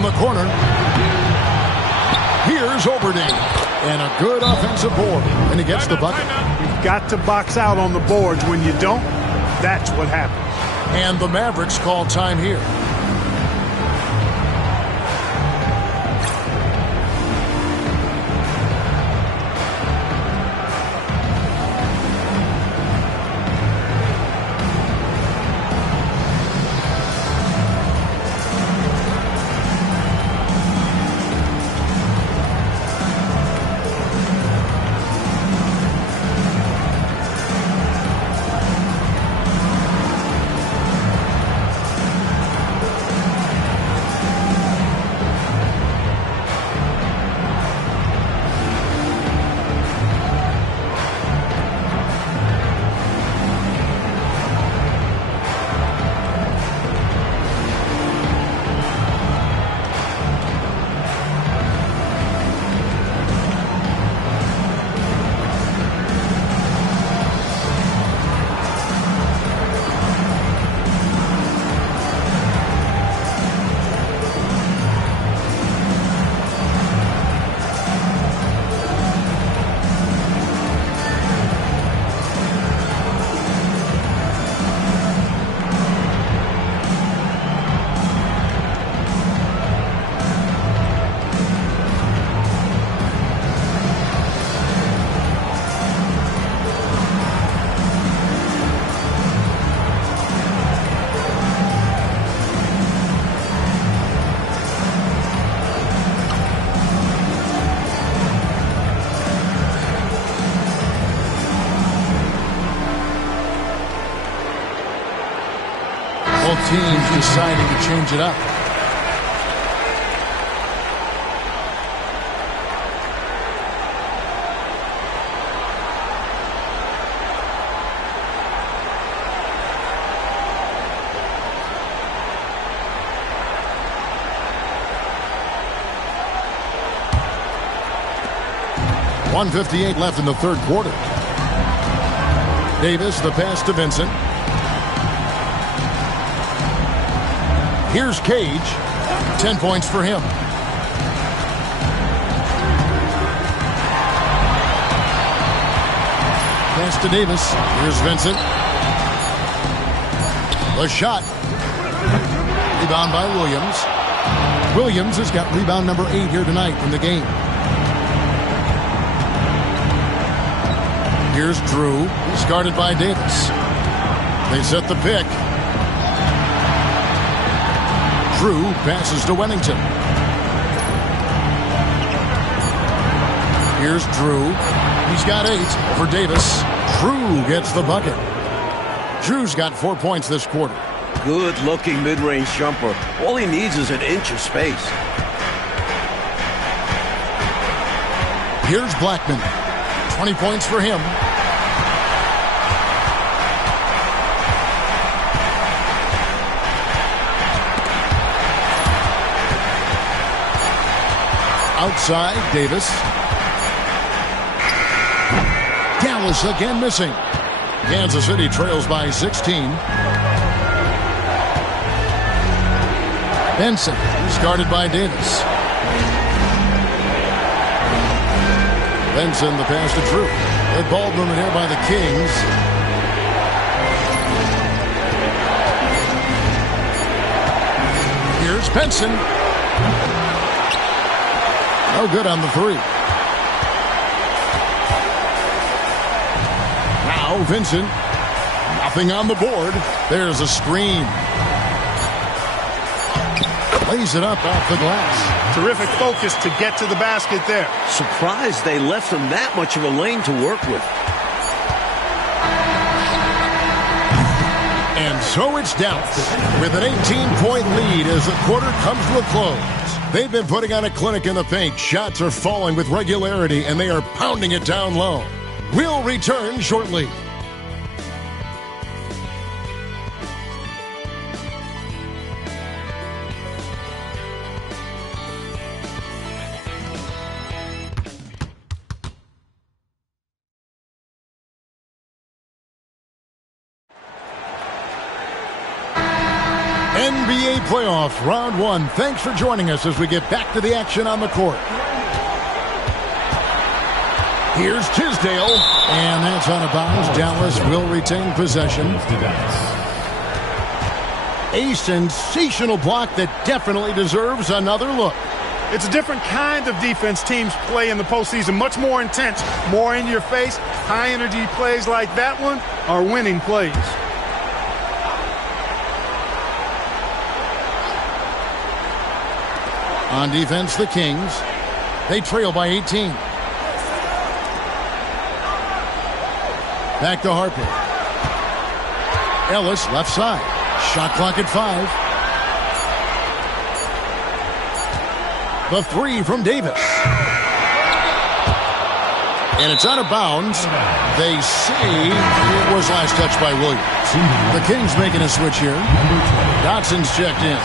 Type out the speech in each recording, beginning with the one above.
from the corner. Here's Oberding. And a good offensive board. And he gets the bucket. You've got to box out on the boards. When you don't, that's what happens. And the Mavericks call time here. Both teams deciding to change it up. .158 left in the third quarter. Davis, the pass to Vincent. Here's Cage. 10 points for him. Pass to Davis. Here's Vincent. The shot. Rebound by Williams. Williams has got rebound number 8 here tonight in the game. Here's Drew. He's guarded by Davis. They set the pick. Drew passes to Wennington. Here's Drew. He's got 8 for Davis. Drew gets the bucket. Drew's got 4 points this quarter. Good-looking mid-range jumper. All he needs is an inch of space. Here's Blackman. 20 points for him. Outside, Davis. Dallas again missing. Kansas City trails by 16. Benson is guarded by Davis. Benson, the pass to Drew. Good ball movement here by the Kings. Here's Benson. No good on the 3. Now Vincent. Nothing on the board. There's a screen. Lays it up off the glass. Terrific focus to get to the basket there. Surprised they left him that much of a lane to work with. And so it's Dallas with an 18-point lead as the quarter comes to a close. They've been putting on a clinic in the paint. Shots are falling with regularity, and they are pounding it down low. We'll return shortly. NBA playoff round one. Thanks for joining us as we get back to the action on the court. Here's Tisdale, and that's out of bounds. Dallas will retain possession. A sensational block that definitely deserves another look. It's a different kind of defense teams play in the postseason. Much more intense, more in your face. High-energy plays like that one are winning plays. On defense, the Kings. They trail by 18. Back to Harper. Ellis, left side. Shot clock at 5. The three from Davis. And it's out of bounds. They say it was last touched by Williams. The Kings making a switch here. Dotson's checked in.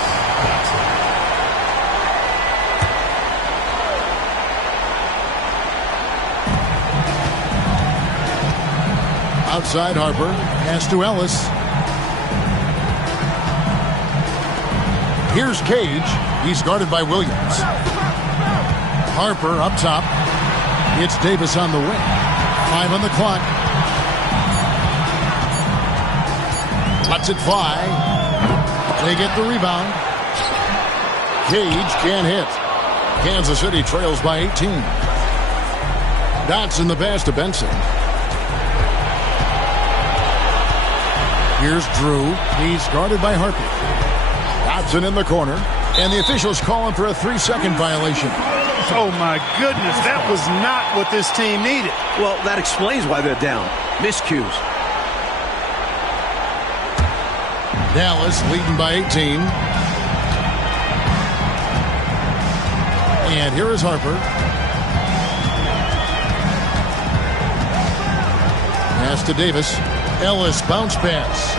Outside Harper. Pass to Ellis. Here's Cage. He's guarded by Williams. Harper up top. It's Davis on the wing. 5 on the clock. Lets it fly. They get the rebound. Cage can't hit. Kansas City trails by 18. Dotson the pass to Benson. Here's Drew. He's guarded by Harper. Dotson in the corner. And the officials calling for a 3-second violation. Oh, my goodness. That was not what this team needed. Well, that explains why they're down. Miscues. Dallas leading by 18. And here is Harper. Pass to Davis. Ellis bounce pass.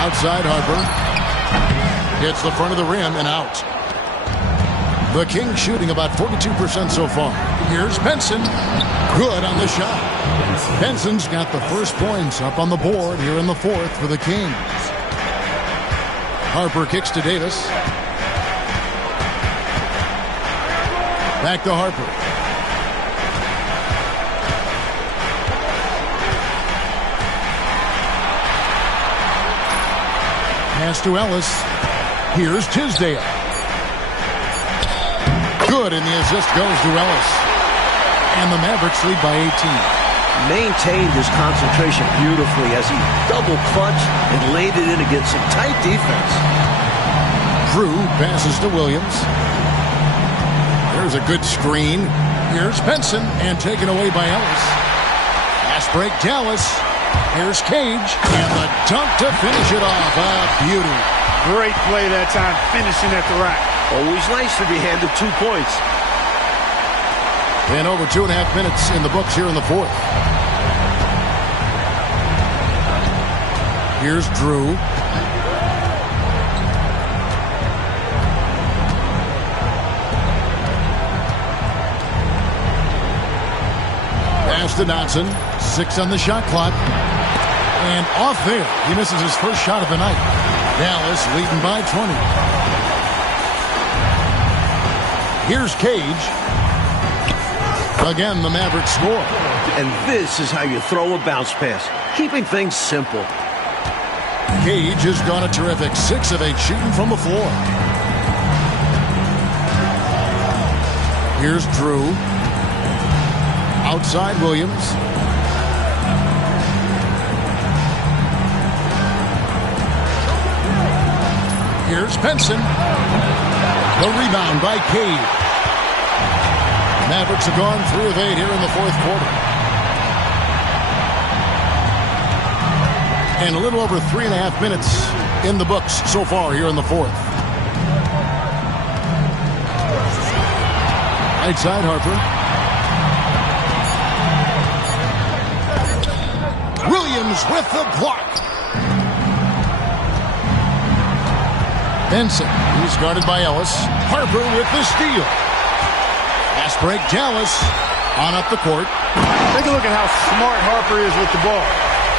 Outside Harper. Hits the front of the rim and out. The Kings shooting about 42% so far. Here's Benson. Good on the shot. Benson's got the first points up on the board here in the fourth for the Kings. Harper kicks to Davis. Back to Harper. Pass to Ellis. Here's Tisdale. Good, and the assist goes to Ellis. And the Mavericks lead by 18. Maintained his concentration beautifully as he double clutched and laid it in against some tight defense. Drew passes to Williams. There's a good screen. Here's Benson, and taken away by Ellis. Fast break, Dallas. Here's Cage, and the dunk to finish it off. A beauty. Great play that time, finishing at the rack. Always nice to be handed 2 points. And over 2.5 minutes in the books here in the fourth. Here's Drew. Pass to Dotson. 6 on the shot clock. And off there. He misses his first shot of the night. Dallas leading by 20. Here's Cage. Again, the Mavericks score. And this is how you throw a bounce pass. Keeping things simple. Cage has gone a terrific 6 of 8 shooting from the floor. Here's Drew. Outside Williams. Here's Benson. The rebound by Cade. Mavericks have gone 3 of 8 here in the fourth quarter. And a little over 3.5 minutes in the books so far here in the fourth. Right side Harper. Williams with the block. Benson, he's guarded by Ellis. Harper with the steal. Fast break, Dallas on up the court. Take a look at how smart Harper is with the ball.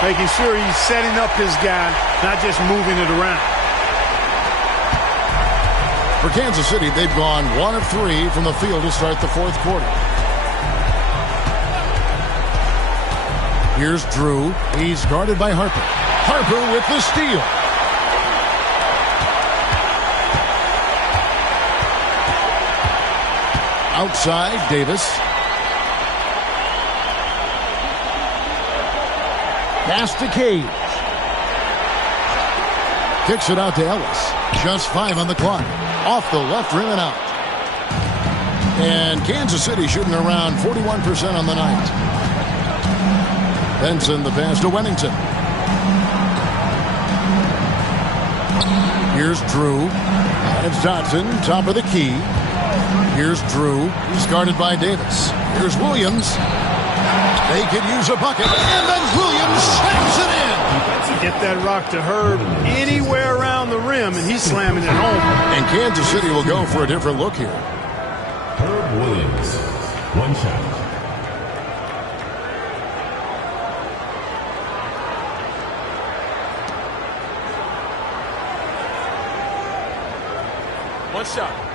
making sure he's setting up his guy, not just moving it around. For Kansas City, they've gone 1 of 3 from the field to start the fourth quarter. Here's Drew. He's guarded by Harper. Harper with the steal. Outside, Davis. Pass to Cage. Kicks it out to Ellis. Just 5 on the clock. Off the left rim and out. And Kansas City shooting around 41% on the night. Benson the pass to Wennington. Here's Drew. It's Dotson, top of the key. Here's Drew. He's guarded by Davis. Here's Williams. They could use a bucket. And then Williams slams it in. Get that rock to Herb anywhere around the rim, and he's slamming it home. And Kansas City will go for a different look here. Herb Williams, 1 shot. One shot.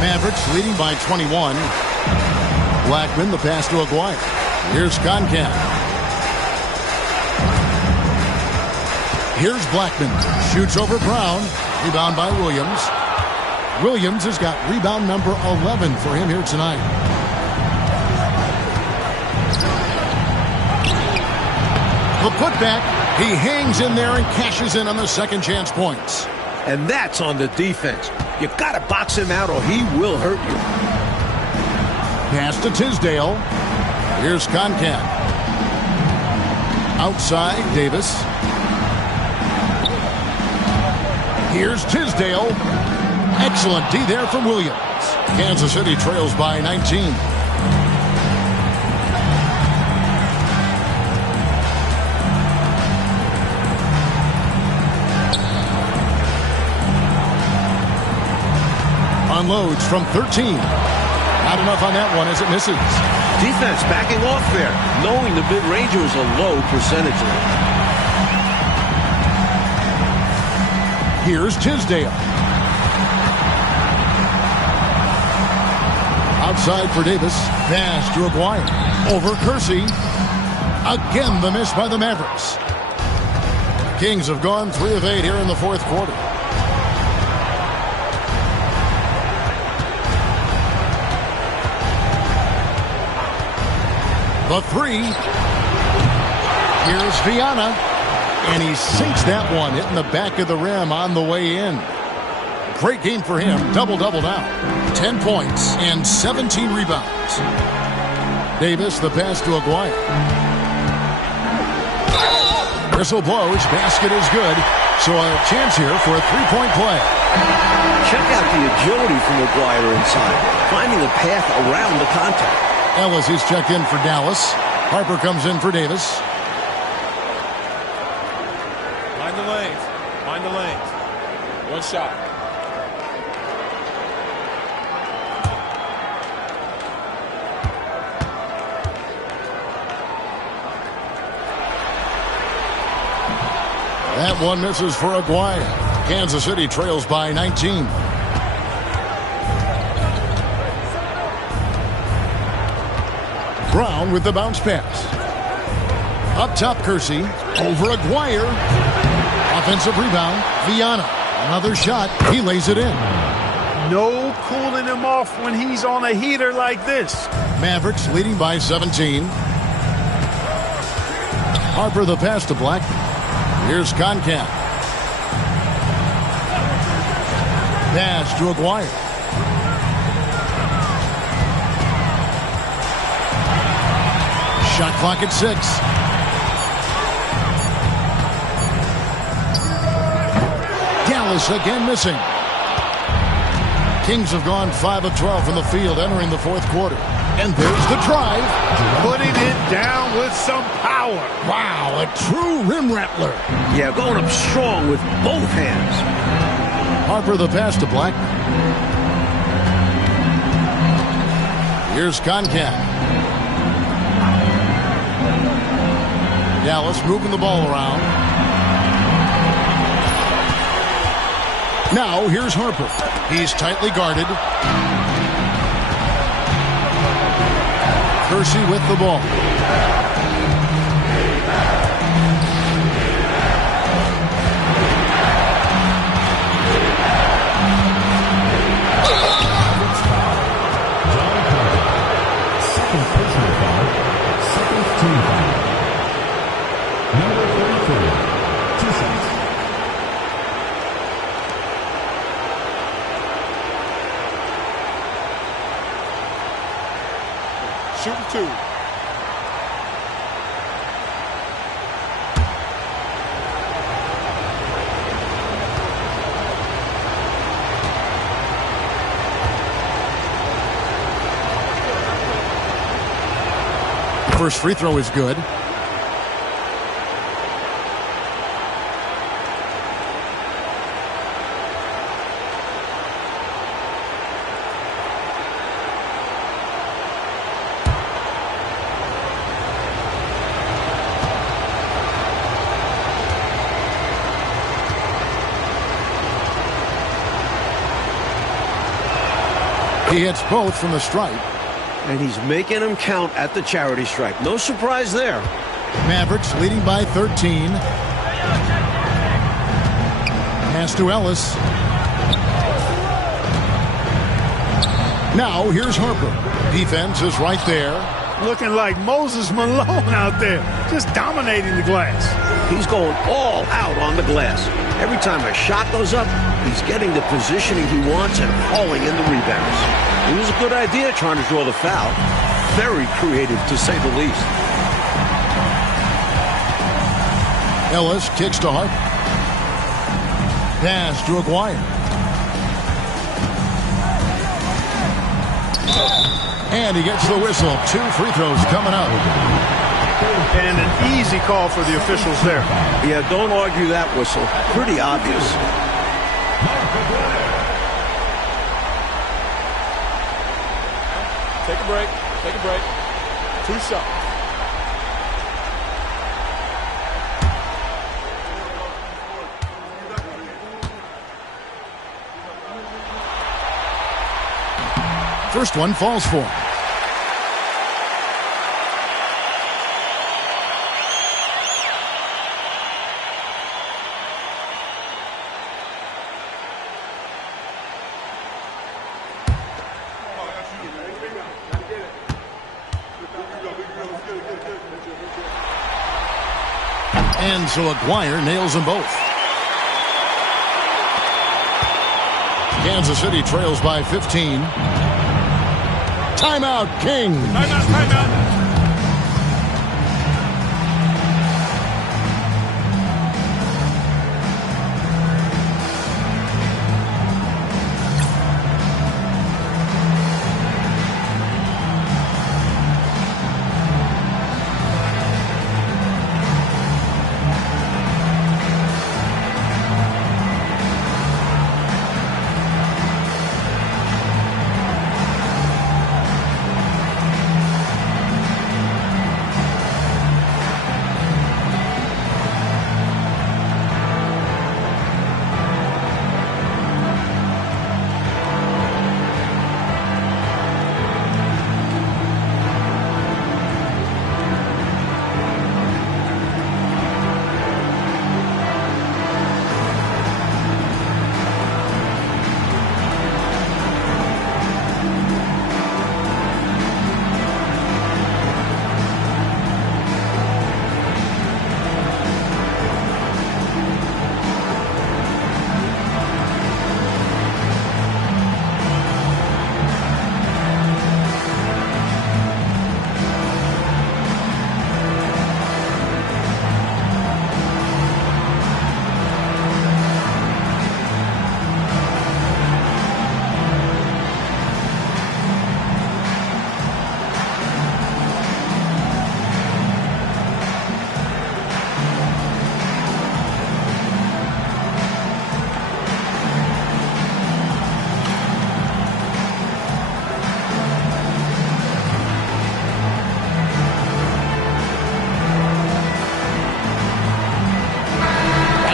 Mavericks leading by 21. Blackman the pass to Aguirre. Here's Concan. Here's Blackman. Shoots over Brown. Rebound by Williams. Williams has got rebound number 11 for him here tonight. The putback. He hangs in there and cashes in on the second chance points. And that's on the defense. You got to box him out or he will hurt you. Pass to Tisdale. Here's Concan. Outside, Davis. Here's Tisdale. Excellent D there from Williams. Kansas City trails by 19. Unloads from 13. Not enough on that one as it misses. Defense backing off there, knowing the mid-ranger is a low percentage. Here's Tisdale. Outside for Davis. Pass to Aguirre. Over Kersey. Again the miss by the Mavericks. Kings have gone 3 of 8 here in the fourth quarter. The 3. Here's Viana. And he sinks that one, hitting the back of the rim on the way in. Great game for him. Double-double now. 10 points and 17 rebounds. Davis, the pass to Aguirre. Whistle blows. Basket is good. So a chance here for a three-point play. Check out the agility from Aguirre inside, finding a path around the contact. Ellis is checked in for Dallas. Harper comes in for Davis. Mind the lanes. Mind the lanes. One shot. That one misses for Aguirre. Kansas City trails by 19. Brown with the bounce pass. Up top, Kersey. Over Aguirre. Offensive rebound. Viana. Another shot. He lays it in. No cooling him off when he's on a heater like this. Mavericks leading by 17. Harper the pass to Black. Here's Concan. Pass to Aguirre. Shot clock at 6. Dallas again missing. Kings have gone 5 of 12 from the field entering the fourth quarter. And there's the drive. Putting it down with some power. Wow, a true rim rattler. Yeah, going up strong with both hands. Harper the pass to Blackman. Here's Concan. Dallas moving the ball around. Now here's Harper. He's tightly guarded. Kersey with the ball. Second personal foul. Second team foul. Number 34. 2 shots. Shooting 2. First free throw is good. He hits both from the stripe. And he's making them count at the charity stripe. No surprise there. Mavericks leading by 13. Pass to Ellis. Now here's Harper. Defense is right there. Looking like Moses Malone out there. Just dominating the glass. He's going all out on the glass. Every time a shot goes up, he's getting the positioning he wants and hauling in the rebounds. It was a good idea trying to draw the foul. Very creative, to say the least. Ellis kicks to Harper. Pass to Aguirre. And he gets the whistle. 2 free throws coming up. And an easy call for the officials there. Yeah, don't argue that whistle. Pretty obvious. Take a break. Take a break. 2 shots. First one falls for him. And so Aguirre nails them both. Kansas City trails by 15. Timeout, Kings. Timeout.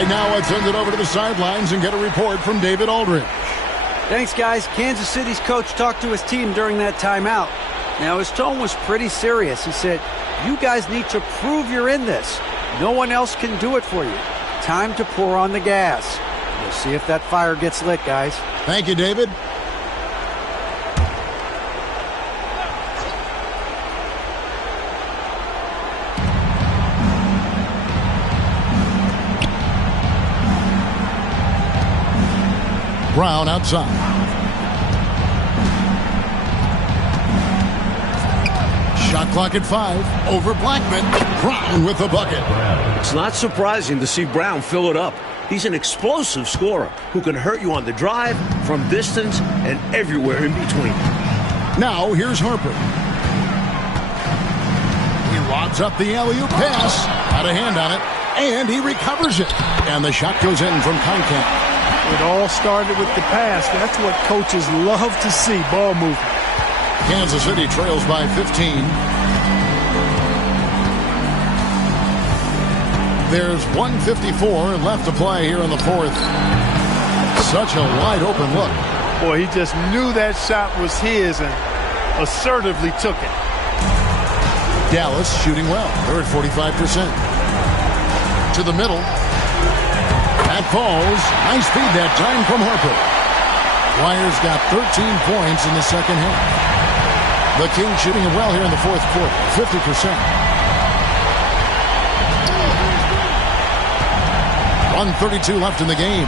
Right now, let's send it over to the sidelines and get a report from David Aldridge. Thanks, guys. Kansas City's coach talked to his team during that timeout. Now, his tone was pretty serious. He said, "You guys need to prove you're in this. No one else can do it for you. Time to pour on the gas." We'll see if that fire gets lit, guys. Thank you, David. Brown outside. Shot clock at 5. Over Blackman. Brown with the bucket. It's not surprising to see Brown fill it up. He's an explosive scorer who can hurt you on the drive, from distance, and everywhere in between. Now here's Harper. He lobs up the alley-oop pass. Got a hand on it, and he recovers it. And the shot goes in from Conkamp. It all started with the pass. That's what coaches love to see, ball movement. Kansas City trails by 15. There's 1:54 left to play here in the fourth. Such a wide open look. Boy, he just knew that shot was his and assertively took it. Dallas shooting well. They're at 45%. To the middle. That falls. Nice feed that time from Harper. Flyers got 13 points in the second half. The Kings shooting it well here in the fourth quarter. 50%. 1:32 left in the game.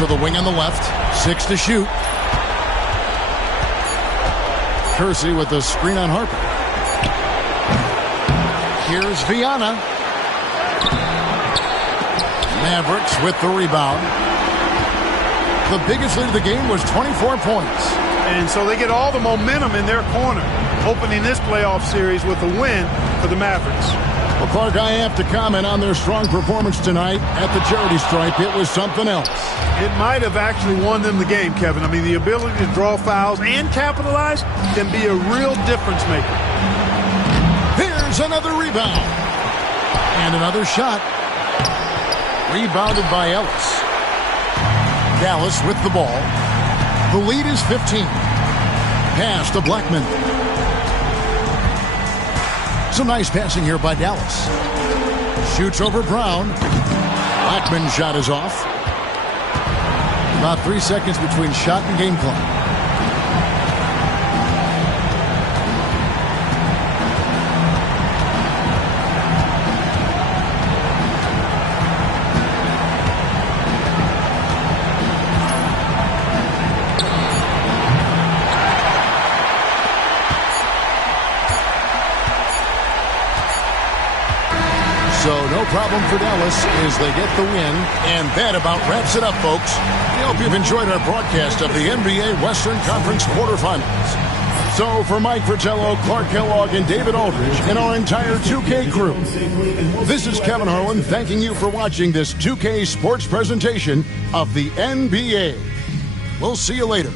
To the wing on the left. 6 to shoot. Kersey with the screen on Harper. Here's Viana. Mavericks with the rebound. The biggest lead of the game was 24 points. And so they get all the momentum in their corner, opening this playoff series with a win for the Mavericks. Well, Clark, I have to comment on their strong performance tonight at the charity stripe. It was something else. It might have actually won them the game, Kevin. I mean, the ability to draw fouls and capitalize can be a real difference maker. Here's another rebound. And another shot. Rebounded by Ellis. Dallas with the ball. The lead is 15. Pass to Blackman. Some nice passing here by Dallas. Shoots over Brown. Blackman's shot is off. About 3 seconds between shot and game clock. So no problem for Dallas as they get the win. And that about wraps it up, folks. We hope you've enjoyed our broadcast of the NBA Western Conference quarterfinals. So for Mike Fratello, Clark Kellogg, and David Aldridge, and our entire 2K crew, this is Kevin Harlan thanking you for watching this 2K sports presentation of the NBA. We'll see you later.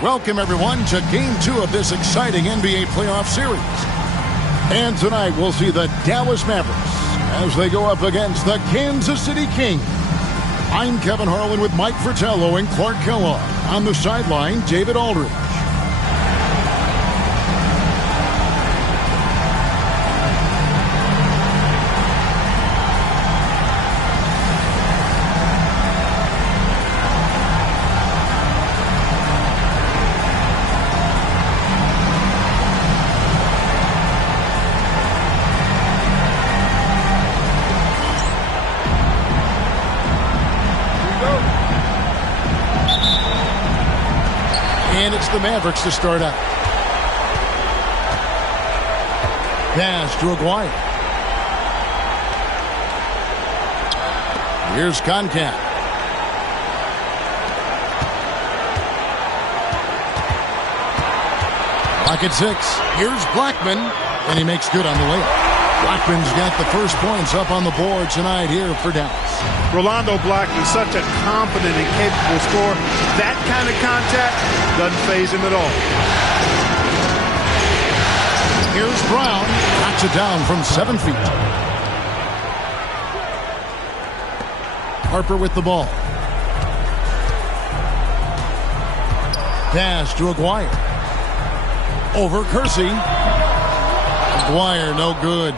Welcome, everyone, to Game 2 of this exciting NBA playoff series. And tonight, we'll see the Dallas Mavericks as they go up against the Kansas City Kings. I'm Kevin Harlan with Mike Fratello and Clark Kellogg. On the sideline, David Aldridge. And it's the Mavericks to start out. Pass to Aguirre. Here's Concat. Clock at 6. Here's Blackman, and he makes good on the layup. Blackman's got the first points up on the board tonight here for Dallas. Rolando Blackman, such a confident and capable scorer. That kind of contact doesn't faze him at all. Here's Brown. Knocks it down from 7 feet. Harper with the ball. Pass to Aguirre. Over Kersey. Aguirre, no good.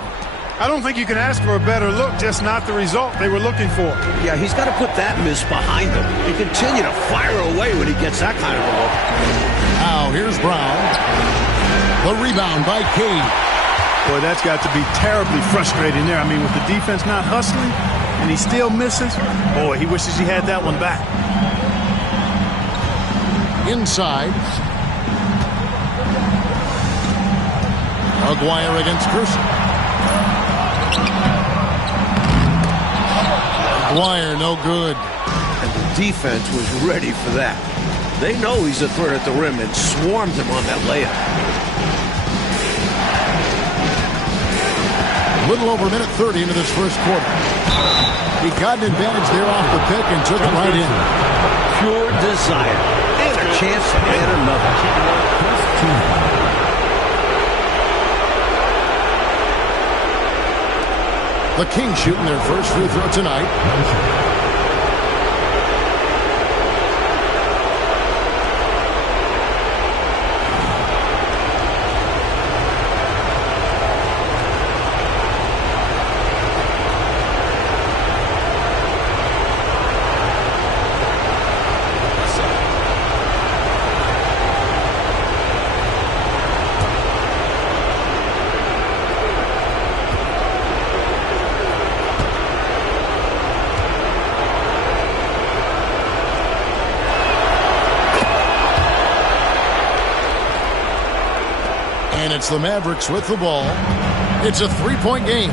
I don't think you can ask for a better look, just not the result they were looking for. Yeah, he's got to put that miss behind him and continue to fire away when he gets that kind of a look. Now, here's Brown. The rebound by Cade. Boy, that's got to be terribly frustrating there. I mean, with the defense not hustling and he still misses, boy, he wishes he had that one back. Inside. Aguirre against Kersey. Aguirre, no good. And the defense was ready for that. They know he's a threat at the rim and swarmed him on that layup. A little over a minute 30 into this first quarter. He got an advantage there off the pick and took it right in. Pure desire. And a chance to add another. The Kings shooting their first free throw tonight. And it's the Mavericks with the ball. It's a three-point game.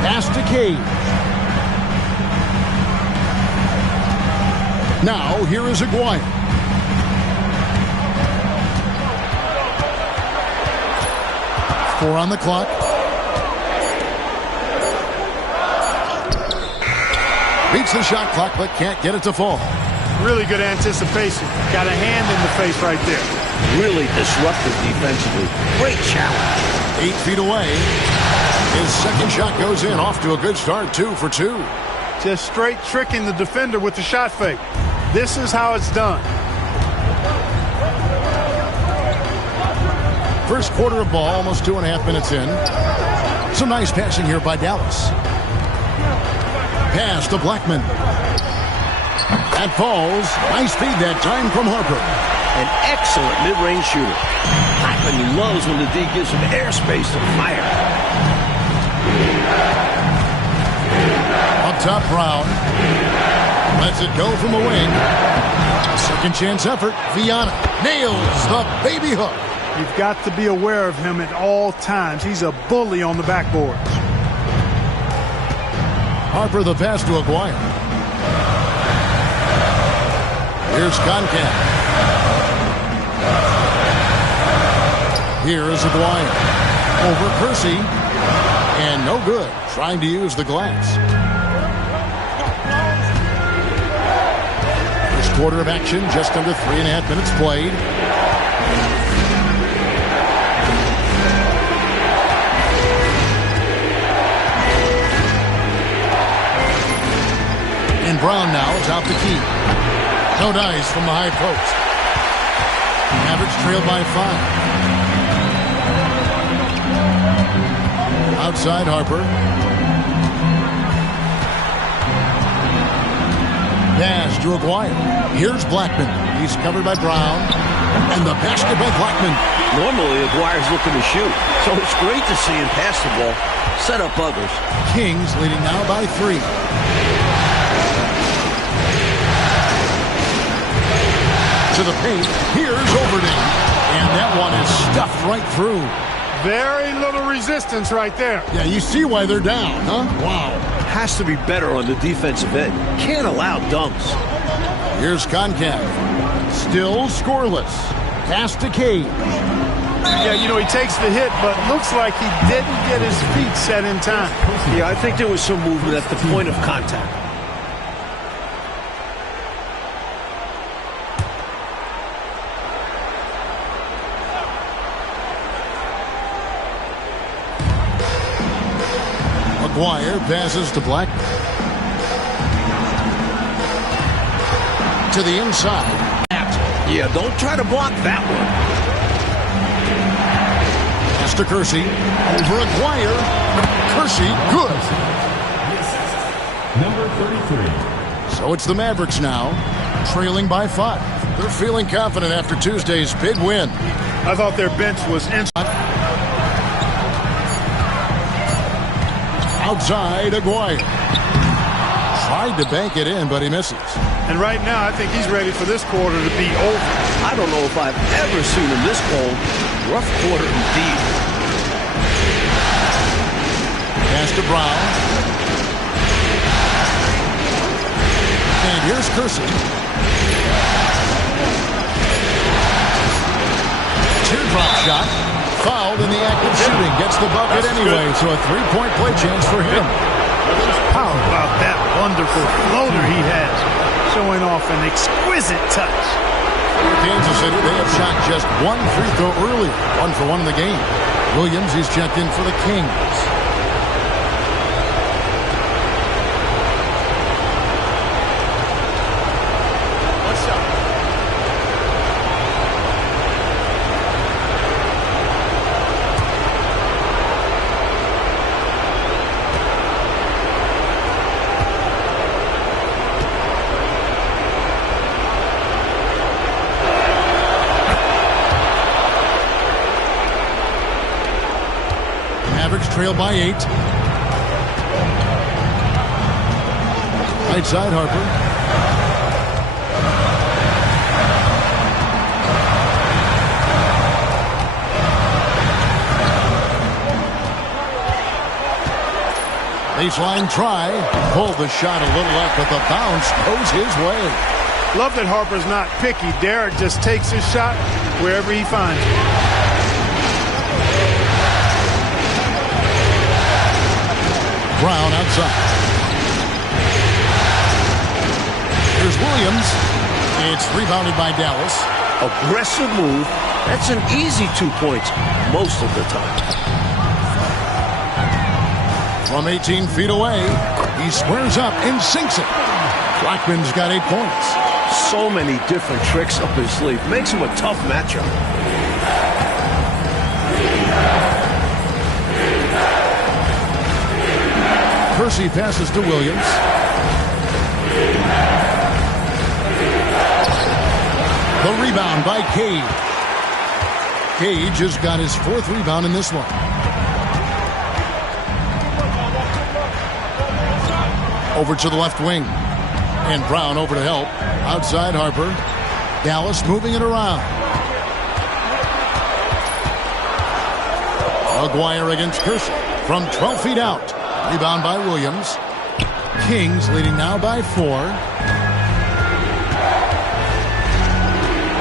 Pass to Cade. Now, here is Aguirre. Four on the clock. Beats the shot clock, but can't get it to fall. Really good anticipation. Got a hand in the face right there. Really disruptive defensively. Great challenge. 8 feet away. His second shot goes in. Off to a good start. 2 for 2. Just straight tricking the defender with the shot fake. This is how it's done. First quarter of ball, almost 2.5 minutes in. Some nice passing here by Dallas. Pass to Blackman. That falls. Nice feed that time from Harper. An excellent mid-range shooter. Blackman loves when the D gives him airspace to fire. top, Brown. Lets it go from the wing. A second chance effort. Viana nails the baby hook. You've got to be aware of him at all times. He's a bully on the backboards. Harper the pass to Aguirre. Here's Concan. Here is Aguirre. Over Kersey. And no good. Trying to use the glass. First quarter of action. Just under 3.5 minutes played. And Brown now is out the key. No dice from the high post. Mavericks trailed by 5. Outside Harper. Pass to Aguirre. Here's Blackman. He's covered by Brown. And the basket by Blackman. Normally, Aguirre's looking to shoot, so it's great to see him pass the ball, set up others. Kings leading now by 3. To the paint. Here's Overding. And that one is stuffed right through. Very little resistance right there. Yeah, you see why they're down, huh? Wow. Has to be better on the defensive end. Can't allow dunks. Here's Concacaf. Still scoreless. Pass to Cage. Yeah, you know, he takes the hit, but looks like he didn't get his feet set in time. Yeah, I think there was some movement at the point of contact. Aguirre passes to Blackman. To the inside. Yeah, don't try to block that one. Pass to Kersey. Over Aguirre. Kersey, good. Number 33. So it's the Mavericks now, trailing by 5. They're feeling confident after Tuesday's big win. I thought their bench was outside Aguirre. Tried to bank it in, but he misses. And right now, I think he's ready for this quarter to be over. I don't know if I've ever seen him this cold. Rough quarter indeed. Pass to Brown. And here's Kersey. Teardrop shot. Fouled in the act of shooting. Gets the bucket anyway, so a three-point play chance for him. How about that wonderful floater he has, showing off an exquisite touch. For Kansas City, they have shot just one free throw earlier, 1 for 1 in the game. Williams is checked in for the Kings. Trail by 8. Right side Harper. Baseline try. Pulled the shot a little up, but the bounce goes his way. Love that Harper's not picky. Derek just takes his shot wherever he finds it. Brown outside. Here's Williams. It's rebounded by Dallas. Aggressive move. That's an easy 2 points most of the time. From 18 feet away, he squares up and sinks it. Blackman's got 8 points. So many different tricks up his sleeve. Makes him a tough matchup. Kersey passes to Williams. The rebound by Cage. Cage has got his 4th rebound in this one. Over to the left wing. And Brown over to help. Outside Harper. Dallas moving it around. Aguirre against Kersey. From 12 feet out. Rebound by Williams. Kings leading now by 4.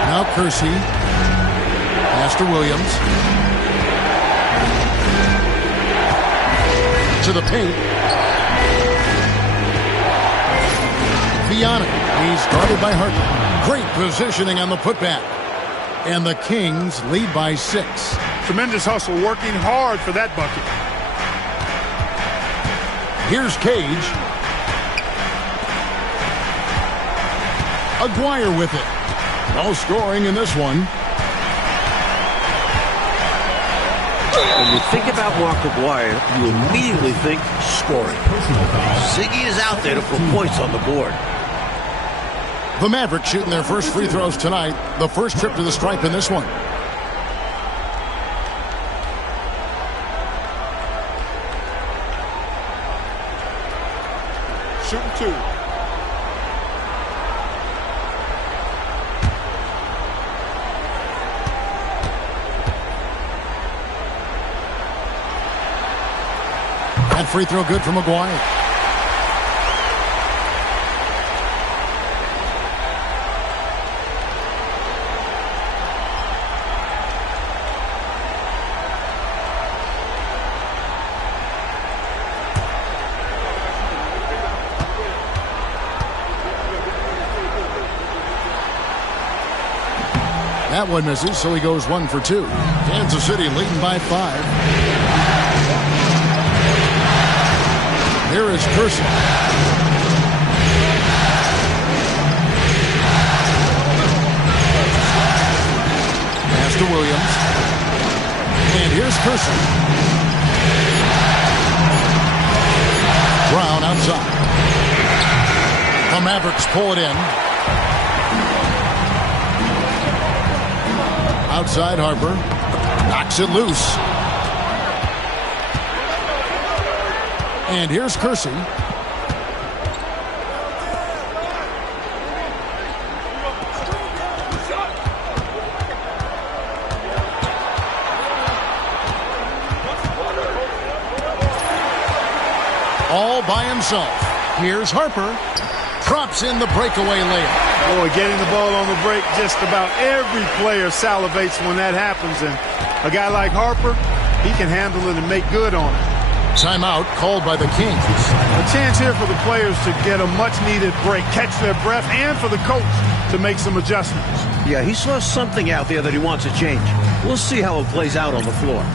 Now Kersey. Pass to Williams. To the paint. Fiana. He's guarded by Harper. Great positioning on the putback. And the Kings lead by 6. Tremendous hustle, working hard for that bucket. Here's Cage. Aguirre with it. No scoring in this one. When you think about Mark Aguirre, you immediately think scoring. Ziggy is out there to put points on the board. The Mavericks shooting their first free throws tonight. The first trip to the stripe in this one. Shooting 2. That free throw good from Aguirre. That one misses, so he goes 1 for 2. Kansas City leading by 5. Here is Kersey. Pass to Williams. And here's Kersey. Brown outside. The Mavericks pull it in. Outside Harper. Knocks it loose. And here's Kersey. All by himself. Here's Harper. Drops in the breakaway layup. Boy, getting the ball on the break, just about every player salivates when that happens. And a guy like Harper, he can handle it and make good on it. Timeout called by the Kings. A chance here for the players to get a much-needed break, catch their breath, and for the coach to make some adjustments. Yeah, he saw something out there that he wants to change. We'll see how it plays out on the floor.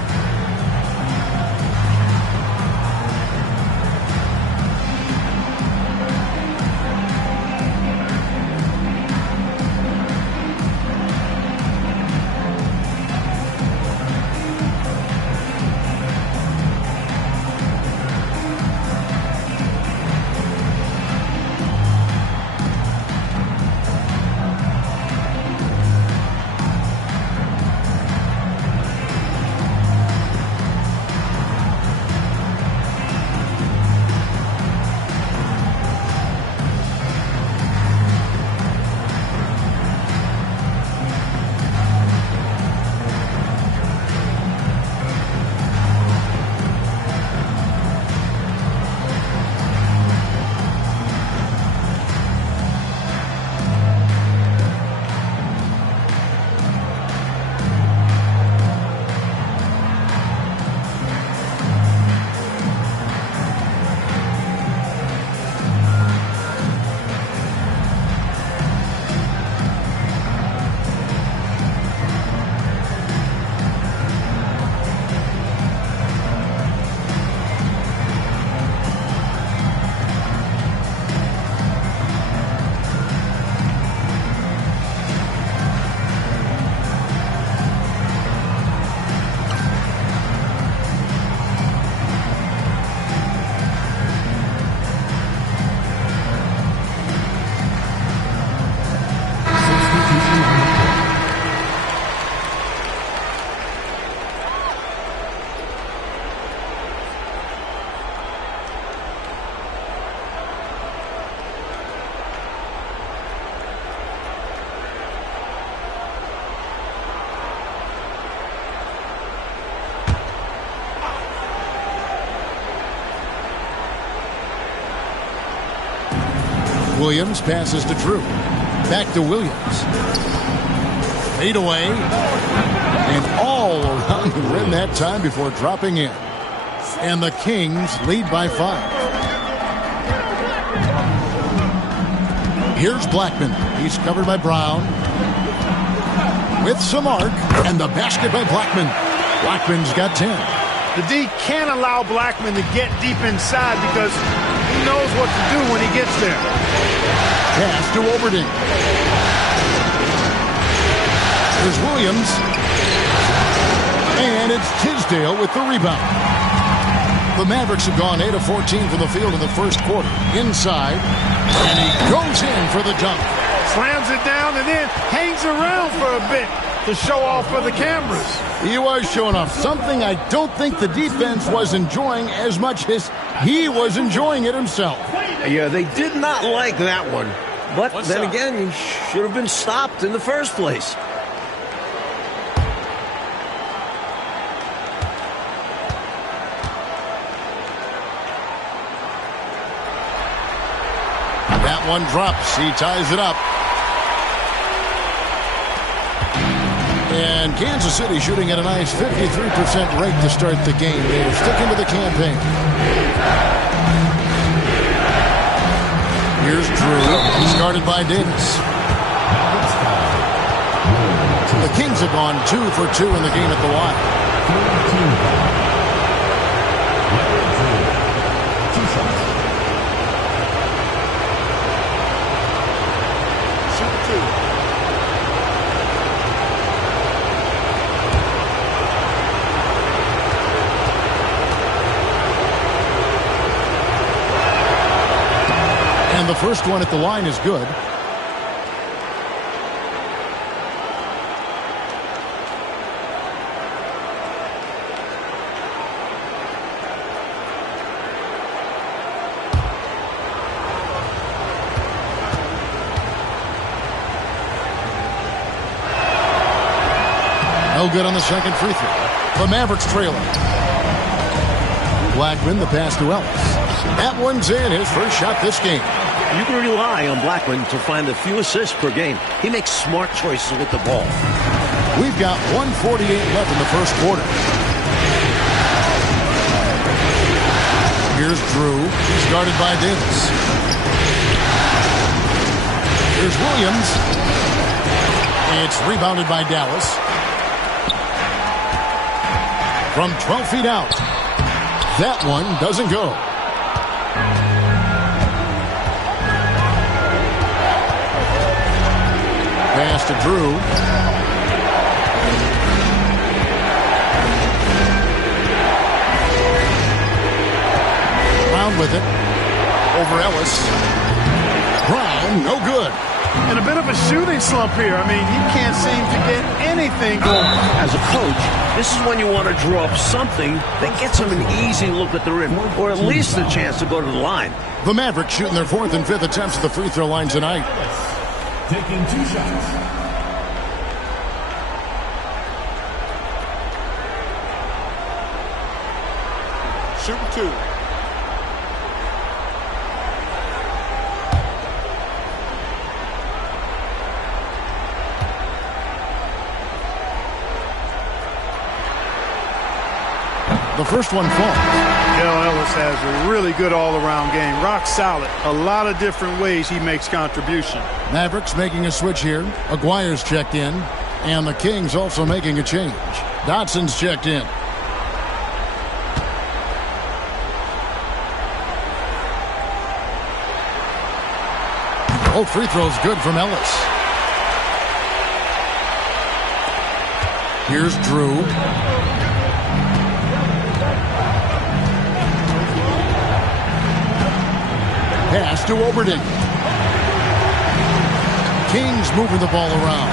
Williams passes to Drew. Back to Williams. Fade away. And all around the rim that time before dropping in. And the Kings lead by 5. Here's Blackman. He's covered by Brown. With some arc. And the basket by Blackman. Blackman's got 10. The D can't allow Blackman to get deep inside because he knows what to do when he gets there. Pass to Oberding. There's Williams. And it's Tisdale with the rebound. The Mavericks have gone 8 of 14 from the field in the first quarter. Inside. And he goes in for the dunk. Slams it down and then hangs around for a bit to show off for the cameras. He was showing off something I don't think the defense was enjoying as much as he was enjoying it himself. Yeah, they did not like that one. But then again, he should have been stopped in the first place. That one drops. He ties it up. And Kansas City shooting at a nice 53% rate to start the game. They were sticking to the campaign. Here's Drew. He's guarded by Davis. The Kings have gone 2 for 2 in the game at the line. And the first one at the line is good. No good on the second free throw. The Mavericks trailing. Blackman, the pass to Ellis. That one's in, his first shot this game. You can rely on Blackman to find a few assists per game. He makes smart choices with the ball. We've got 1:48 left in the first quarter. Here's Drew. He's guarded by Davis. Here's Williams. It's rebounded by Dallas. From 12 feet out. That one doesn't go. Pass to Drew. Brown with it. Over Ellis. Brown, no good. And a bit of a shooting slump here. I mean, he can't seem to get anything going. As a coach, this is when you want to draw up something that gets him an easy look at the rim, or at least a chance to go to the line. The Mavericks shooting their 4th and 5th attempts at the free throw line tonight. Taking 2 shots. Shooting 2. The first one falls. Dale Ellis has a really good all-around game. Rock solid. A lot of different ways he makes contribution. Mavericks making a switch here. Aguirre's checked in. And the Kings also making a change. Dotson's checked in. Both free throws good from Ellis. Here's Drew. Pass to Oberding. Kings moving the ball around.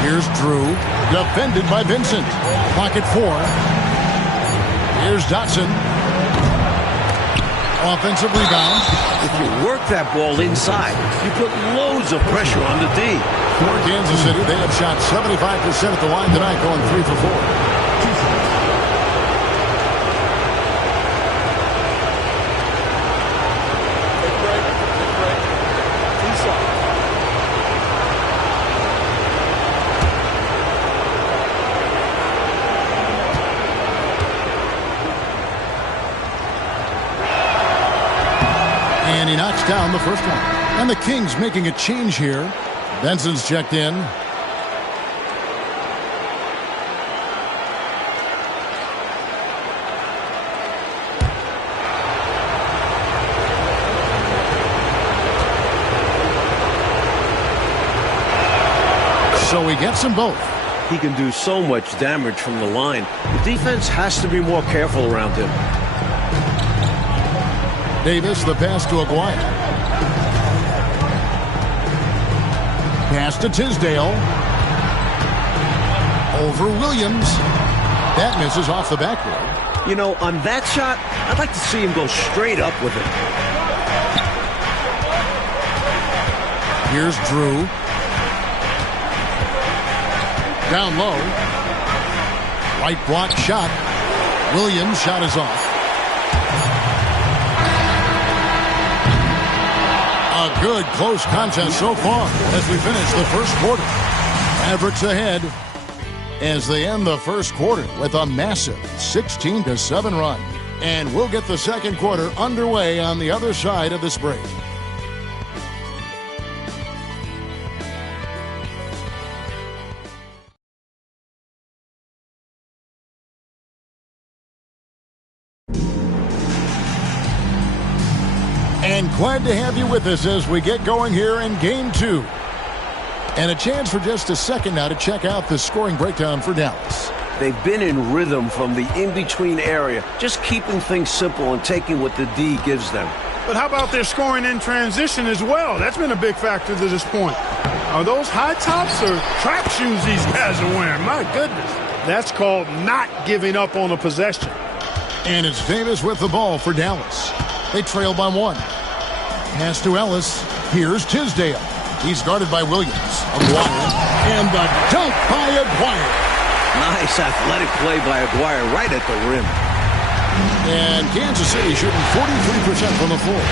Here's Drew. Defended by Vincent. Pocket 4. Here's Dotson. Offensive rebound. If you work that ball inside, you put loads of pressure on the D. For Kansas City, they have shot 75% at the line tonight, going 3 for 4. knocks down the first one. And the Kings making a change here. Benson's checked in. So he gets them both. He can do so much damage from the line. The defense has to be more careful around him. Davis, the pass to Aguirre. Pass to Tisdale. Over Williams. That misses off the backboard. You know, on that shot, I'd like to see him go straight up with it. Here's Drew. Down low. Right block shot. Williams' shot is off. A good close contest so far as we finish the first quarter. Mavericks ahead as they end the first quarter with a massive 16-7 run. And we'll get the second quarter underway on the other side of this break. And glad to have you with us as we get going here in Game 2. And a chance for just a second now to check out the scoring breakdown for Dallas. They've been in rhythm from the in-between area, just keeping things simple and taking what the D gives them. But how about their scoring in transition as well? That's been a big factor to this point. Are those high tops or track shoes these guys are wearing? My goodness. That's called not giving up on a possession. And it's Davis with the ball for Dallas. They trail by 1. Pass to Ellis. Here's Tisdale. He's guarded by Williams. Aguirre. And the dunk by Aguirre. Nice athletic play by Aguirre right at the rim. And Kansas City shooting 43% from the floor.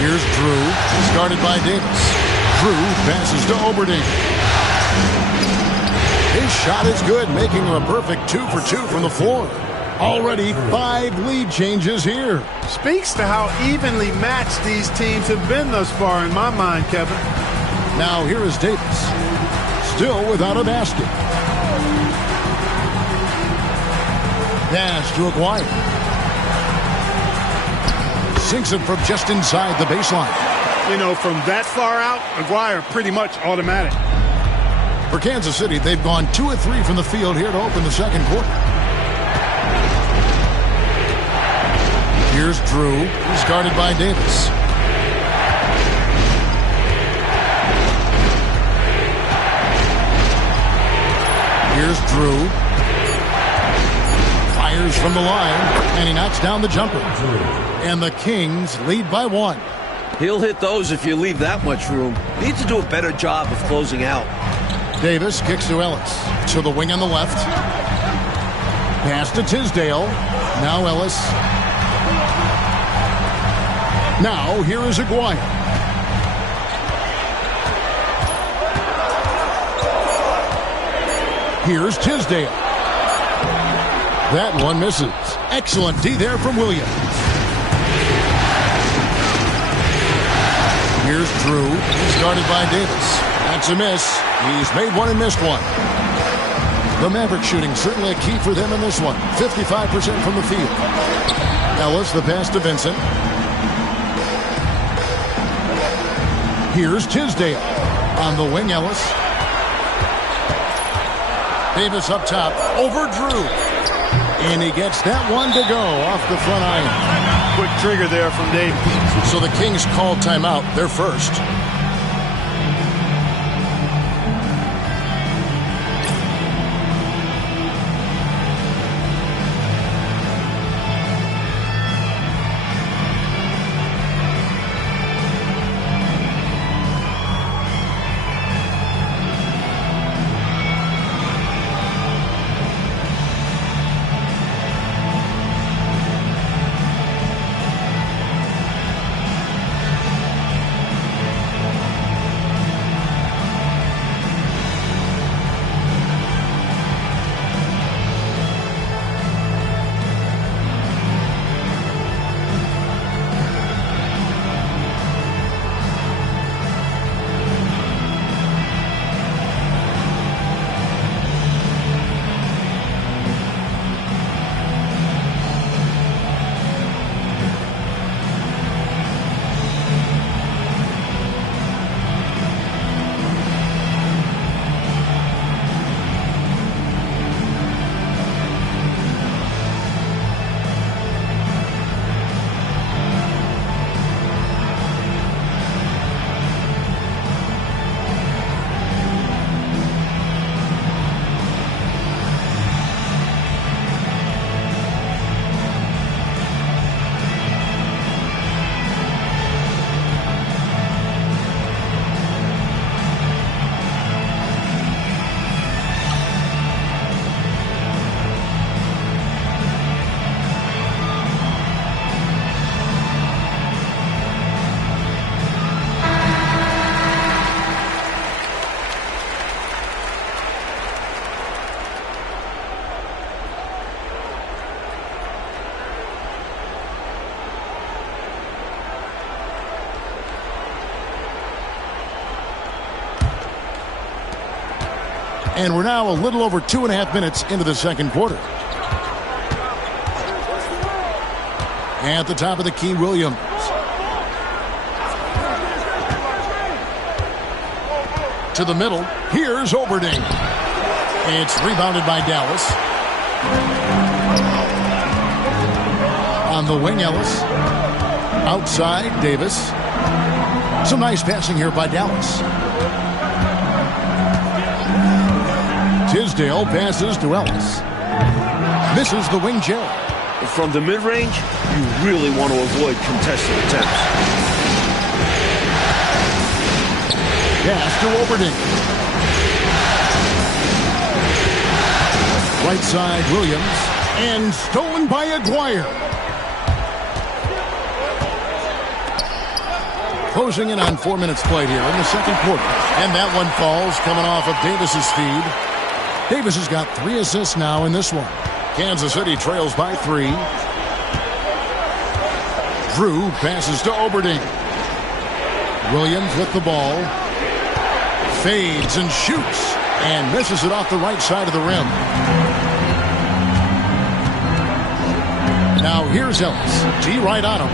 Here's Drew. He's guarded by Davis. Drew passes to Oberding. His shot is good, making him a perfect 2 for 2 from the floor. Already 5 lead changes here. Speaks to how evenly matched these teams have been thus far in my mind, Kevin. Now here is Davis. Still without a basket. Pass to Aguirre. Sinks it from just inside the baseline. You know, from that far out, Aguirre pretty much automatic. For Kansas City, they've gone 2 of 3 from the field here to open the second quarter. Here's Drew. He's guarded by Davis. Here's Drew. Fires from the line, and he knocks down the jumper. And the Kings lead by 1. He'll hit those if you leave that much room. Needs to do a better job of closing out. Davis kicks to Ellis. To the wing on the left. Pass to Tisdale. Now Ellis. Now here is Aguirre. Here's Tisdale. That one misses. Excellent D there from Williams. Here's Drew. He's guarded by Davis. That's a miss. He's made one and missed one. The Mavericks shooting certainly a key for them in this one. 55% from the field. Ellis, the pass to Vincent. Here's Tisdale. On the wing, Ellis. Davis up top. Over Drew. And he gets that one to go off the front iron. Quick trigger there from Davis. So the Kings call timeout. They're first. And we're now a little over 2.5 minutes into the second quarter. At the top of the key, Williams. To the middle. Here's Oberding. It's rebounded by Dallas. On the wing, Ellis. Outside, Davis. Some nice passing here by Dallas. Tisdale passes to Ellis. Misses the wing J. From the mid-range, you really want to avoid contested attempts. Pass to Oberding. Right side, Williams. And stolen by Aguirre. Closing in on 4 minutes played here in the second quarter. And that one falls coming off of Davis's feed. Davis has got 3 assists now in this one. Kansas City trails by 3. Drew passes to Oberding. Williams with the ball. Fades and shoots. And misses it off the right side of the rim. Now here's Ellis. T right on him.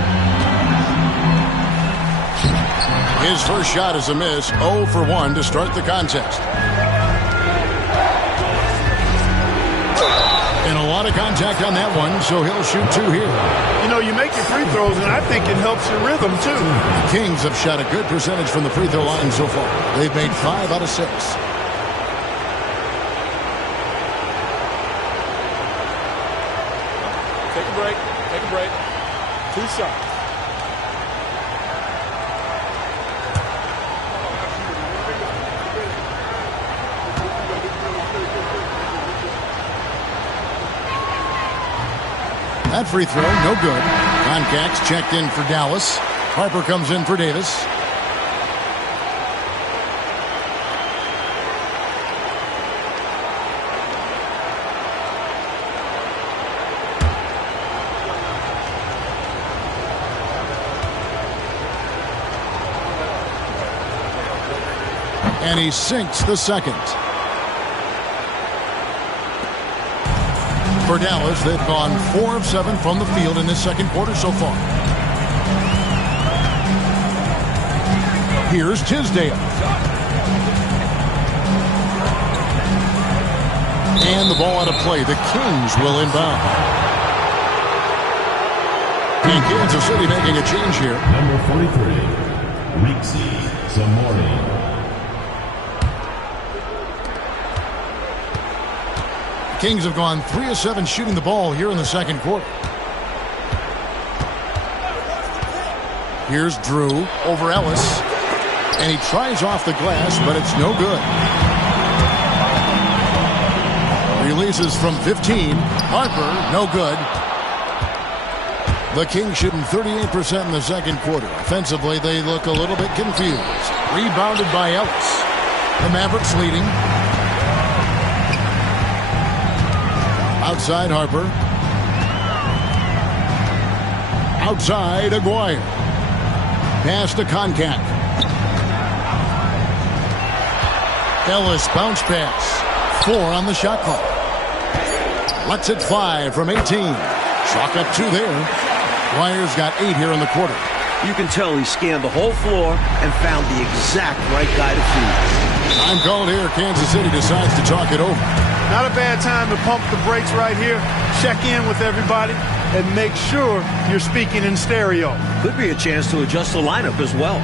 His first shot is a miss. 0 for 1 to start the contest. And a lot of contact on that one, so he'll shoot 2 here. You know, you make your free throws, and I think it helps your rhythm, too. The Kings have shot a good percentage from the free throw line so far. They've made 5 out of 6. Take a break. Take a break. 2 shots. That free throw, no good. Concax checked in for Dallas. Harper comes in for Davis. And he sinks the second. For Dallas, they've gone 4 of 7 from the field in this second quarter so far. Here's Tisdale. And the ball out of play. The Kings will inbound. And Kansas City making a change here. Number 43, Rixi Zamori. Kings have gone 3 of 7 shooting the ball here in the second quarter. Here's Drew over Ellis. And he tries off the glass, but it's no good. Releases from 15. Harper, no good. The Kings shooting 38% in the second quarter. Offensively, they look a little bit confused. Rebounded by Ellis. The Mavericks leading. Outside Harper. Outside Aguirre. Pass to Concac. Ellis bounce pass. 4 on the shot clock. Lets it fly from 18. Chalk up 2 there. Aguirre's got 8 here in the quarter. You can tell he scanned the whole floor and found the exact right guy to feed. Time called here. Kansas City decides to talk it over. Not a bad time to pump the brakes right here. Check in with everybody and make sure you're speaking in stereo. Could be a chance to adjust the lineup as well.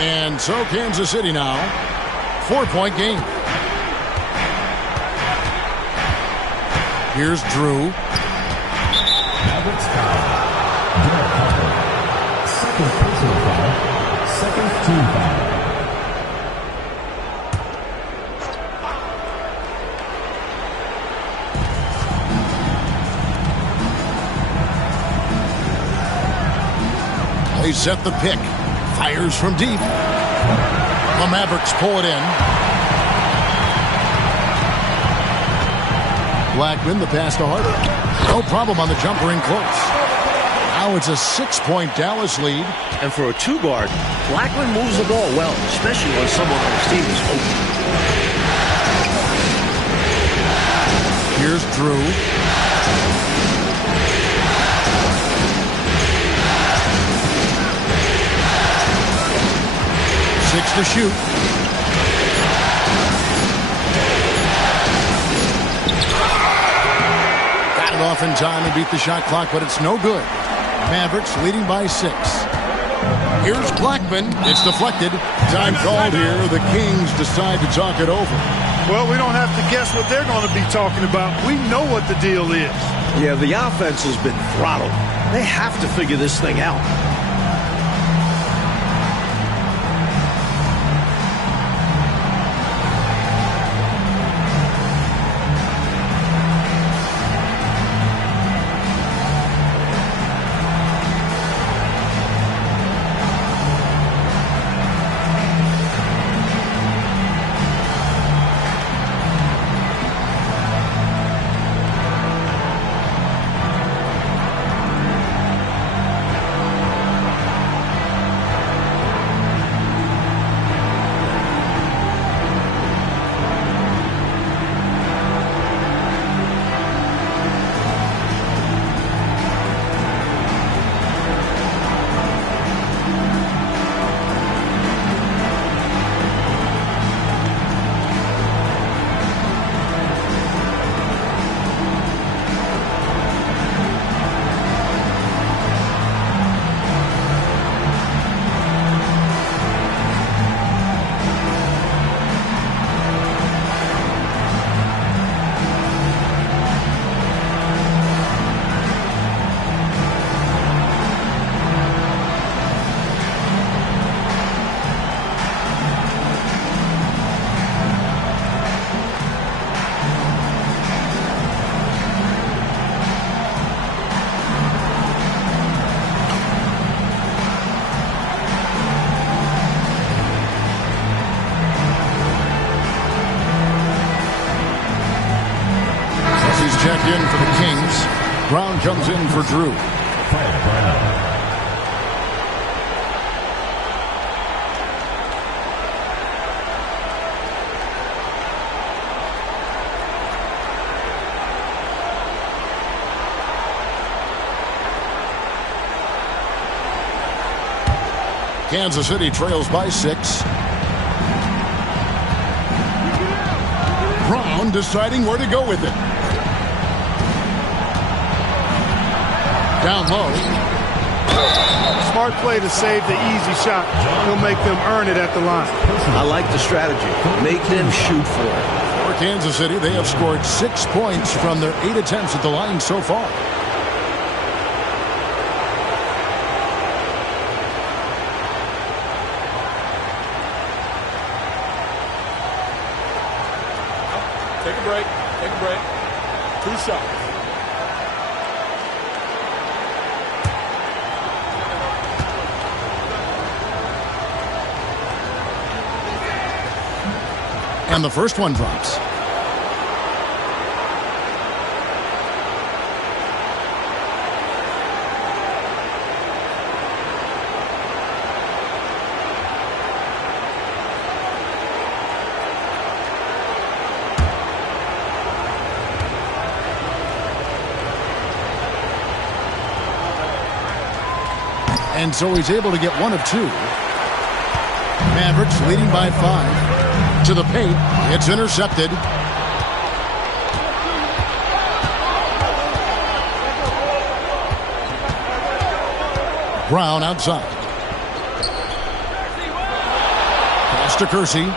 And so Kansas City now, 4-point game. Here's Drew. Mavericks foul. Derek Harper. Second personal foul. Second team foul. They set the pick. Fires from deep. The Mavericks pull it in. Blackman, the pass to Harper. No problem on the jumper in close. Now it's a 6-point Dallas lead. And for a two-guard, Blackman moves the ball well, especially when someone on his team is open. Here's Drew. Six to shoot. Got it off in time and beat the shot clock, but it's no good. Mavericks leading by 6. Here's Blackman. It's deflected. Time called here. The Kings decide to talk it over. Well, we don't have to guess what they're going to be talking about. We know what the deal is. Yeah, the offense has been throttled. They have to figure this thing out. Checked in for the Kings. Brown comes in for Drew. Fred Brown. Kansas City trails by 6. Brown deciding where to go with it. Down low. Smart play to save the easy shot. He'll make them earn it at the line. I like the strategy. Make them shoot for it. For Kansas City, they have scored 6 points from their 8 attempts at the line so far. Take a break. Take a break. 2 shots. And the first one drops. And so he's able to get one of two. Mavericks leading by 5. To the paint. It's intercepted. Brown outside. Pass to Kersey.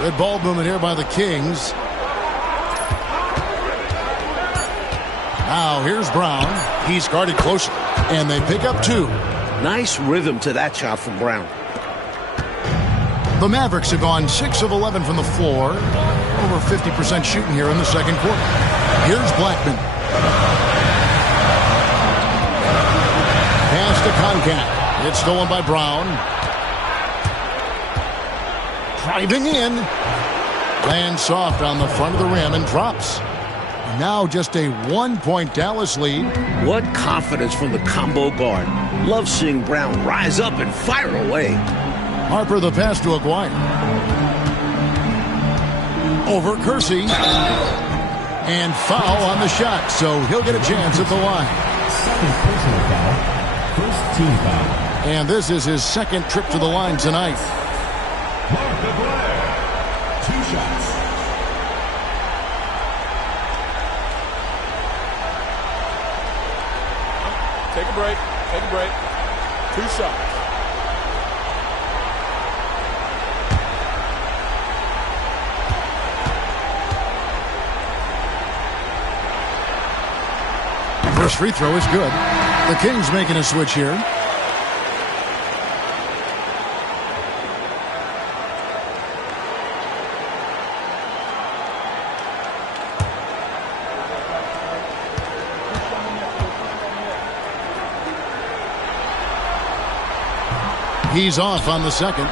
Good ball movement here by the Kings. Now here's Brown. He's guarded closely. And they pick up 2. Nice rhythm to that shot from Brown. The Mavericks have gone 6 of 11 from the floor. Over 50% shooting here in the second quarter. Here's Blackman. Pass to Concat. It's stolen by Brown. Driving in. Lands soft on the front of the rim and drops. Now just a 1-point Dallas lead. What confidence from the combo guard. Love seeing Brown rise up and fire away. Harper the pass to Aguirre. Over Kersey. And foul on the shot, so he'll get a chance at the line. Second personal foul. First team foul. And this is his second trip to the line tonight. Mark Aguirre. 2 shots. Take a break. Take a break. 2 shots. First free throw is good. The Kings making a switch here. He's off on the second.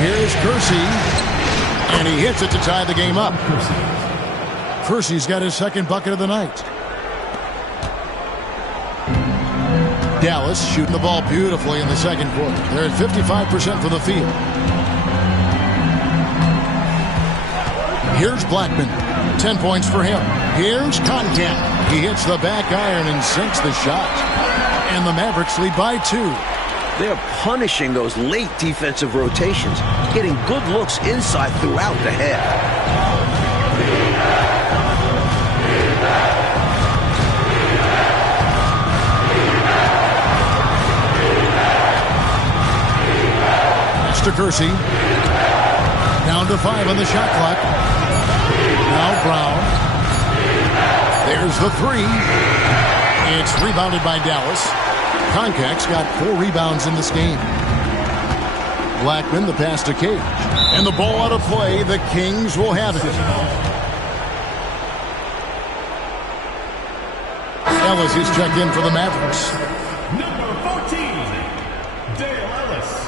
Here's Kersey. And he hits it to tie the game up. Kersey's got his second bucket of the night. Dallas shooting the ball beautifully in the second quarter. They're at 55% for the field. Here's Blackman. 10 points for him. Here's Concat. He hits the back iron and sinks the shot. And the Mavericks lead by 2. They're punishing those late defensive rotations, getting good looks inside throughout the half. To Kersey. Down to 5 on the shot clock. Now Brown. There's the 3. It's rebounded by Dallas. Concac's got 4 rebounds in this game. Blackman the pass to Cage. And the ball out of play. The Kings will have it. Ellis is checked in for the Mavericks. Number 14, Dale Ellis.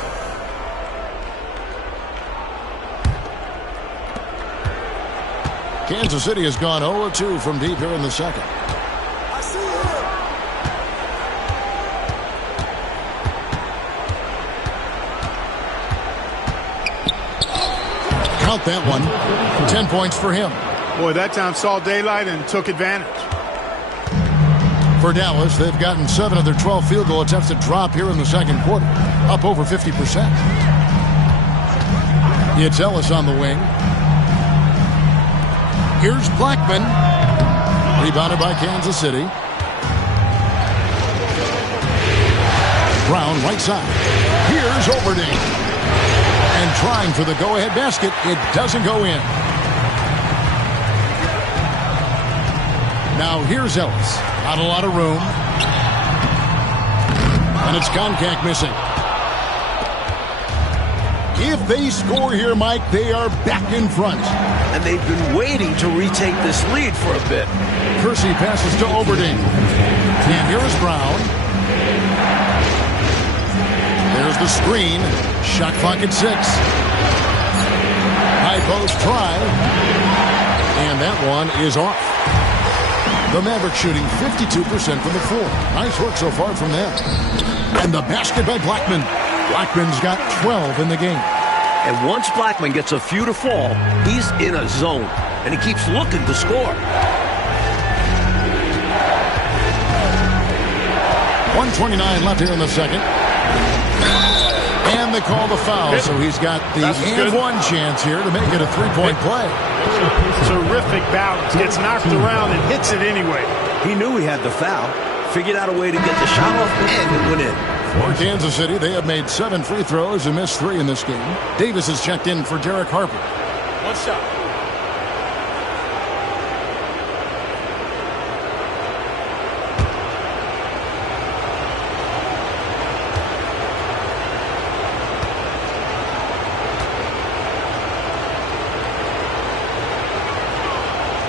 Kansas City has gone 0-2 from deep here in the second. Count that one. 10 points for him. Boy, that time saw daylight and took advantage. For Dallas, they've gotten 7 of their 12 field goal attempts to drop here in the second quarter. Up over 50%. It's Ellis on the wing. Here's Blackman. Rebounded by Kansas City. Brown right side. Here's Overding. And trying for the go-ahead basket. It doesn't go in. Now here's Ellis. Not a lot of room. And it's Concac missing. If they score here, Mike, they are back in front. And they've been waiting to retake this lead for a bit. Kersey passes to Overding. And here is Brown. There's the screen. Shot clock at 6. High post try. And that one is off. The Mavericks shooting 52% from the floor. Nice work so far from them. And the basket by Blackman. Blackman's got 12 in the game. And once Blackman gets a few to fall, he's in a zone. And he keeps looking to score. 1:29 left here in the second. And they call the foul, so he's got the and one chance here to make it a three-point play. Terrific balance. Gets knocked around and hits it anyway. He knew he had the foul, figured out a way to get the shot off, and it went in. For Kansas City, they have made 7 free throws and missed 3 in this game. Davis has checked in for Derek Harper. One shot.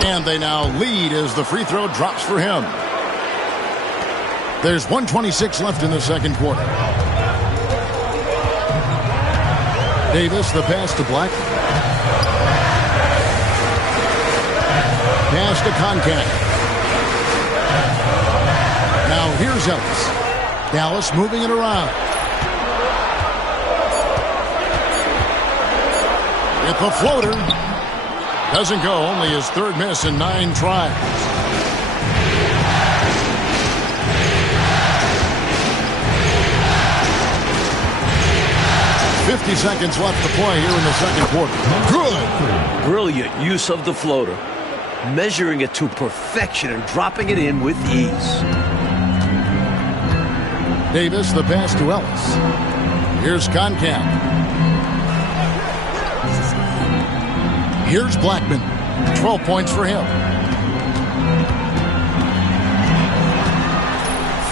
And they now lead as the free throw drops for him. There's 1:26 left in the second quarter. Davis, the pass to Black. Pass to Concat. Now here's Ellis. Dallas moving it around. With the floater. Doesn't go, only his third miss in 9 tries. .50 seconds left to play here in the second quarter. Good. Brilliant use of the floater. Measuring it to perfection and dropping it in with ease. Davis, the pass to Ellis. Here's Concat. Here's Blackman. 12 points for him.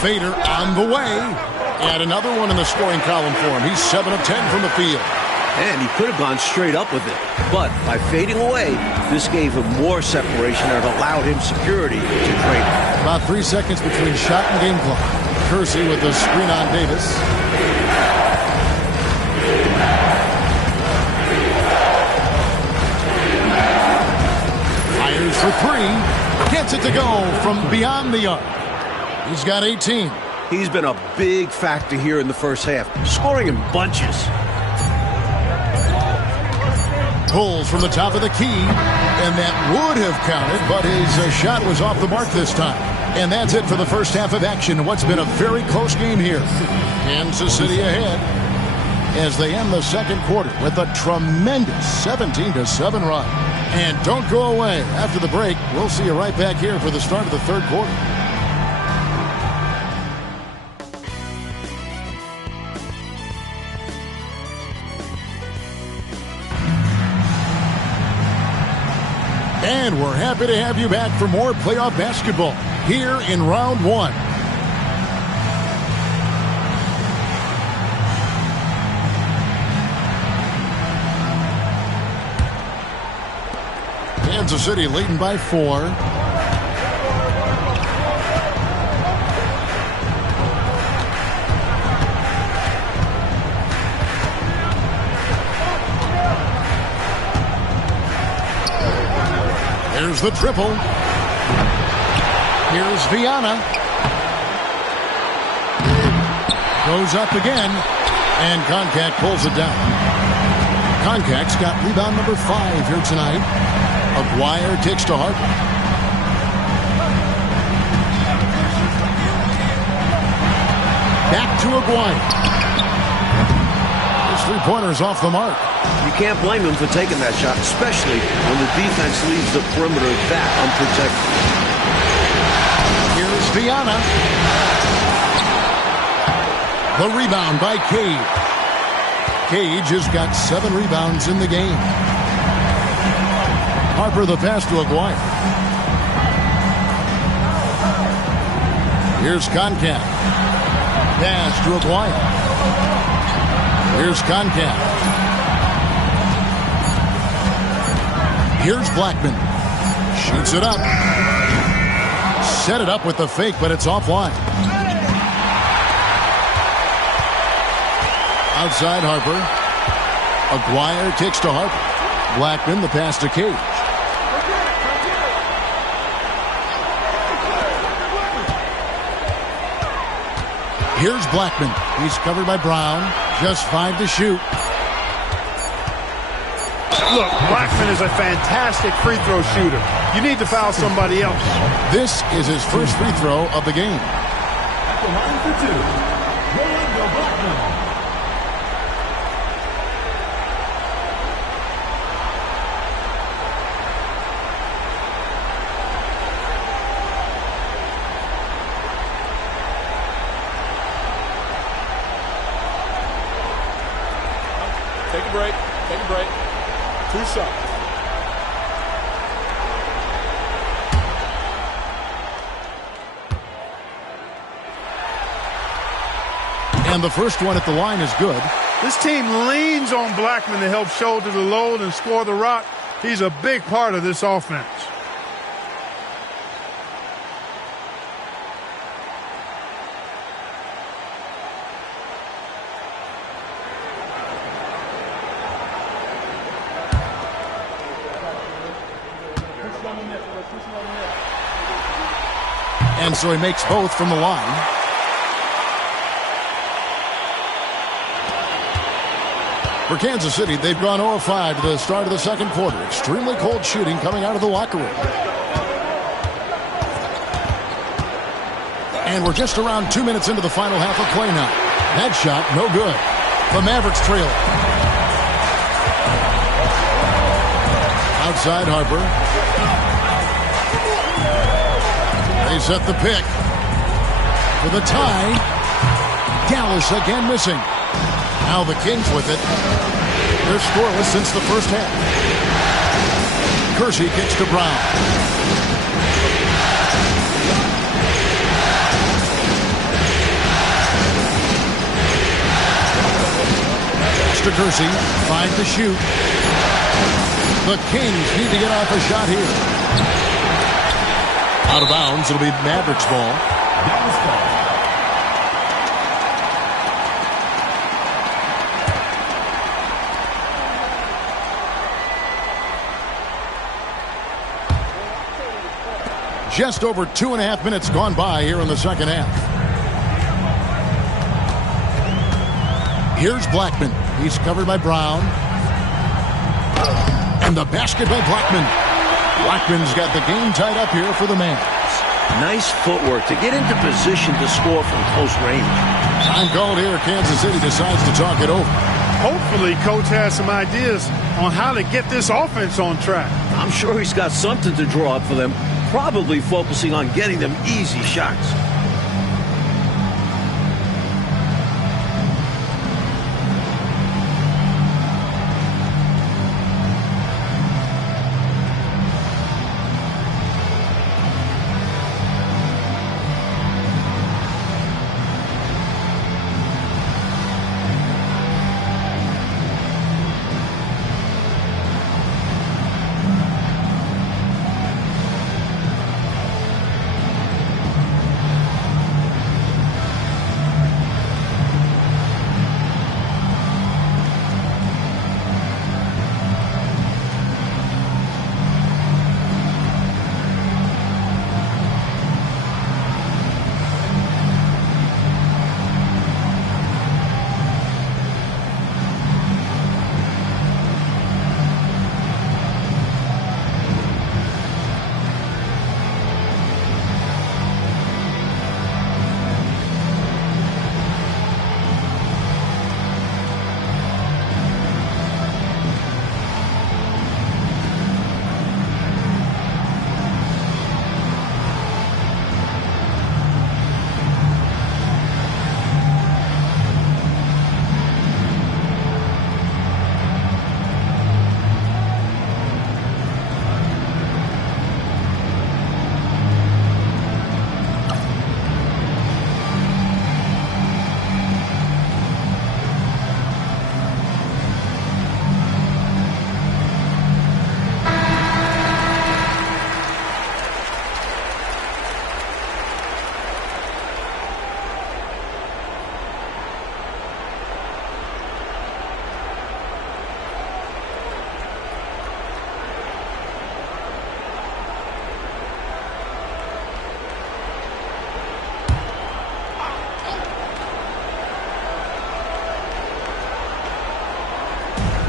Fader on the way. And another one in the scoring column for him. He's 7 of 10 from the field. And he could have gone straight up with it. But by fading away, this gave him more separation and allowed him security to trade. About 3 seconds between shot and game clock. Kersey with the screen on Davis. Fires for 3. Gets it to go from beyond the arc. He's got 18. He's been a big factor here in the first half, scoring in bunches. Pulls from the top of the key, and that would have counted, but his shot was off the mark this time. And that's it for the first half of action. What's been a very close game here. Kansas City ahead as they end the second quarter with a tremendous 17-7 run. And don't go away. After the break, we'll see you right back here for the start of the third quarter. And we're happy to have you back for more playoff basketball here in round 1. Kansas City leading by 4. Here's the triple. Here's Viana. Goes up again. And Concat pulls it down. Concat's got rebound number 5 here tonight. Aguirre takes to Harper. Back to Aguirre. His three-pointer's off the mark. You can't blame him for taking that shot, especially when the defense leaves the perimeter that unprotected. Here's Viana. The rebound by Cage. Cage has got 7 rebounds in the game. Harper the pass to Aguirre. Here's Concat. Pass to Aguirre. Here's Concat. Here's Blackman. Shoots it up. Set it up with the fake, but it's offline. Outside Harper. Aguirre takes to Harper. Blackman the pass to Cage. Here's Blackman. He's covered by Brown. Just 5 to shoot. Look, Blackman is a fantastic free throw shooter. You need to foul somebody else. This is his first free throw of the game. the line for two, Rolando Blackman. Take a break. Take a break. 2 shots. And the first one at the line is good. This team leans on Blackman to help shoulder the load and score the rock. He's a big part of this offense. And so he makes both from the line. For Kansas City, they've gone 0-5 to the start of the second quarter. Extremely cold shooting coming out of the locker room. And we're just around 2 minutes into the final half of play now. That shot, no good. The Mavericks trail. Outside Harper. They set the pick. For the tie. Dallas again missing. Now the Kings with it. They're scoreless since the first half. Kersey kicks to Brown. Pass to Kersey. 5 to shoot. The Kings need to get off a shot here. Out of bounds. It'll be Mavericks ball. Dallas ball. Just over 2.5 minutes gone by here in the second half. Here's Blackman. He's covered by Brown. And the basket by Blackman. Blackman's got the game tied up here for the Mavs. Nice footwork to get into position to score from close range. Time called here. Kansas City decides to talk it over. Hopefully, Coach has some ideas on how to get this offense on track. I'm sure he's got something to draw up for them. Probably focusing on getting them easy shots.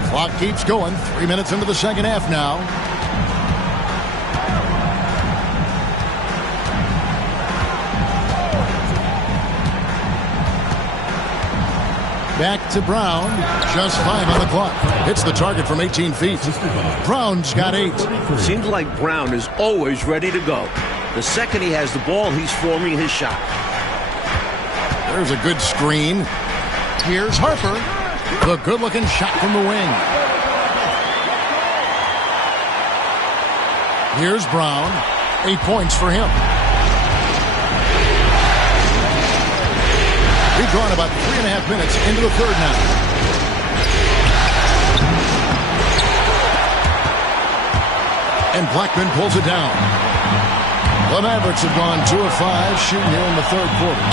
Clock keeps going. 3 minutes into the second half now. Back to Brown. Just 5 on the clock. Hits the target from 18 feet. Brown's got 8. Seems like Brown is always ready to go. The second he has the ball, he's forming his shot. There's a good screen. Here's Harper. The good-looking shot from the wing. Here's Brown. 8 points for him. We've gone about 3.5 minutes into the third now. And Blackman pulls it down. The Mavericks have gone 2 of 5 shooting here in the third quarter.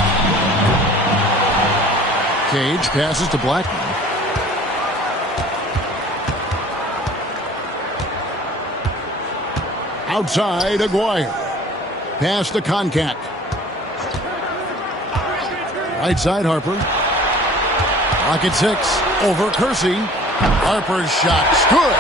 Cage passes to Blackman. Outside, Aguirre. Pass to Koncak. Right side, Harper. Rocket 6. Over Kersey. Harper's shot's good.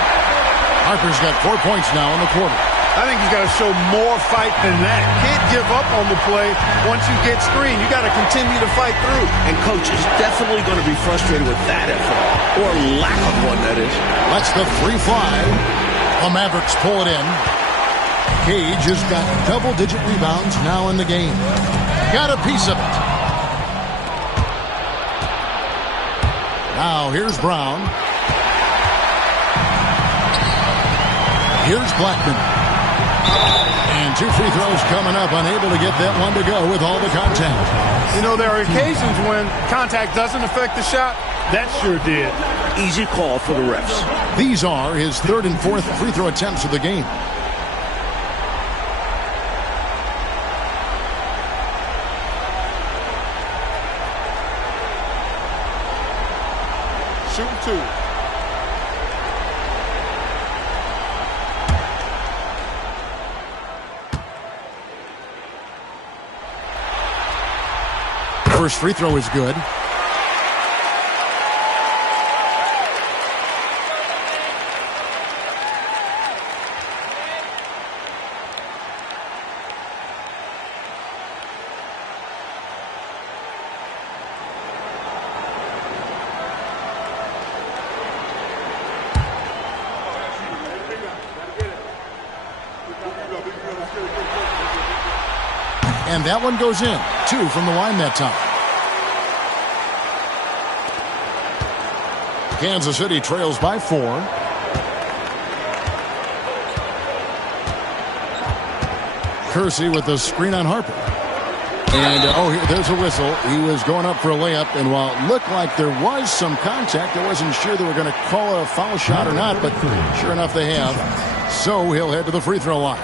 Harper's got 4 points now in the quarter. I think he's got to show more fight than that. Can't give up on the play once you get screened. You got to continue to fight through. And coach is definitely going to be frustrated with that effort. Or lack of one, that is. Lets the 3 fly. The Mavericks pull it in. Cage has got double-digit rebounds now in the game. Got a piece of it. Now here's Brown. Here's Blackman. And 2 free throws coming up. Unable to get that one to go with all the contact. You know, there are occasions when contact doesn't affect the shot. That sure did. Easy call for the refs. These are his 3rd and 4th free throw attempts of the game. Shooting 2. First free throw is good. And that one goes in. 2 from the line that time. Kansas City trails by 4. Kersey with the screen on Harper. And, there's a whistle. He was going up for a layup, and while it looked like there was some contact, I wasn't sure they were going to call a foul shot or not, but sure enough they have. So he'll head to the free throw line.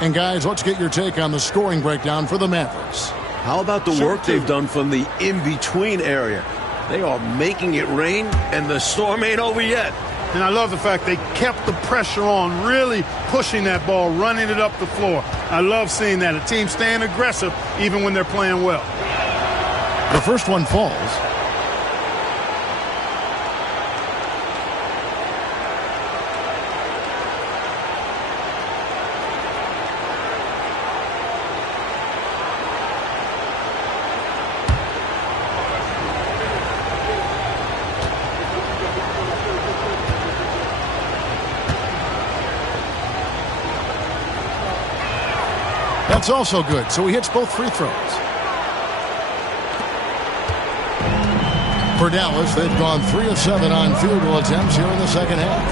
And, guys, let's get your take on the scoring breakdown for the Mavericks. How about the work they've done from the in-between area? They are making it rain, and the storm ain't over yet. And I love the fact they kept the pressure on, really pushing that ball, running it up the floor. I love seeing that. A team staying aggressive even when they're playing well. The first one falls. That's also good, so he hits both free throws. For Dallas, they've gone 3 of 7 on field goal attempts here in the second half.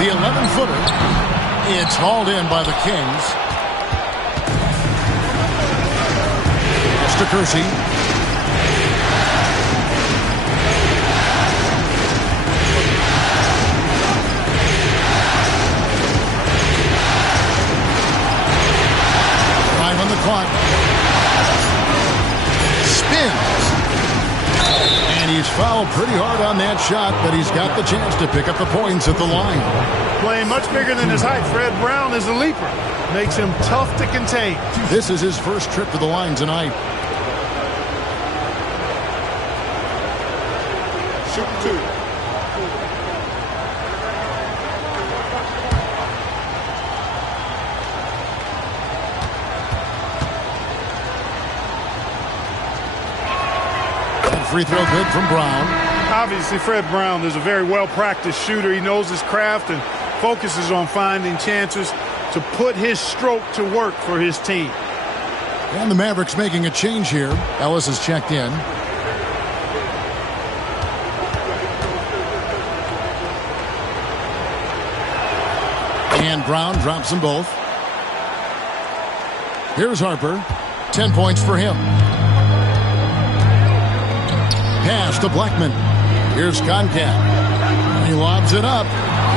The 11-footer, it's hauled in by the Kings. It's to Kersey. Clock. Spins. And he's fouled pretty hard on that shot, but he's got the chance to pick up the points at the line. Playing much bigger than his height, Fred Brown is a leaper. Makes him tough to contain. This is his first trip to the line tonight. Shoot 2. free throw good from Brown. Obviously, Fred Brown is a very well-practiced shooter. He knows his craft and focuses on finding chances to put his stroke to work for his team. And the Mavericks making a change here. Ellis has checked in. And Brown drops them both. Here's Harper. 10 points for him. Pass to Blackman. Here's Concat. He lobs it up.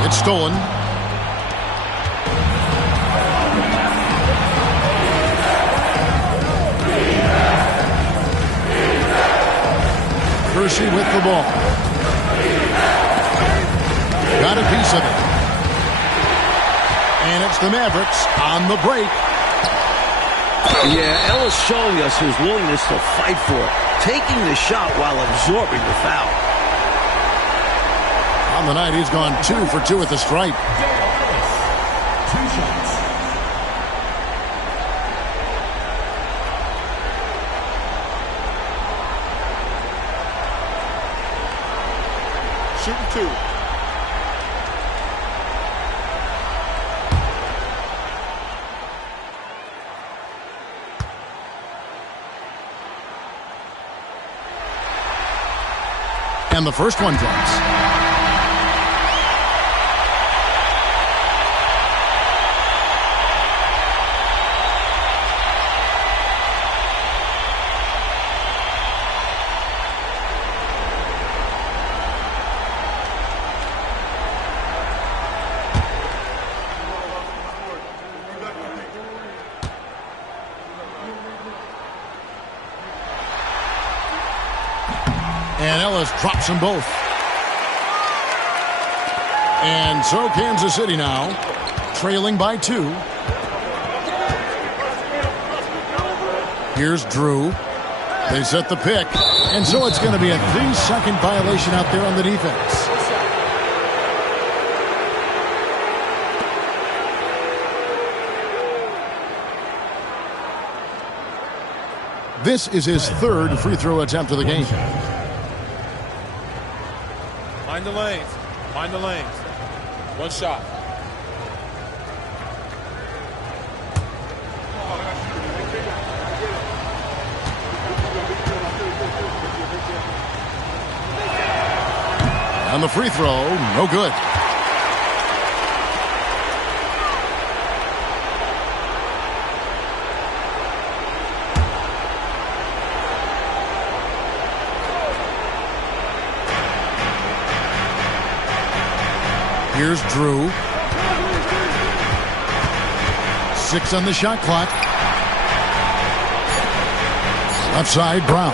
It's stolen. Kersey with the ball. Got a piece of it. And it's the Mavericks on the break. Yeah, Ellis showing us his willingness to fight for it, taking the shot while absorbing the foul. On the night, he's gone 2 for 2 at the stripe. Two shots. Shooting 2. And the first one drops. And Ellis drops them both. And so Kansas City now trailing by 2. Here's Drew. They set the pick. And so it's going to be a 3-second violation out there on the defense. This is his 3rd free throw attempt of the game. Mind the lanes. Mind the lanes. One shot. And the free throw, no good. Here's Drew. 6 on the shot clock. Left side, Brown.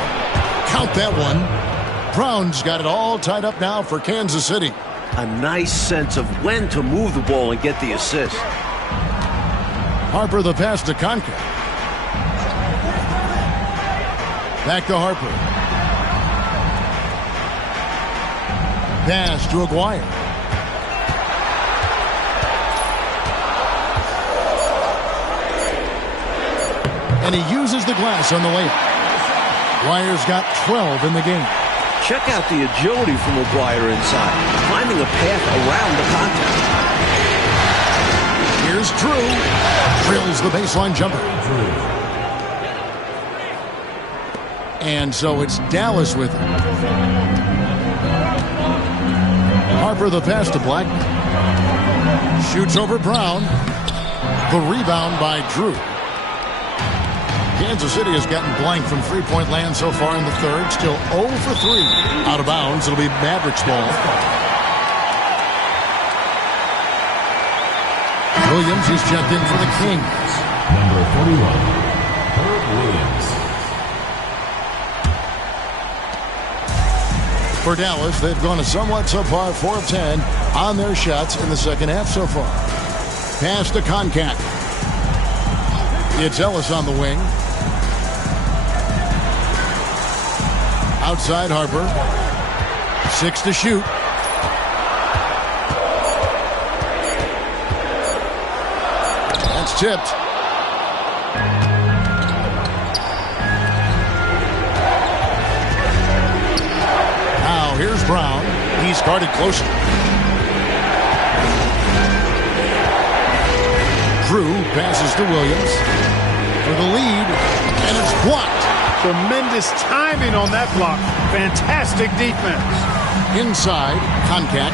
Count that one. Brown's got it all tied up now for Kansas City. A nice sense of when to move the ball and get the assist. Harper the pass to Concat. Back to Harper. Pass to Aguirre. And he uses the glass on the layup. Aguirre's got 12 in the game. Check out the agility from Aguirre inside, finding a path around the contact. Here's Drew. Drills the baseline jumper. And so it's Dallas with it. Harper the pass to Blackman. Shoots over Brown. The rebound by Drew. Kansas City has gotten blank from three-point land so far in the 3rd. Still 0 for 3. Out of bounds. It'll be Mavericks ball. Williams, he's checked in for the Kings. Number 41, Herb Williams. For Dallas, they've gone a somewhat subpar 4 of 10 on their shots in the second half so far. Pass to Concat. It's Ellis on the wing. Outside Harper. 6 to shoot. That's tipped. Brown. He's guarded closely. Drew passes to Williams for the lead, and it's blocked. Tremendous timing on that block. Fantastic defense. Inside, Koncak.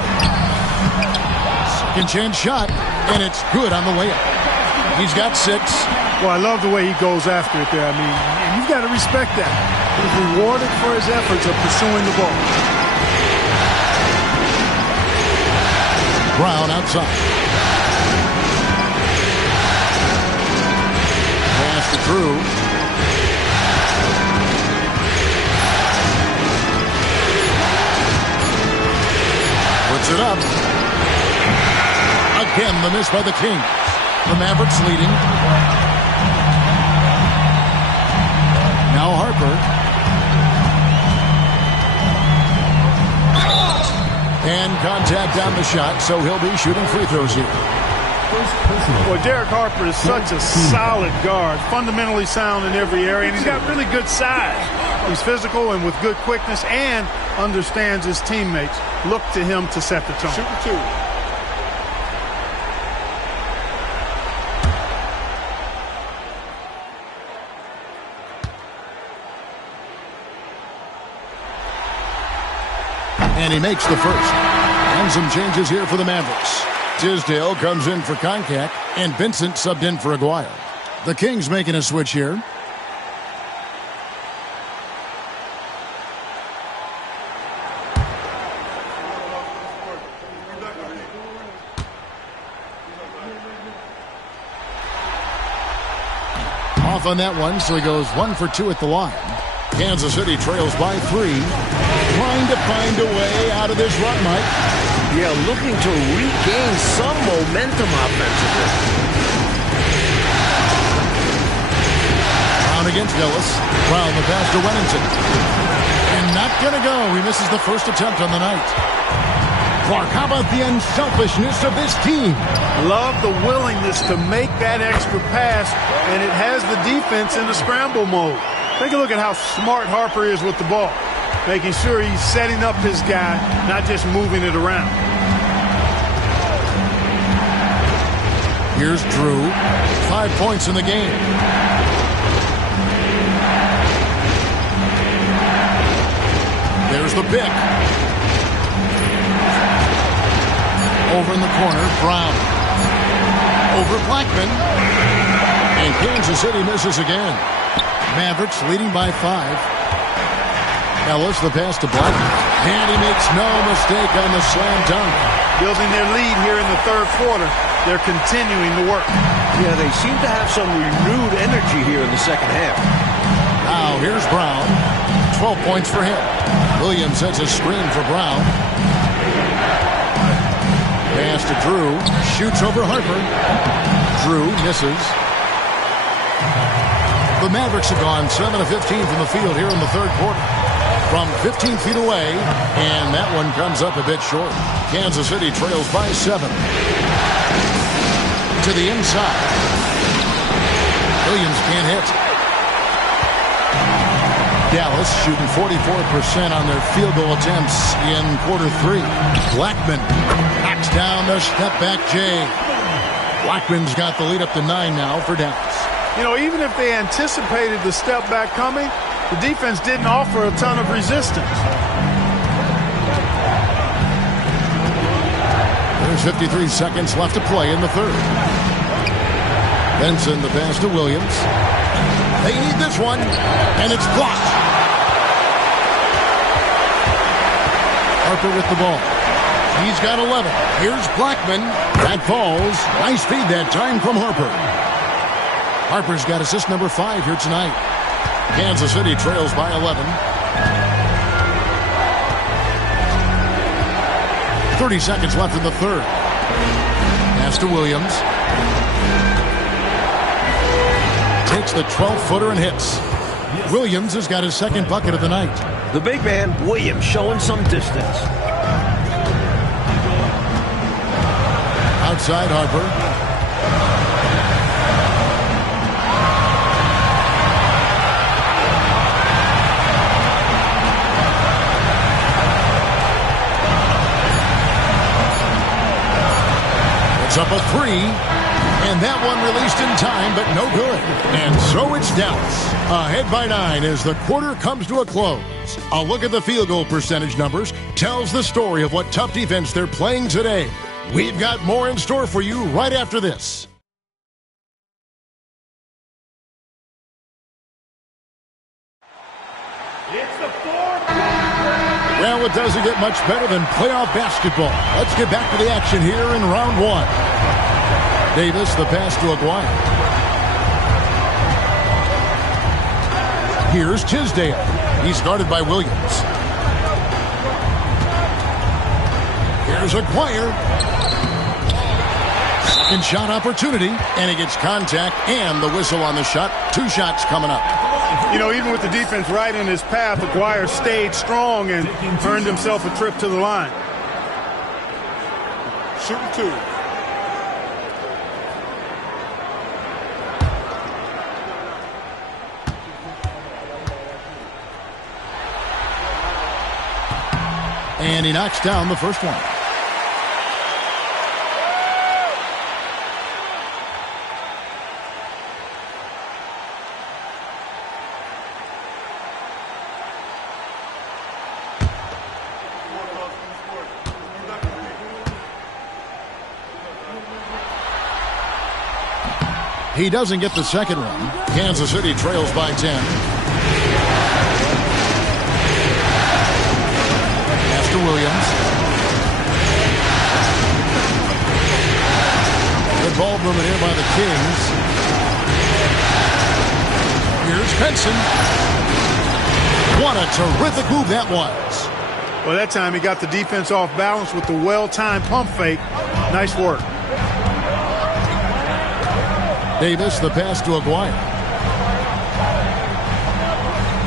Second chance shot, and it's good on the way up. He's got 6. Well, I love the way he goes after it there. I mean, you've got to respect that. He's rewarded for his efforts of pursuing the ball. Brown outside. Pass to Drew. Puts it up. Again, the miss by the Kings. The Mavericks leading. Now Harper. And contact on the shot, so he'll be shooting free throws here. Well, Derek Harper is such a solid guard, fundamentally sound in every area, and he's got really good size. He's physical and with good quickness and understands his teammates. Look to him to set the tone. Shooting 2. And he makes the first. And some changes here for the Mavericks. Tisdale comes in for Koncak, and Vincent subbed in for Aguirre. The Kings making a switch here. Off on that one, so he goes 1 for 2 at the line. Kansas City trails by 3. Trying to find a way out of this run, Mike. Yeah, looking to regain some momentum offensively. Brown against Ellis. Brown the pass to Wennington. And not going to go. He misses the first attempt on the night. Clark, how about the unselfishness of this team? Love the willingness to make that extra pass, and it has the defense in the scramble mode. Take a look at how smart Harper is with the ball, making sure he's setting up his guy, not just moving it around. Here's Drew. 5 points in the game. There's the pick. Over in the corner, Brown. Over Blackman. And Kansas City misses again. Mavericks leading by 5. Ellis, the pass to Blackman. And he makes no mistake on the slam dunk. Building their lead here in the third quarter. They're continuing the work. Yeah, they seem to have some renewed energy here in the second half. Now here's Brown. 12 points for him. Williams sets a screen for Brown. Pass to Drew. Shoots over Harper. Drew misses. The Mavericks have gone 7 of 15 from the field here in the third quarter. From 15 feet away, and that one comes up a bit short. Kansas City trails by 7. To the inside. Williams can't hit. Dallas shooting 44% on their field goal attempts in quarter 3. Blackman knocks down the step-back Jay. Blackman's got the lead up to 9 now for Dallas. You know, even if they anticipated the step back coming, the defense didn't offer a ton of resistance. There's 53 seconds left to play in the third. Benson, the pass to Williams. They need this one, and it's blocked. Harper with the ball. He's got 11. Here's Blackman. That falls. Nice feed that time from Harper. Harper's got assist number 5 here tonight. Kansas City trails by 11. 30 seconds left in the third. Pass to Williams. Takes the 12-footer and hits. Williams has got his second bucket of the night. The big man, Williams, showing some distance. Outside Harper. puts up a three. And that one released in time, but no good. And so it's Dallas, ahead by 9 as the quarter comes to a close. A look at the field goal percentage numbers tells the story of what tough defense they're playing today. We've got more in store for you right after this. Well, it doesn't get much better than playoff basketball. Let's get back to the action here in round 1. Davis, the pass to Aguirre. Here's Tisdale. He's guarded by Williams. Here's Aguirre. Second shot opportunity, and he gets contact and the whistle on the shot. 2 shots coming up. You know, even with the defense right in his path, Aguirre stayed strong and earned himself a trip to the line. Shooting 2. And he knocks down the first one. He doesn't get the second one. Kansas City trails by 10. Williams. Good ball movement here by the Kings. Here's Benson. What a terrific move that was. Well, that time he got the defense off balance with the well-timed pump fake. Nice work. Davis, the pass to Aguirre.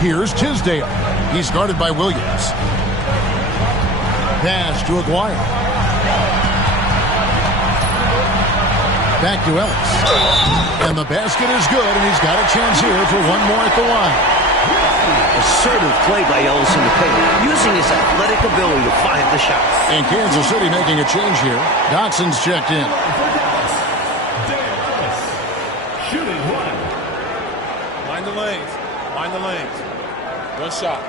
Here's Tisdale. He's guarded by Williams. Pass to Aguirre. Back to Ellis. And the basket is good, and he's got a chance here for one more at the line. Assertive play by Ellis in the paint, using his athletic ability to find the shots. And Kansas City making a change here. Dotson's checked in. Shooting 1. Mind the lanes. Mind the lanes. One shot.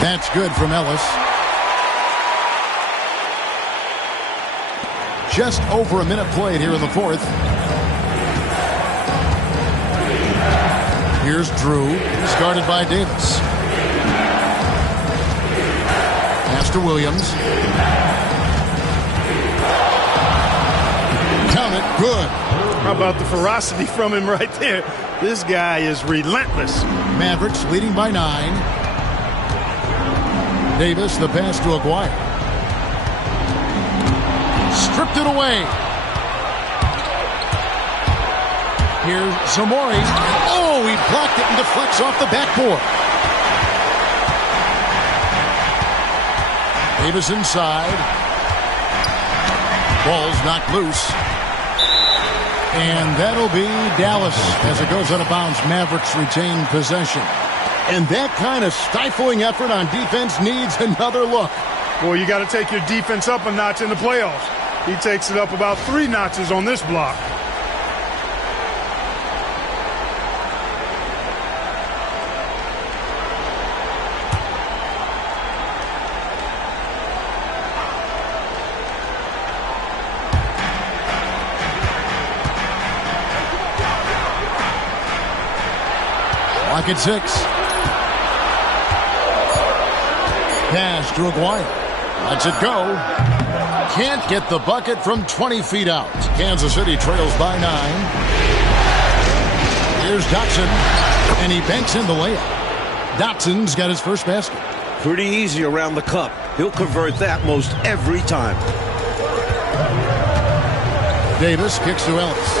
That's good from Ellis. Just over a minute played here in the fourth. Here's Drew, started by Davis. Pass to Williams. Count it, good. How about the ferocity from him right there? This guy is relentless. Mavericks leading by 9. Davis, the pass to Aguirre. Stripped it away. Here's Zamori. Oh, he blocked it and deflects off the backboard. Davis inside. Ball's knocked loose. And that'll be Dallas as it goes out of bounds. Mavericks retain possession. And that kind of stifling effort on defense needs another look. Well, you got to take your defense up a notch in the playoffs. He takes it up about 3 notches on this block. Clock at 6. Pass to Aguirre. Lets it go. Can't get the bucket from 20 feet out. Kansas City trails by 9. Here's Dotson. And he banks in the layup. Dotson's got his first basket. Pretty easy around the cup. He'll convert that most every time. Davis kicks to Ellis.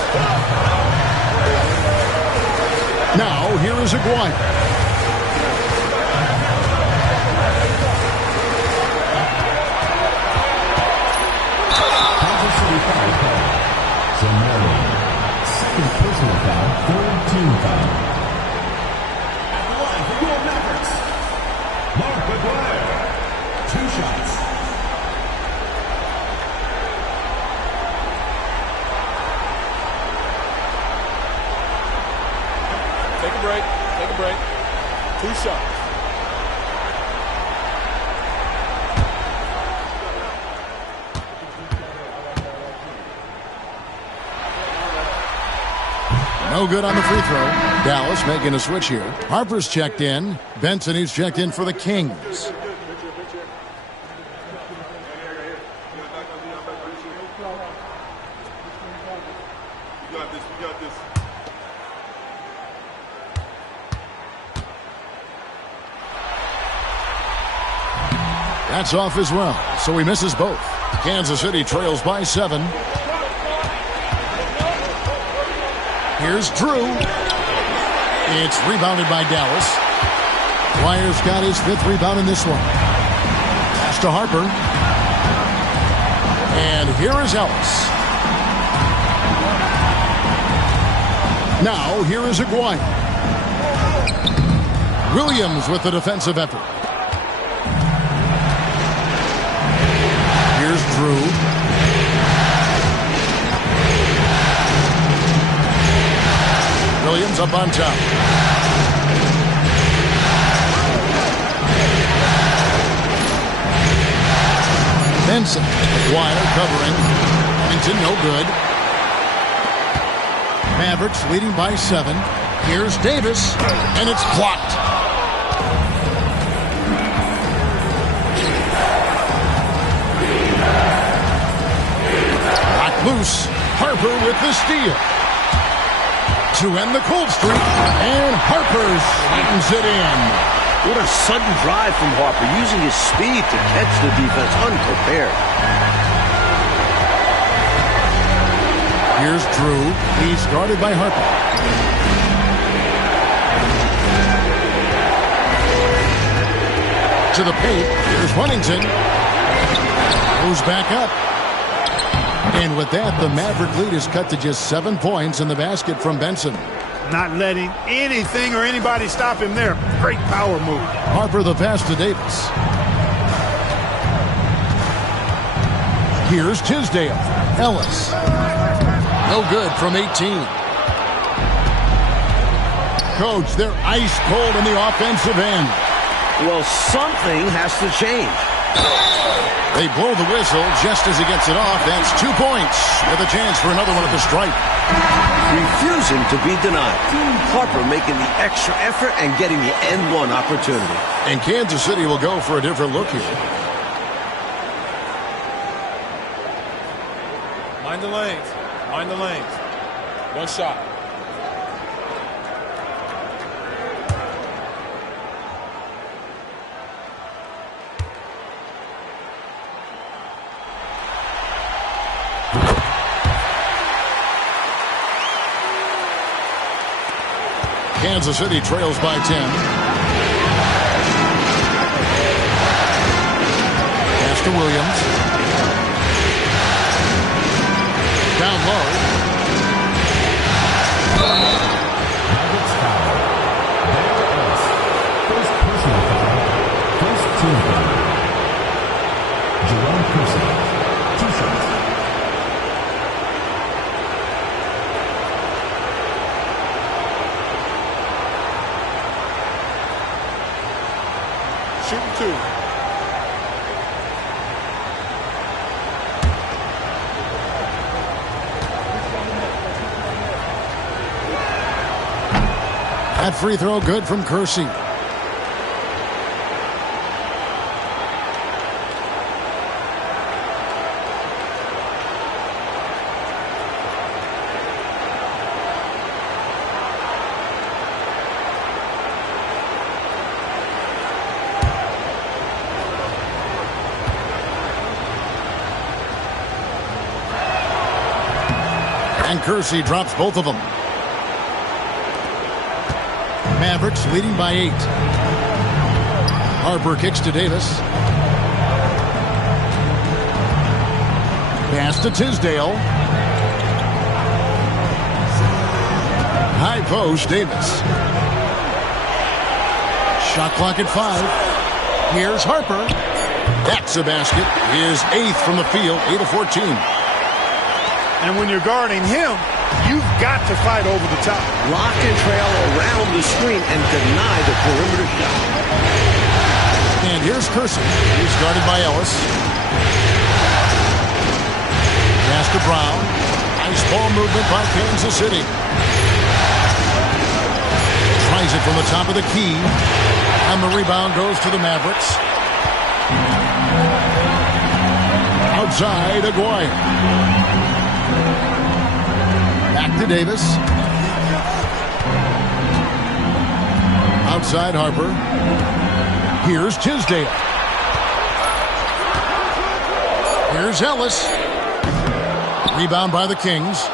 Now, here is Aguirre. Second personal foul, third team foul. At the line for your Mavericks, Mark McGuire. 2 shots. Take a break. Take a break. 2 shots. No good on the free throw. Dallas making a switch here. Harper's checked in. Benson, who's checked in for the Kings. That's off as well, so he misses both. Kansas City trails by 7. Here's Drew. It's rebounded by Dallas. Dwyer's got his 5th rebound in this one. Pass to Harper. And here is Ellis. Now here is Aguirre. Williams with the defensive effort. Here's Drew. Williams up on top. Benson, Wire covering. Clinton, no good. Mavericks leading by 7. Here's Davis, and it's blocked. Locked loose. Harper with the steal. To end the cold streak, and Harper slams it in. What a sudden drive from Harper, using his speed to catch the defense unprepared. Here's Drew. He's guarded by Harper. To the paint. Here's Huntington. Goes back up. And with that, the Maverick lead is cut to just 7 points in the basket from Benson. Not letting anything or anybody stop him there. Great power move. Harper the pass to Davis. Here's Tisdale. Ellis. No good from 18. Coach, they're ice cold in the offensive end. Well, something has to change. They blow the whistle just as he gets it off. That's 2 points with a chance for another one at the stripe. Refusing to be denied. Harper making the extra effort and getting the end one opportunity. And Kansas City will go for a different look here. Mind the lanes. Mind the lanes. 1 shot. Kansas City trails by 10. Pass to Williams. Down low. Mavericks foul. There is first personal foul, first team foul. Jerome Kersey, 2 shots. Shooting 2. That free throw good from Kersey. And Kersey drops both of them. Mavericks leading by 8. Harper kicks to Davis. Pass to Tisdale. High post, Davis. Shot clock at 5. Here's Harper. That's a basket. His 8th from the field, 8 of 14. And when you're guarding him, you've got to fight over the top. Lock and trail around the screen and deny the perimeter shot. And here's Kersey. He's guarded by Ellis. Pass to Brown. Nice ball movement by Kansas City. Tries it from the top of the key. And the rebound goes to the Mavericks. Outside, Aguirre. Back to Davis. Outside, Harper. Here's Tisdale. Here's Ellis. Rebound by the Kings.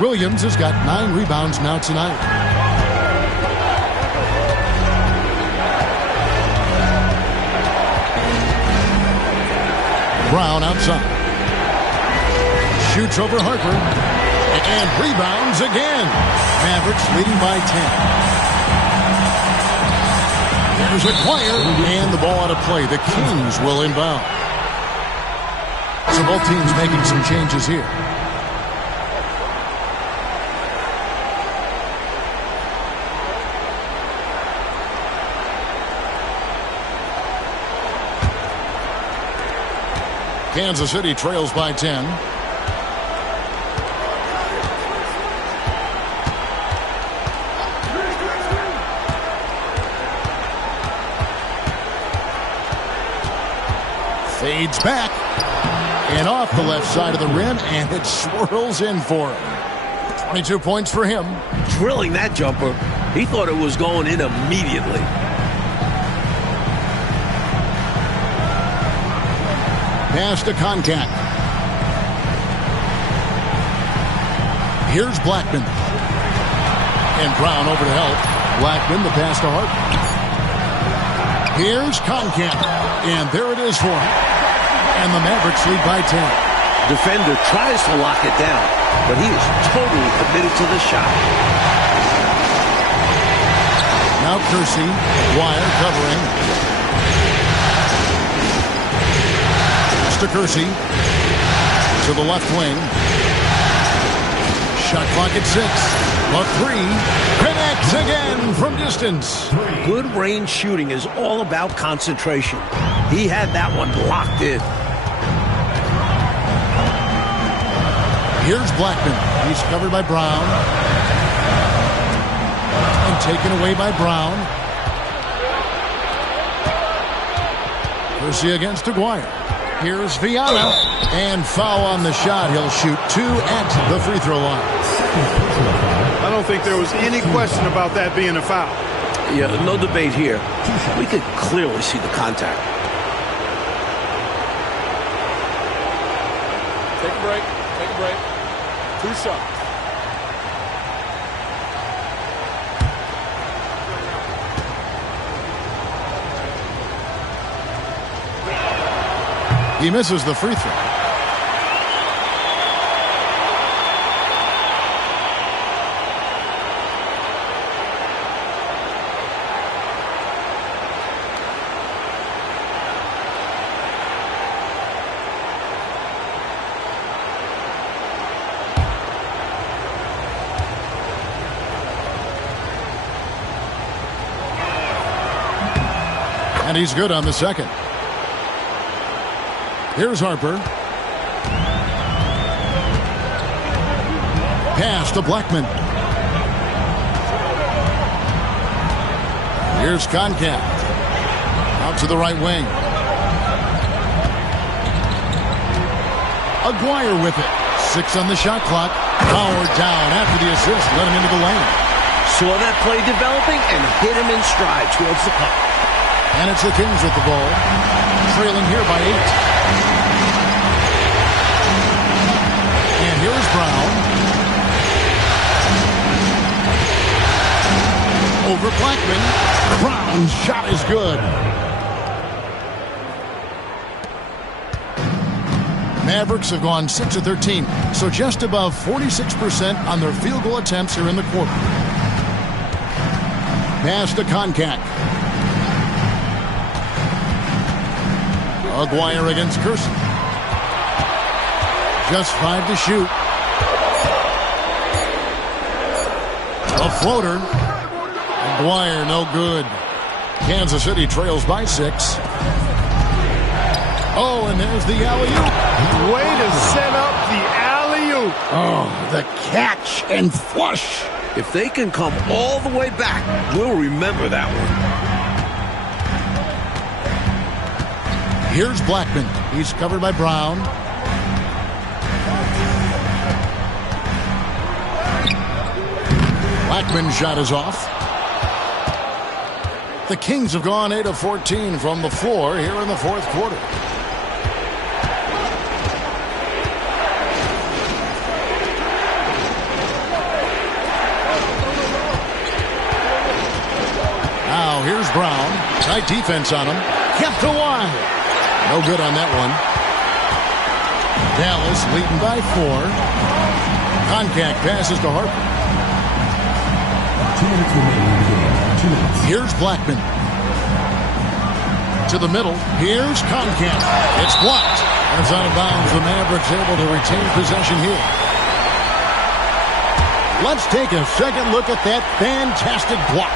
Williams has got 9 rebounds now tonight. Brown outside. Shoots over Harper. And rebounds again. Mavericks leading by 10. There's Aguirre. And the ball out of play. The Kings will inbound. So both teams making some changes here. Kansas City trails by 10. Fades back. And off the left side of the rim, and it swirls in for him. 22 points for him. Drilling that jumper. He thought it was going in immediately. Pass to Concat. Here's Blackman. And Brown over to help. Blackman, the pass to Hart. Here's Concat. And there it is for him. And the Mavericks lead by 10. Defender tries to lock it down, but he is totally committed to the shot. Now Kersey. Wire covering. To Kersey. To the left wing. Shot clock at 6. A 3. Connects again from distance. Good range shooting is all about concentration. He had that one locked in. Here's Blackman. He's covered by Brown. And taken away by Brown. Kersey against Aguirre. Here's Viana. And foul on the shot. He'll shoot 2 at the free throw line. I don't think there was any question about that being a foul. Yeah, no debate here. We could clearly see the contact. Take a break. Take a break. 2 shots. He misses the free throw. And he's good on the second. Here's Harper. Pass to Blackman. Here's Concat. Out to the right wing. Aguirre with it. 6 on the shot clock. Power down after the assist. Let him into the lane. Saw that play developing and hit him in stride towards the cup. And it's the Kings with the ball. Trailing here by 8. And here's Brown. Over Blackman. Brown's shot is good. Mavericks have gone 6 of 13, so just above 46% on their field goal attempts here in the quarter. Pass to Koncak. Aguirre against Kersey. Just 5 to shoot. A floater. Aguirre, no good. Kansas City trails by 6. Oh, and there's the alley-oop. Way to set up the alley-oop. Oh, the catch and flush. If they can come all the way back, we'll remember that one. Here's Blackman. He's covered by Brown. Blackman's shot is off. The Kings have gone 8 of 14 from the floor here in the fourth quarter. Now here's Brown. Tight defense on him. Kept to one. No good on that one. Dallas leading by 4. Koncak passes to Harper. 2 minutes remaining in the game. 2 minutes. Here's Blackman. To the middle. Here's Koncak. It's blocked. And it's out of bounds. The Mavericks able to retain possession here. Let's take a second look at that fantastic block.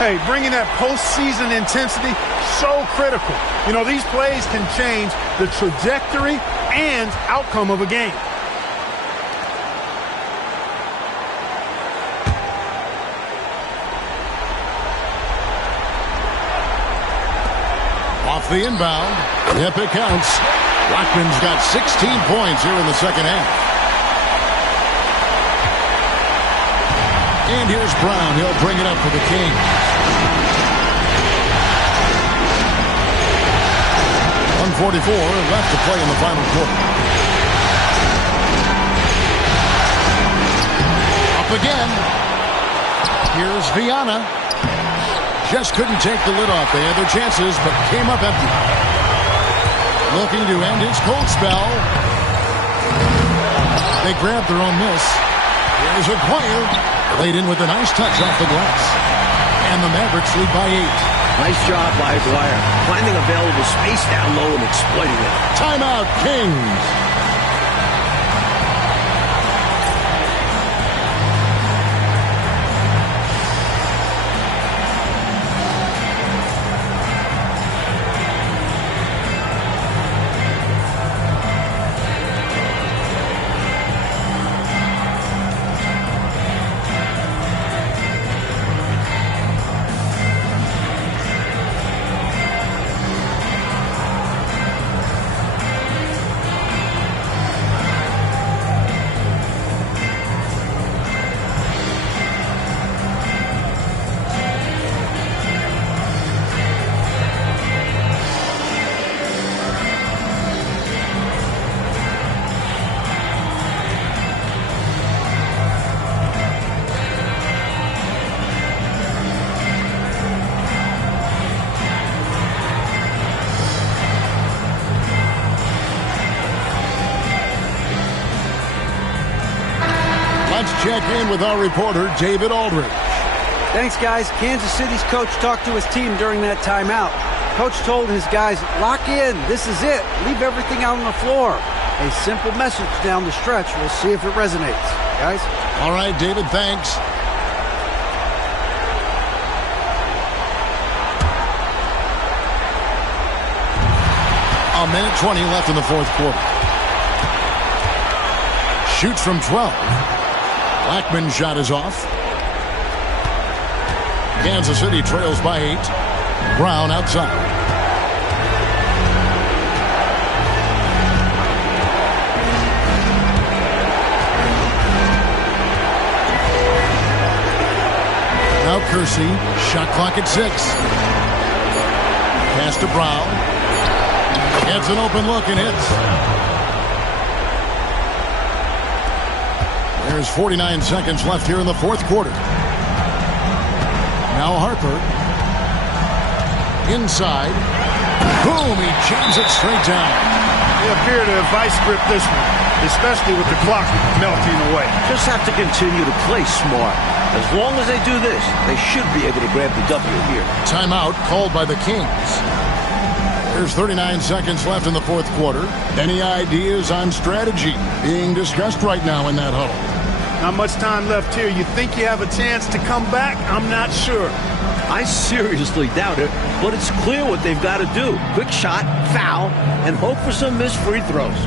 Hey, bringing that postseason intensity, so critical. You know, these plays can change the trajectory and outcome of a game. Off the inbound. Yep, it counts. Blackman's got 16 points here in the second half. And here's Brown. He'll bring it up for the Kings. 1:44 left to play in the final quarter. Up again. Here's Viana. Just couldn't take the lid off. They had their chances, but came up empty. Looking to end his cold spell. They grabbed their own miss. Here's Aguirre. Laid in with a nice touch off the glass. And the Mavericks lead by 8. Nice job by Aguirre, finding available space down low and exploiting it. Timeout, Kings. Check in with our reporter, David Aldridge. Thanks, guys. Kansas City's coach talked to his team during that timeout. Coach told his guys, lock in. This is it. Leave everything out on the floor. A simple message down the stretch. We'll see if it resonates. Guys? All right, David, thanks. A minute 20 left in the fourth quarter. Shoots from 12. Blackman's shot is off. Kansas City trails by 8. Brown outside. Now Kersey. Shot clock at 6. Pass to Brown. Gets an open look and hits. There's 49 seconds left here in the fourth quarter. Now Harper. Inside. Boom, he jams it straight down. They appear to have vice gripped this one, especially with the clock melting away. Just have to continue to play smart. As long as they do this, they should be able to grab the W here. Timeout called by the Kings. There's 39 seconds left in the fourth quarter. Any ideas on strategy being discussed right now in that huddle? Not much time left here. You think you have a chance to come back? I'm not sure. I seriously doubt it, but it's clear what they've got to do. Quick shot, foul, and hope for some missed free throws.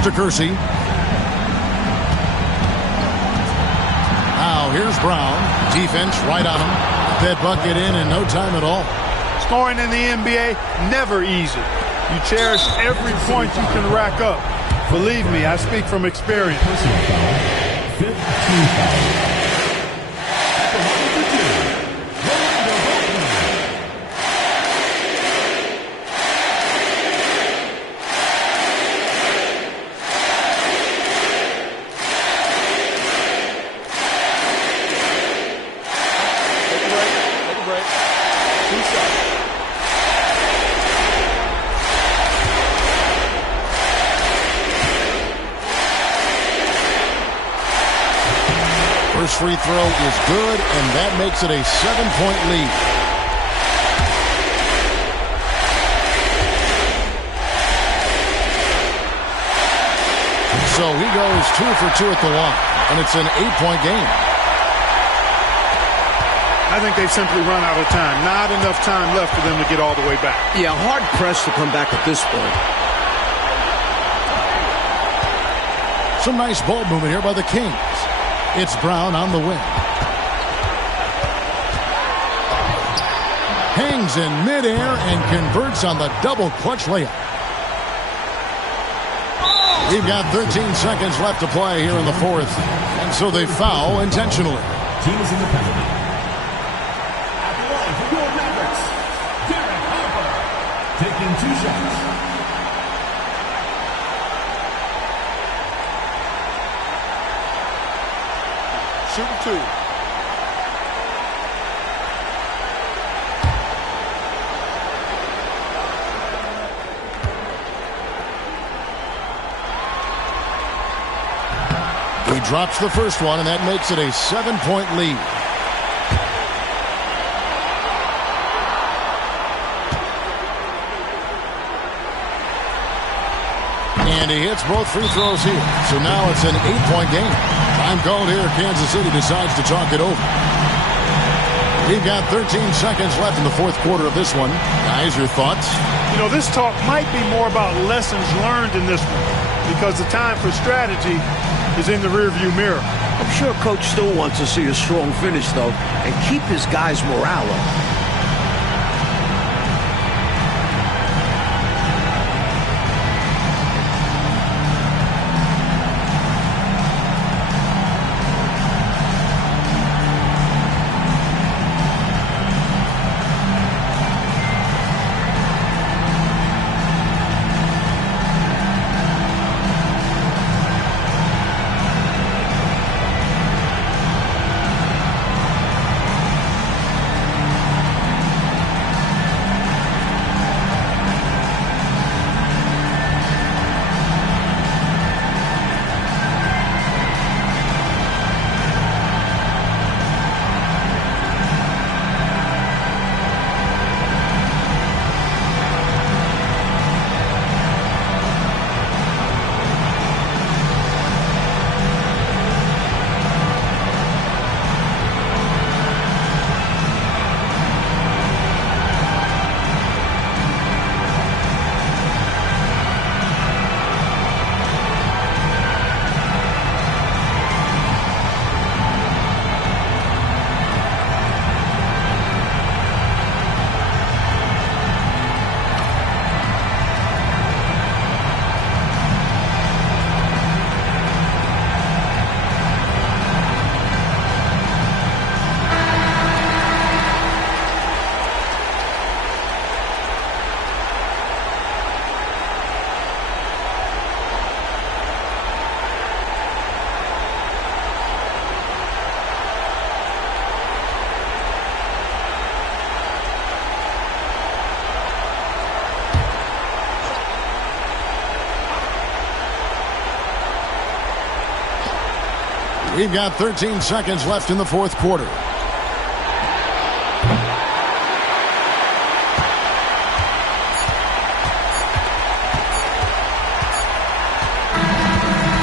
To Kersey. Now here's Brown. Defense right on him. That bucket in no time at all. Scoring in the NBA, never easy. You cherish every point you can rack up. Believe me, I speak from experience. Personal foul. Fifth team foul. First free throw is good, and that makes it a 7-point lead. So he goes 2 for 2 at the line, and it's an 8-point game. I think they've simply run out of time. Not enough time left for them to get all the way back. Yeah, hard pressed to come back at this point. Some nice ball movement here by the Kings. It's Brown on the wing. Hangs in midair and converts on the double clutch layup. We've got 13 seconds left to play here in the fourth. And so they foul intentionally. Teams in the penalty. At the line for your Mavericks, Derek Harper. Taking 2 shots. Shooting 2. He drops the first one, and that makes it a 7-point lead. And he hits both free throws here. So now it's an 8-point game. Time called here. Kansas City decides to talk it over. We've got 13 seconds left in the fourth quarter of this one. Guys, your thoughts? You know, this talk might be more about lessons learned in this one because the time for strategy is in the rearview mirror. I'm sure Coach still wants to see a strong finish, though, and keep his guys' morale up. We've got 13 seconds left in the fourth quarter.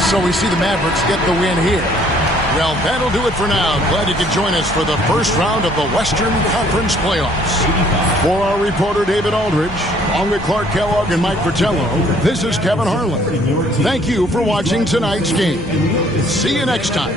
So we see the Mavericks get the win here. Well, that'll do it for now. Glad you could join us for the first round of the Western Conference Playoffs. For our reporter, David Aldridge, along with Clark Kellogg and Mike Fratello, this is Kevin Harlan. Thank you for watching tonight's game. See you next time.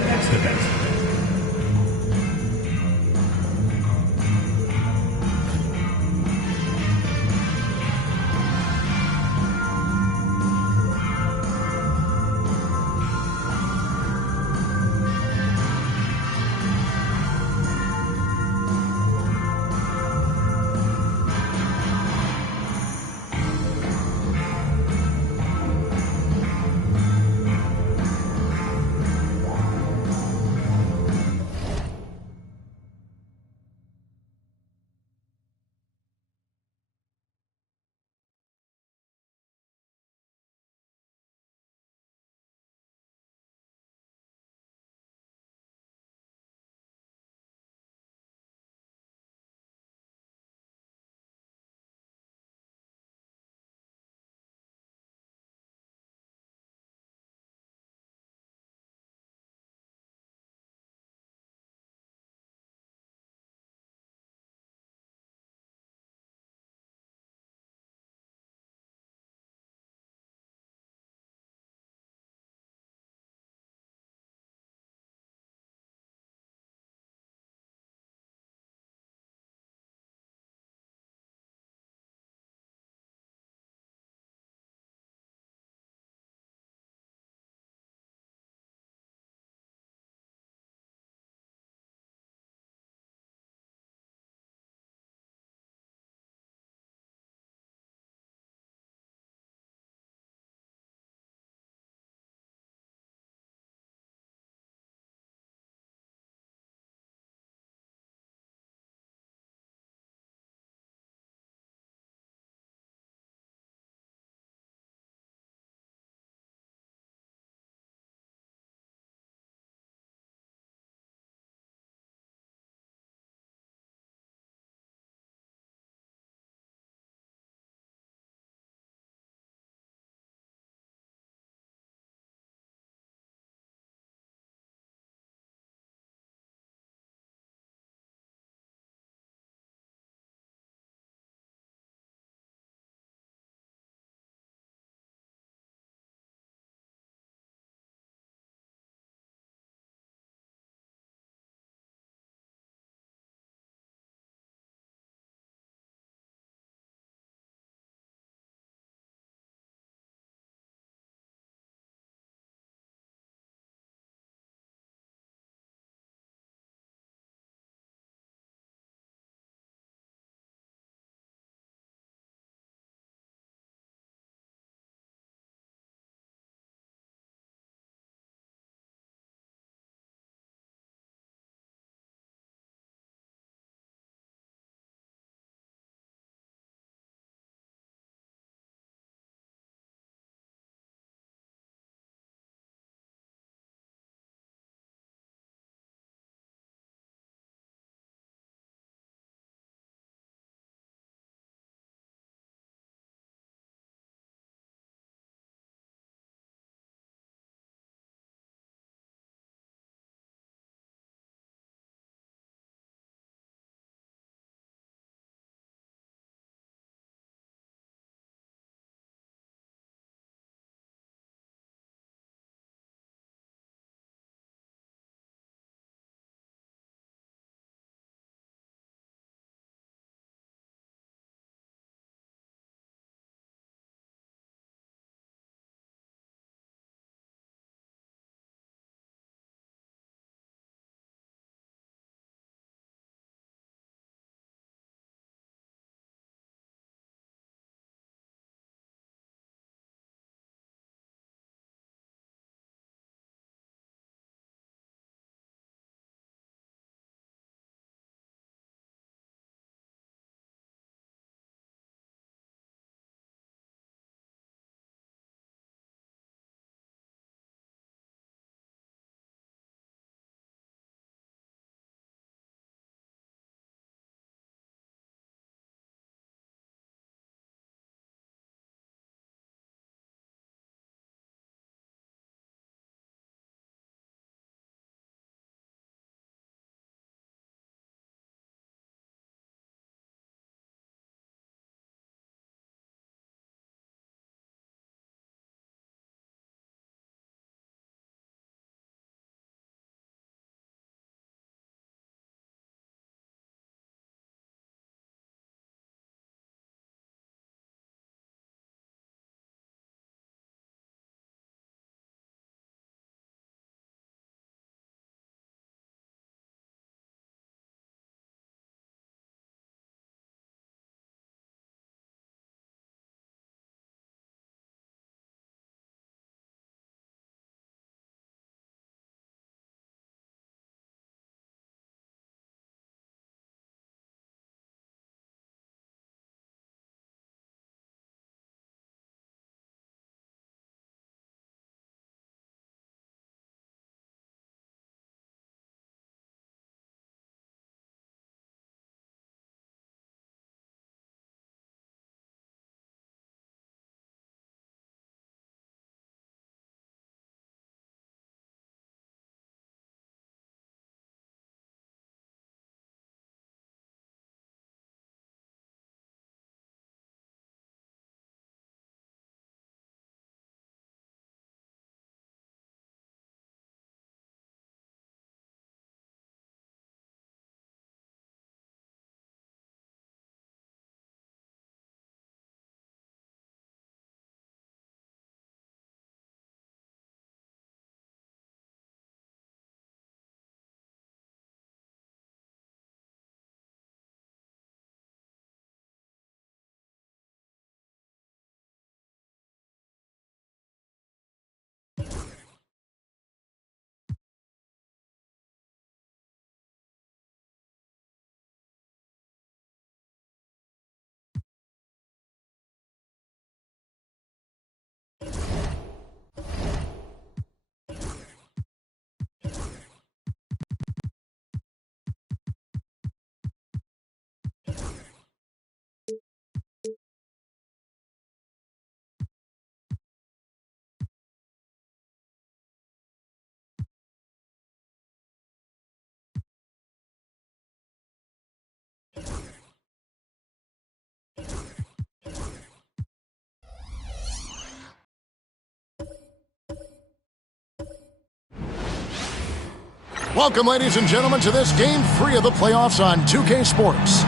Welcome, ladies and gentlemen, to this Game 3 of the playoffs on 2K Sports.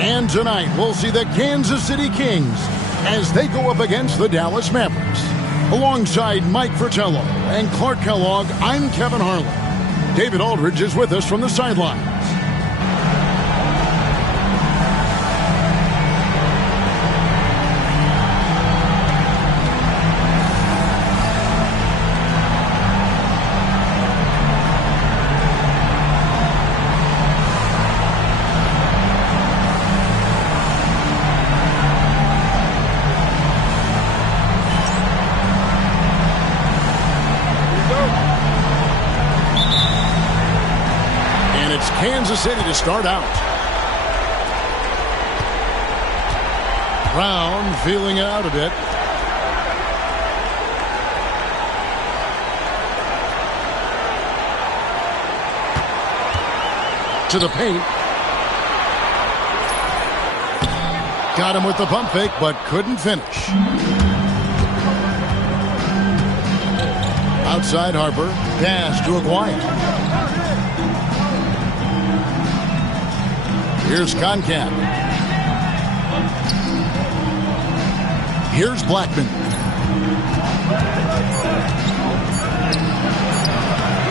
And tonight, we'll see the Kansas City Kings as they go up against the Dallas Mavericks. Alongside Mike Fratello and Clark Kellogg, I'm Kevin Harlan. David Aldridge is with us from the sidelines. Kansas City to start out. Brown feeling it out a bit. To the paint. Got him with the pump fake, but couldn't finish. Outside Harper. Pass to Aguirre. Here's Concat. Here's Blackman.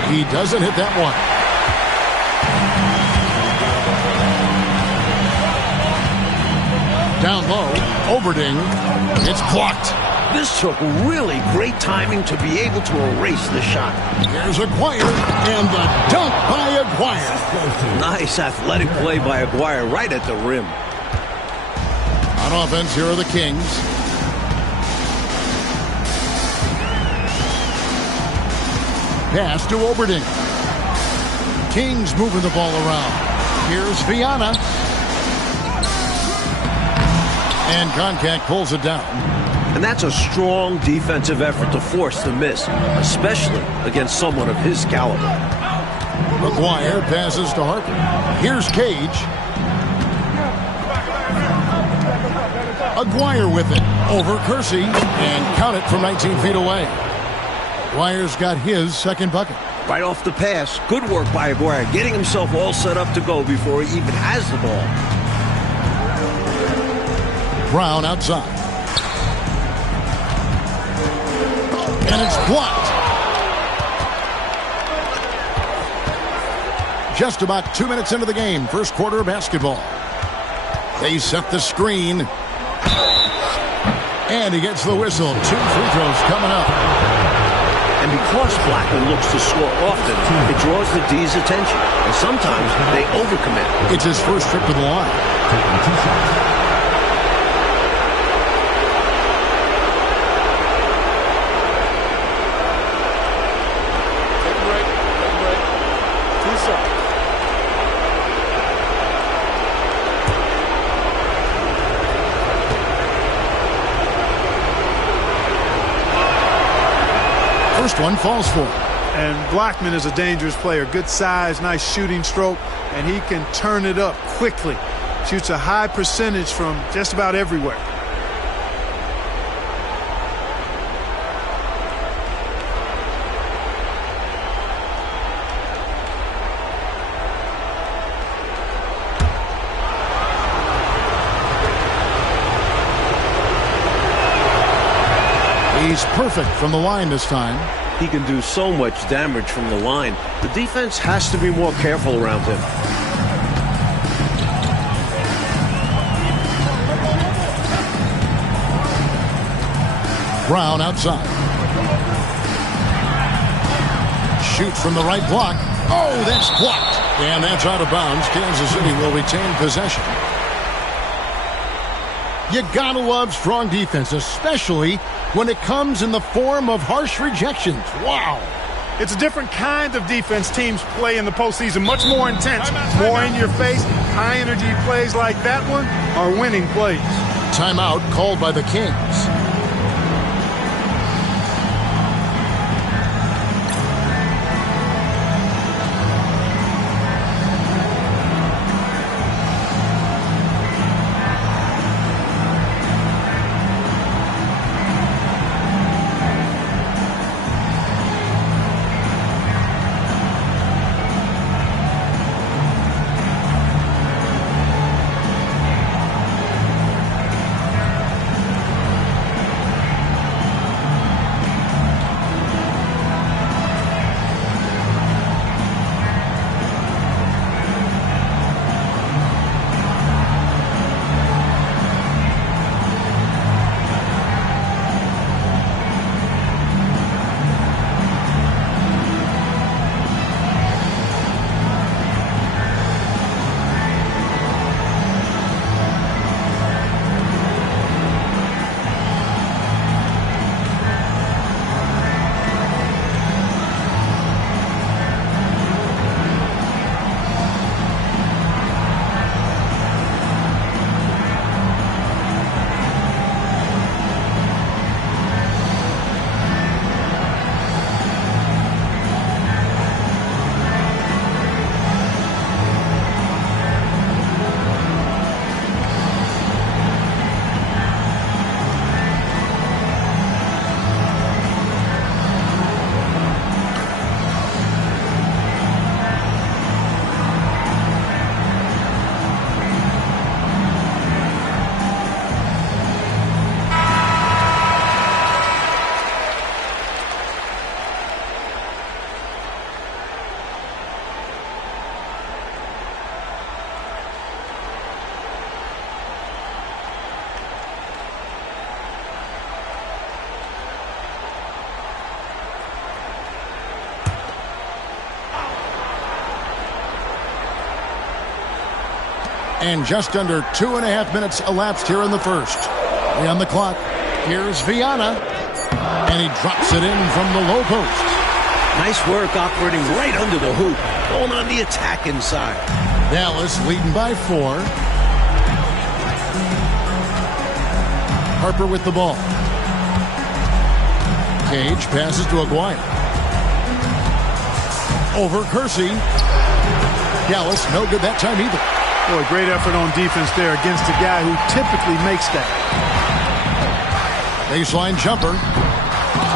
He doesn't hit that one. Down low, Oberding. It's blocked. This took really great timing to be able to erase the shot. Here's Aguirre, and the dunk by Aguirre. Nice athletic play by Aguirre right at the rim. On offense, here are the Kings. Pass to Oberding. Kings moving the ball around. Here's Viana. And Concat pulls it down. And that's a strong defensive effort to force the miss, especially against someone of his caliber. Aguirre passes to Harper. Here's Cage. Aguirre with it. Over Kersey. And count it from 19 feet away. Aguirre's got his second bucket. Right off the pass. Good work by Aguirre, getting himself all set up to go before he even has the ball. Brown outside. And it's blocked. Just about 2 minutes into the game, first quarter of basketball. They set the screen. And he gets the whistle. 2 free throws coming up. And because Blackman looks to score often, it draws the D's attention. And sometimes they overcommit. It's his first trip to the line. Taking 2 shots. First one falls for him. And Blackman is a dangerous player. Good size, nice shooting stroke, and he can turn it up quickly. Shoots a high percentage from just about everywhere. He's perfect from the line this time. He can do so much damage from the line. The defense has to be more careful around him. Brown outside. Shoots from the right block. Oh, that's blocked. And that's out of bounds. Kansas City will retain possession. You gotta love strong defense, especially when it comes in the form of harsh rejections. Wow. It's a different kind of defense teams play in the postseason. Much more intense, more in your face. High energy plays like that one are winning plays. Timeout called by the Kings. And just under 2.5 minutes elapsed here in the first. 3 on the clock. Here's Viana. And he drops it in from the low post. Nice work operating right under the hoop. Going on the attack inside. Dallas leading by 4. Harper with the ball. Cage passes to Aguirre. Over Kersey. Dallas no good that time either. Boy, great effort on defense there against a guy who typically makes that. Baseline jumper.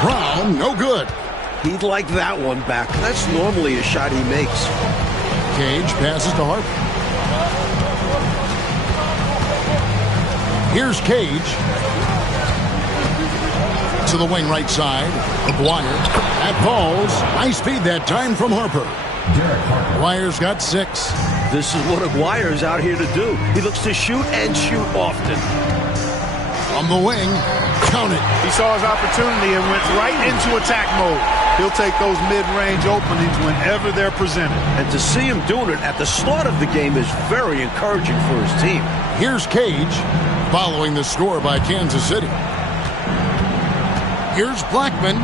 Brown, no good. He'd like that one back. That's normally a shot he makes. Cage passes to Harper. Here's Cage. To the wing right side. Aguirre. That falls. Nice feed that time from Harper. Aguirre's got 6. This is what Aguirre's out here to do. He looks to shoot and shoot often. From the wing. Count it. He saw his opportunity and went right into attack mode. He'll take those mid-range openings whenever they're presented. And to see him doing it at the start of the game is very encouraging for his team. Here's Cage, following the score by Kansas City. Here's Blackman.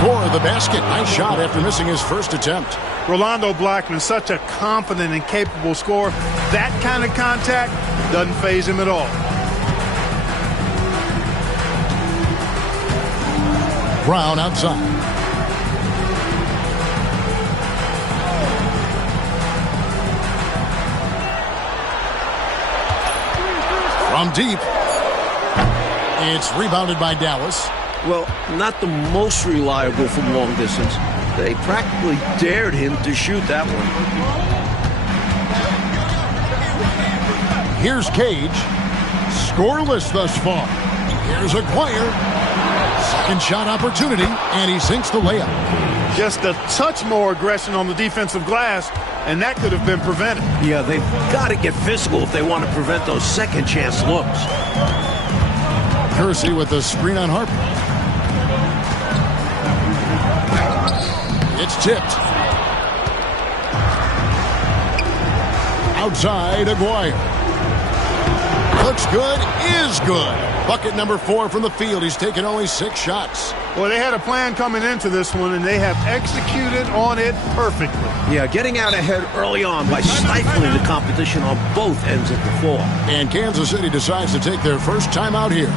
Score of the basket. Nice shot after missing his first attempt. Rolando Blackman, such a confident and capable scorer. That kind of contact doesn't faze him at all. Brown outside. From deep. It's rebounded by Dallas. Well, not the most reliable from long distance. They practically dared him to shoot that one. Here's Cage. Scoreless thus far. Here's Aguirre. Second shot opportunity, and he sinks the layup. Just a touch more aggression on the defensive glass, and that could have been prevented. Yeah, they've got to get physical if they want to prevent those second chance looks. Kersey with the screen on Harper. It's tipped. Outside, Aguirre. Looks good, is good. Bucket number 4 from the field. He's taken only 6 shots. Well, they had a plan coming into this one, and they have executed on it perfectly. Yeah, getting out ahead early on by stifling the competition on both ends of the floor. And Kansas City decides to take their first time out here.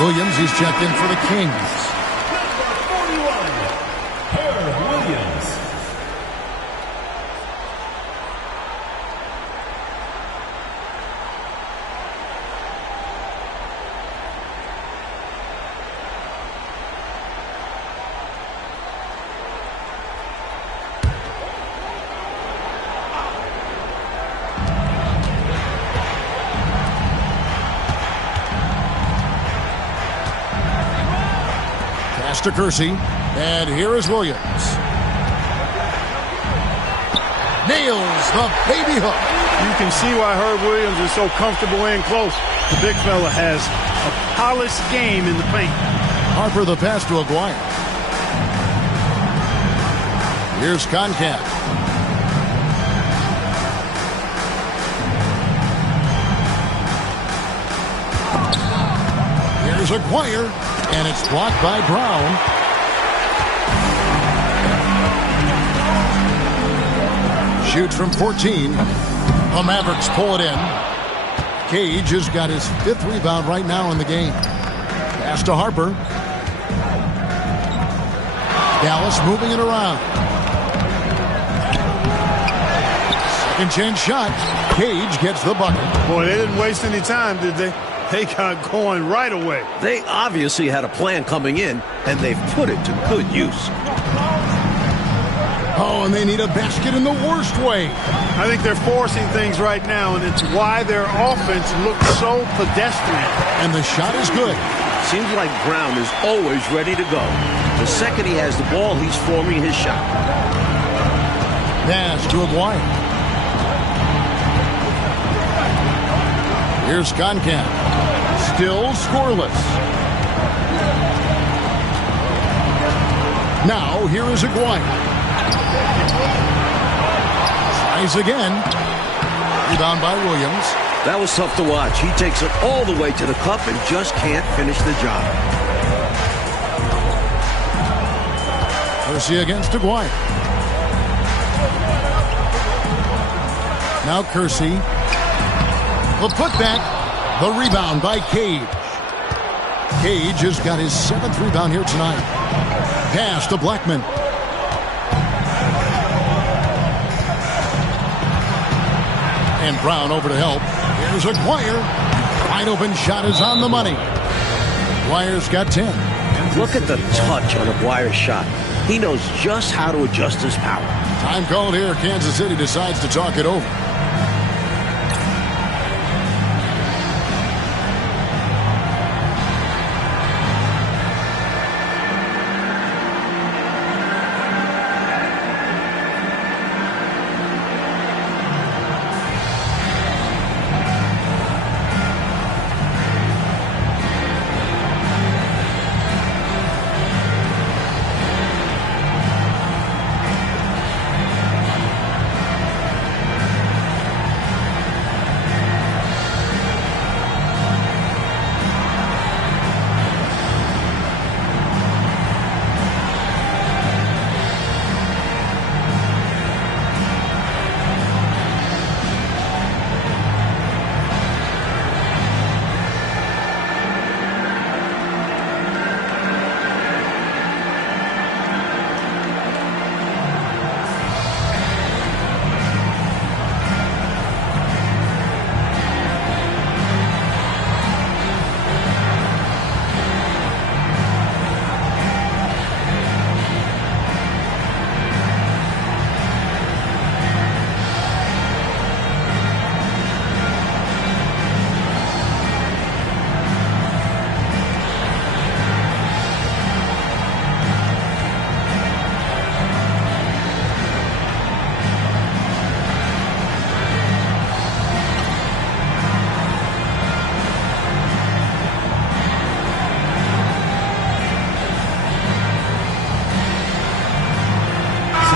Williams, he's checked in for the Kings. Number 41, Herb Williams. to Kersey. And here is Williams. Nails the baby hook. You can see why Herb Williams is so comfortable in close. The big fella has a polished game in the paint. Harper the pass to Aguirre. Here's Concat. Here's Aguirre, and it's blocked by Brown. Shoots from 14. The Mavericks pull it in. Cage has got his 5th rebound right now in the game. Pass to Harper. Dallas moving it around. Second chance shot. Cage gets the bucket. Boy, they didn't waste any time, did they? They got going right away. They obviously had a plan coming in, and they've put it to good use. Oh, and they need a basket in the worst way. I think they're forcing things right now, and it's why their offense looks so pedestrian. And the shot is good. Seems like Brown is always ready to go. The second he has the ball, he's forming his shot. Pass to Aguirre. Here's Concat. Still scoreless. Now, here is Aguirre. Tries again. Rebound by Williams. That was tough to watch. He takes it all the way to the cup and just can't finish the job. Kersey against Aguirre. Now Kersey. The putback. The rebound by Cage. Cage has got his 7th rebound here tonight. Pass to Blackman. And Brown over to help. Here's Aguirre. Wide open shot is on the money. Aguirre's got 10. Look at the touch on Aguirre's shot. He knows just how to adjust his power. Time called here. Kansas City decides to talk it over.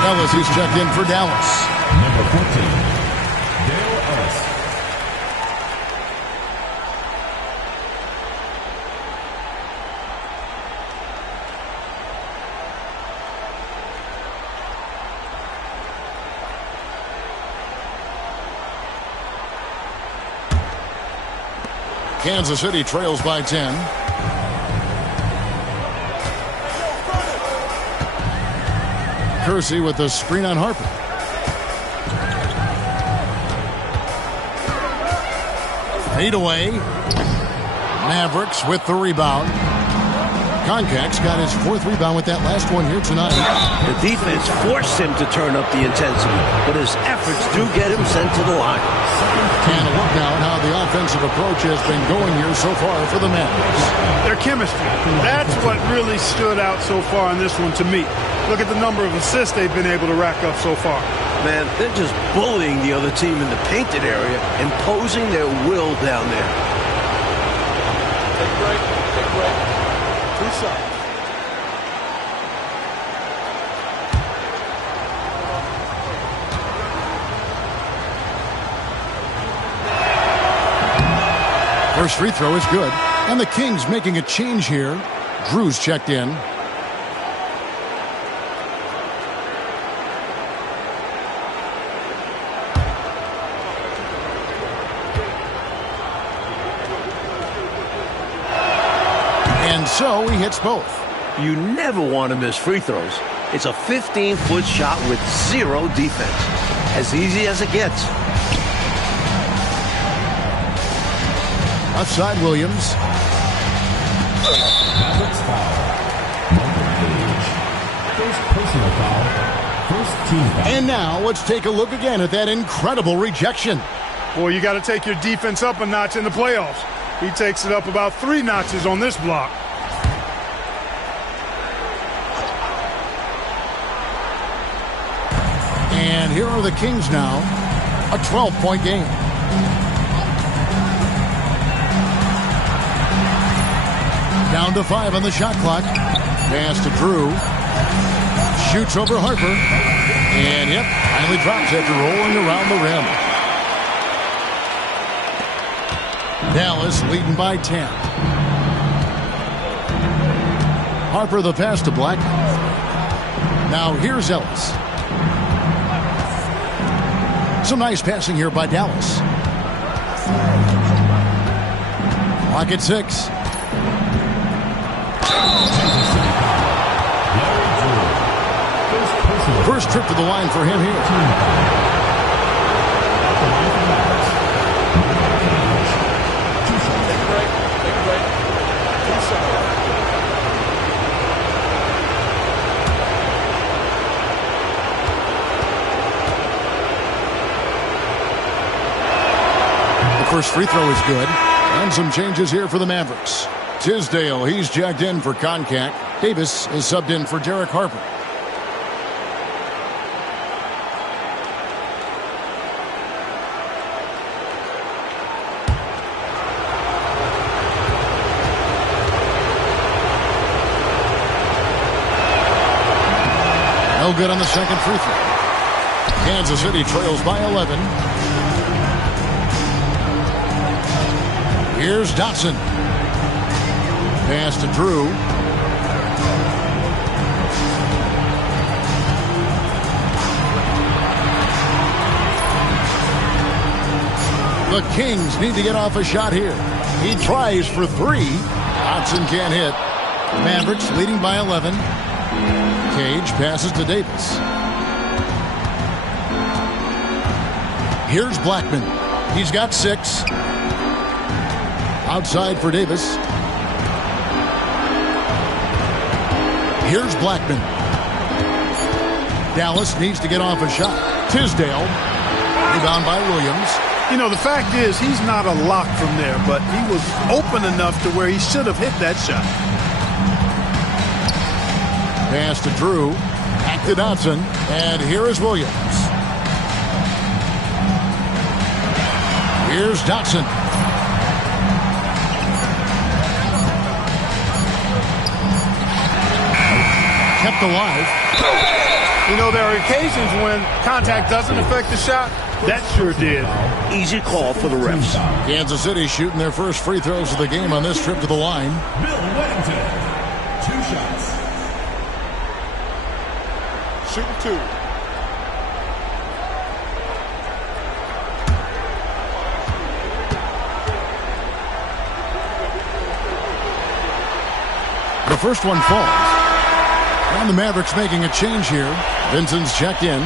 Ellis, who's checked in for Dallas. Number 14, Dale Ellis. Kansas City trails by 10. Kersey with the screen on Harper. Fade away. Mavericks with the rebound. Koncak's got his 4th rebound with that last one here tonight. The defense forced him to turn up the intensity, but his efforts do get him sent to the line. And a look now at how the offensive approach has been going here so far for the Mavericks. Their chemistry. That's what really stood out so far in this one to me. Look at the number of assists they've been able to rack up so far. Man, they're just bullying the other team in the painted area, imposing their will down there. Take a break. Take a break. 2 shots. First free throw is good. And the Kings making a change here. Drew's checked in. And so he hits both. You never want to miss free throws. It's a 15-foot shot with 0 defense. As easy as it gets. Outside Williams. Mavericks foul. Marvin Page. First personal foul. First team foul. And now let's take a look again at that incredible rejection. Boy, you got to take your defense up a notch in the playoffs. He takes it up about 3 notches on this block. And here are the Kings now. A 12-point game. Down to 5 on the shot clock. Pass to Drew. Shoots over Harper. And yep, finally drops after rolling around the rim. Dallas leading by 10. Harper the pass to Black. Now here's Ellis. Some nice passing here by Dallas. Clock at 6. First trip to the line for him here. Take a break. Take a break. 2 shots. The first free throw is good. And some changes here for the Mavericks. Tisdale, he's jacked in for Koncak. Davis is subbed in for Derek Harper. No good on the second free throw. Kansas City trails by 11. Here's Dotson. Pass to Drew. The Kings need to get off a shot here. He tries for 3. Dotson can't hit. Mavericks leading by 11. Cage passes to Davis. Here's Blackman. He's got 6. Outside for Davis. Here's Blackman. Dallas needs to get off a shot. Tisdale. Rebound by Williams. You know, the fact is he's not a lock from there, but he was open enough to where he should have hit that shot. Pass to Drew. Back to Dotson. And here is Williams. Here's Dotson. Kept alive. You know, there are occasions when contact doesn't affect the shot. That sure did. Easy call for the refs. Kansas City shooting their first free throws of the game on this trip to the line. Bill Wennington. 2 shots. Shooting 2. The first one falls. And the Mavericks making a change here. Vincent's checked in.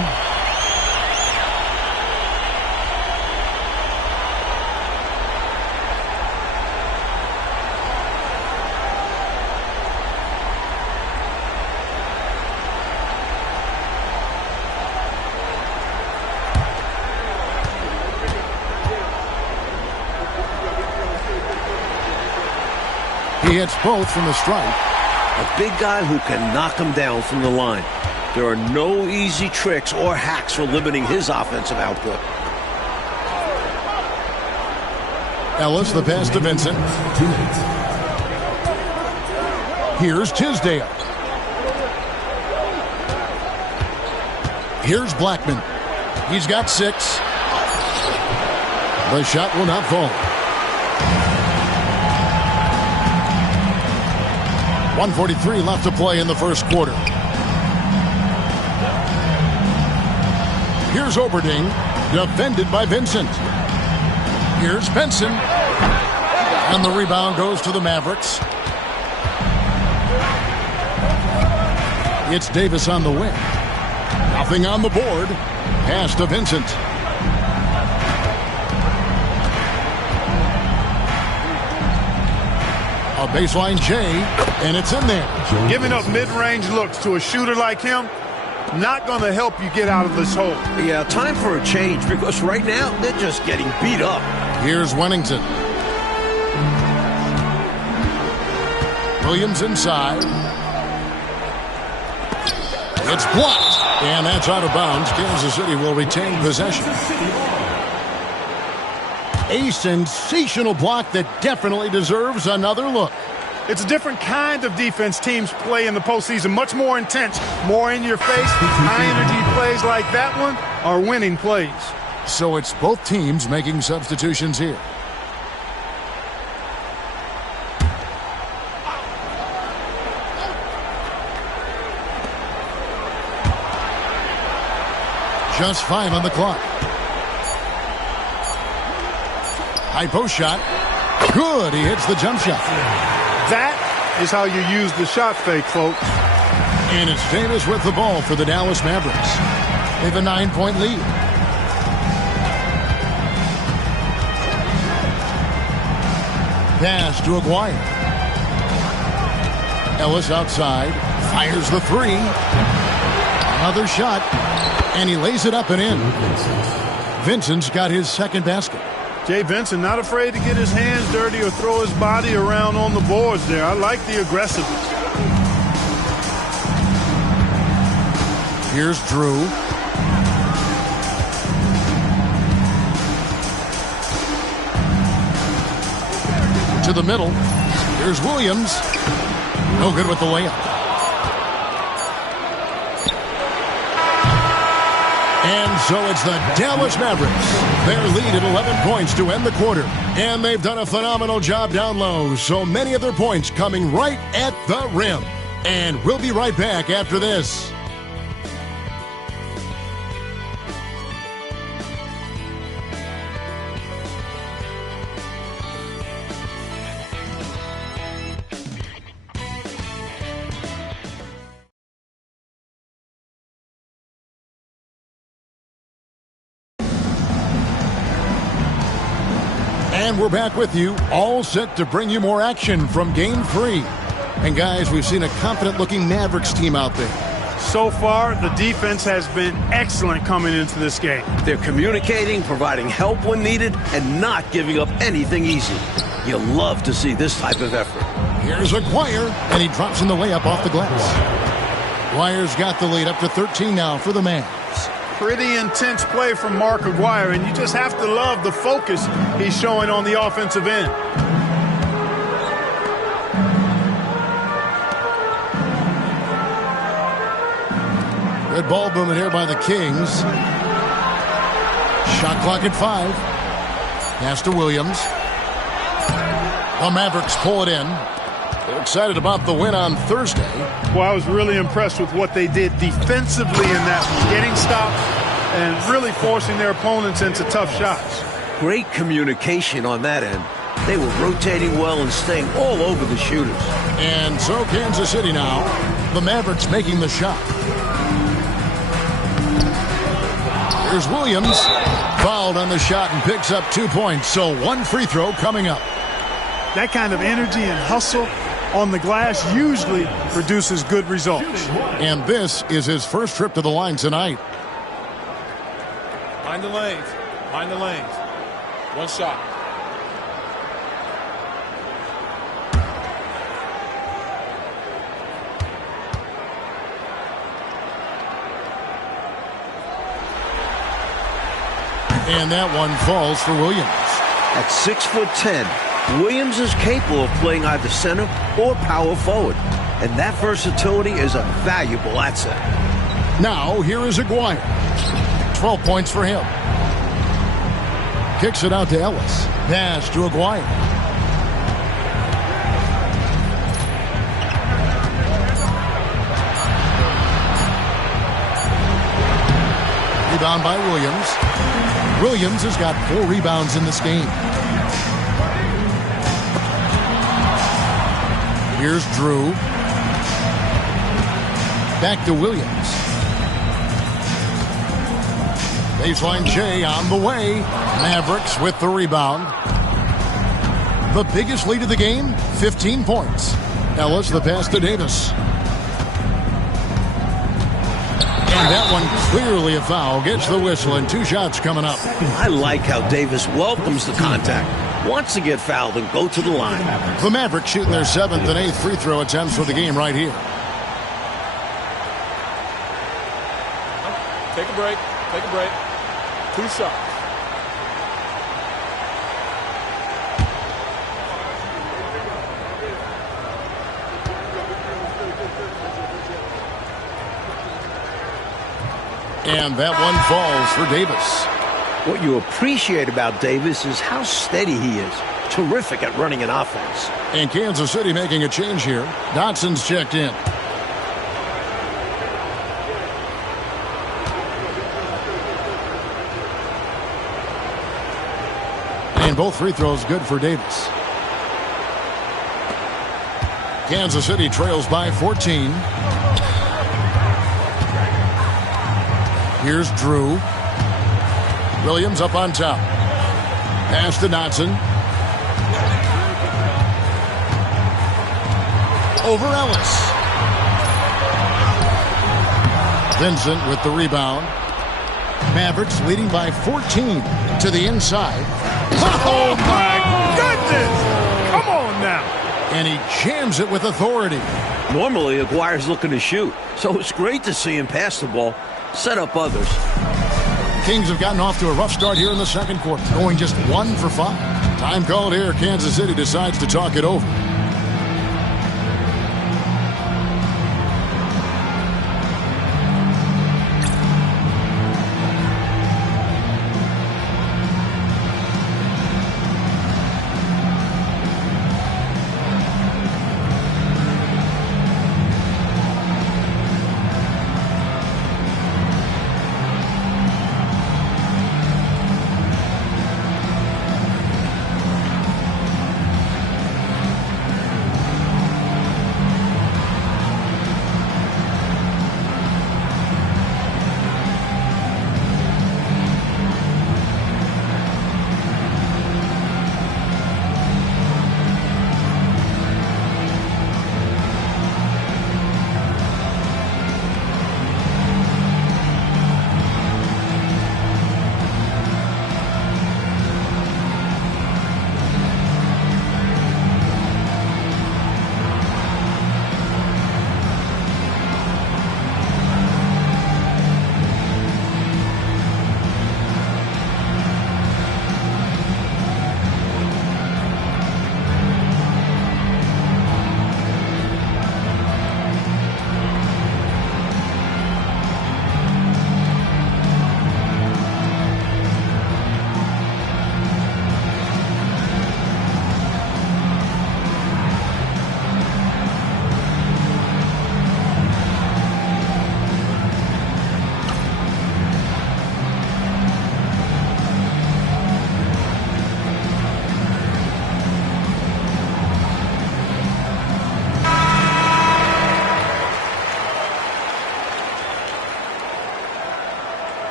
He hits both from the stripe. A big guy who can knock him down from the line. There are no easy tricks or hacks for limiting his offensive output. Ellis, the pass to Vincent. Here's Tisdale. Here's Blackman. He's got 6. The shot will not fall. 1:43 left to play in the first quarter. Here's Oberding, defended by Vincent. Here's Benson. And the rebound goes to the Mavericks. It's Davis on the wing. Nothing on the board. Pass to Vincent. A baseline J, and it's in there. Giving up mid-range looks to a shooter like him, not going to help you get out of this hole. Yeah, time for a change because right now they're just getting beat up. Here's Wennington. Williams inside. It's blocked, and that's out of bounds. Kansas City will retain possession. A sensational block that definitely deserves another look. It's a different kind of defense teams play in the postseason. Much more intense, more in your face. High-energy plays like that one are winning plays. So it's both teams making substitutions here. Just 5 on the clock. High post shot. Good. He hits the jump shot. That is how you use the shot fake, folks. And it's Davis with the ball for the Dallas Mavericks. They have a 9-point lead. Pass to Aguirre. Ellis outside. Fires the 3. Another shot. And he lays it up and in. Vincent's got his second basket. Jay Vincent not afraid to get his hands dirty or throw his body around on the boards there. I like the aggressiveness. Here's Drew. To the middle. Here's Williams. No good with the layup. And so it's the Dallas Mavericks. Their lead at 11 points to end the quarter. And they've done a phenomenal job down low. So many of their points coming right at the rim. And we'll be right back after this. And we're back with you, all set to bring you more action from Game 3. And guys, we've seen a confident-looking Mavericks team out there. So far, the defense has been excellent coming into this game. They're communicating, providing help when needed, and not giving up anything easy. You love to see this type of effort. Here's Aguirre, and he drops in the layup off the glass. Aguirre's got the lead up to 13 now for the Mavs. Pretty intense play from Mark Aguirre, and you just have to love the focus he's showing on the offensive end. Good ball movement here by the Kings. Shot clock at 5. Pass to Williams. The Mavericks pull it in. They're excited about the win on Thursday. Well, I was really impressed with what they did defensively in that one. Getting stops and really forcing their opponents into tough shots. Great communication on that end. They were rotating well and staying all over the shooters. And so Kansas City now. The Mavericks making the shot. Here's Williams. Fouled on the shot and picks up 2 points. So one free throw coming up. That kind of energy and hustle on the glass usually produces good results. And this is his first trip to the line tonight. Mind the lanes. Mind the lanes. One shot. And that one falls for Williams. At 6'10", Williams is capable of playing either center or power forward. And that versatility is a valuable asset. Now, here is Aguirre. 12 points for him. Kicks it out to Ellis. Pass to Aguirre. Rebound by Williams. Williams has got 4 rebounds in this game. Here's Drew. Back to Williams. Baseline J on the way. Mavericks with the rebound. The biggest lead of the game, 15 points. Ellis the pass to Davis. And that one clearly a foul. Gets the whistle and 2 shots coming up. I like how Davis welcomes the contact. Wants to get fouled and go to the line. The Mavericks shooting their 7th and 8th free throw attempts for the game right here. Take a break. Take a break. 2 shots. And that one falls for Davis. What you appreciate about Davis is how steady he is. Terrific at running an offense. And Kansas City making a change here. Dotson's checked in. And both free throws good for Davis. Kansas City trails by 14. Here's Drew. Williams up on top. Pass to Dotson. Over Ellis. Vincent with the rebound. Mavericks leading by 14 to the inside. Oh, my goodness! Come on now. And he jams it with authority. Normally, Aguirre's looking to shoot, so it's great to see him pass the ball, set up others. Kings have gotten off to a rough start here in the second quarter, going just 1 for 5. Time called here. Kansas City decides to talk it over.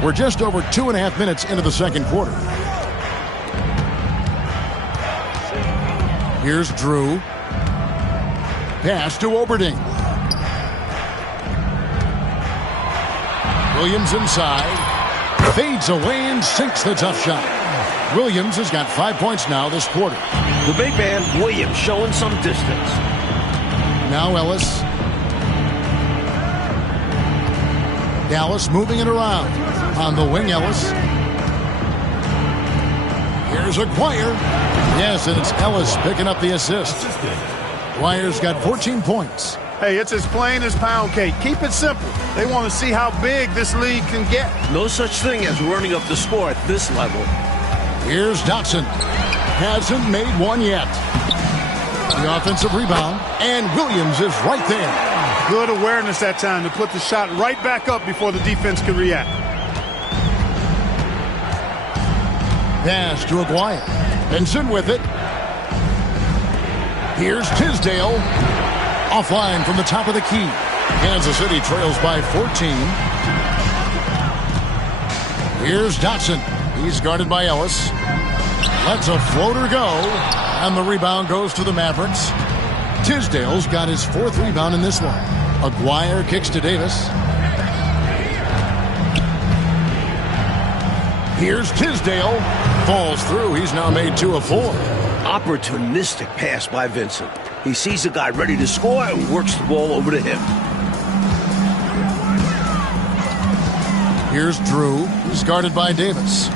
We're just over 2.5 minutes into the second quarter. Here's Drew. Pass to Oberding. Williams inside. Fades away and sinks the tough shot. Williams has got 5 points now this quarter. The big man, Williams, showing some distance. Now Ellis. Dallas moving it around. On the wing, Ellis. Here's Aguirre. Yes, and it's Ellis picking up the assist. Aguirre's got 14 points. Hey, it's as plain as pound cake. Keep it simple. They want to see how big this league can get. No such thing as running up the score at this level. Here's Dotson. Hasn't made one yet. The offensive rebound, and Williams is right there. Good awareness that time to put the shot right back up before the defense could react. Pass to Aguirre. Benson with it. Here's Tisdale. Offline from the top of the key. Kansas City trails by 14. Here's Dotson. He's guarded by Ellis. Lets a floater go. And the rebound goes to the Mavericks. Tisdale's got his 4th rebound in this one. Aguirre kicks to Davis. Here's Tisdale. Falls through. He's now made 2 of 4. Opportunistic pass by Vincent. He sees a guy ready to score and works the ball over to him. Here's Drew. He's guarded by Davis.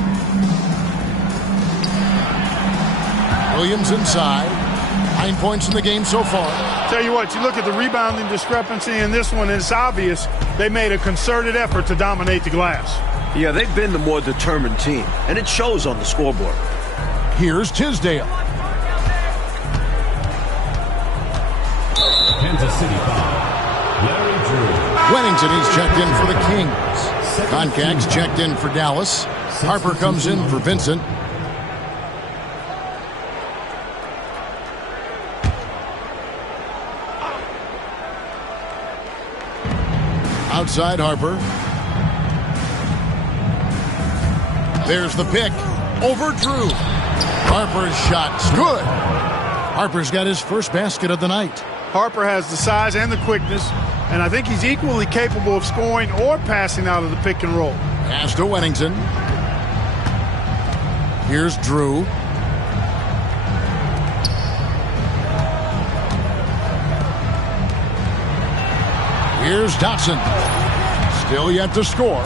Williams inside. 9 points in the game so far. Tell you what, you look at the rebounding discrepancy in this one, and it's obvious they made a concerted effort to dominate the glass. Yeah, they've been the more determined team, and it shows on the scoreboard. Here's Tisdale. Kansas City foul. Larry Drew. Wennington, he's checked in for the Kings. Concac's checked in for Dallas. Harper comes in for Vincent. Outside Harper. There's the pick. Over Drew. Harper's shot's good. Harper's got his first basket of the night. Harper has the size and the quickness, and I think he's equally capable of scoring or passing out of the pick and roll. Pass to Wennington. Here's Drew. Here's Dotson. Still yet to score.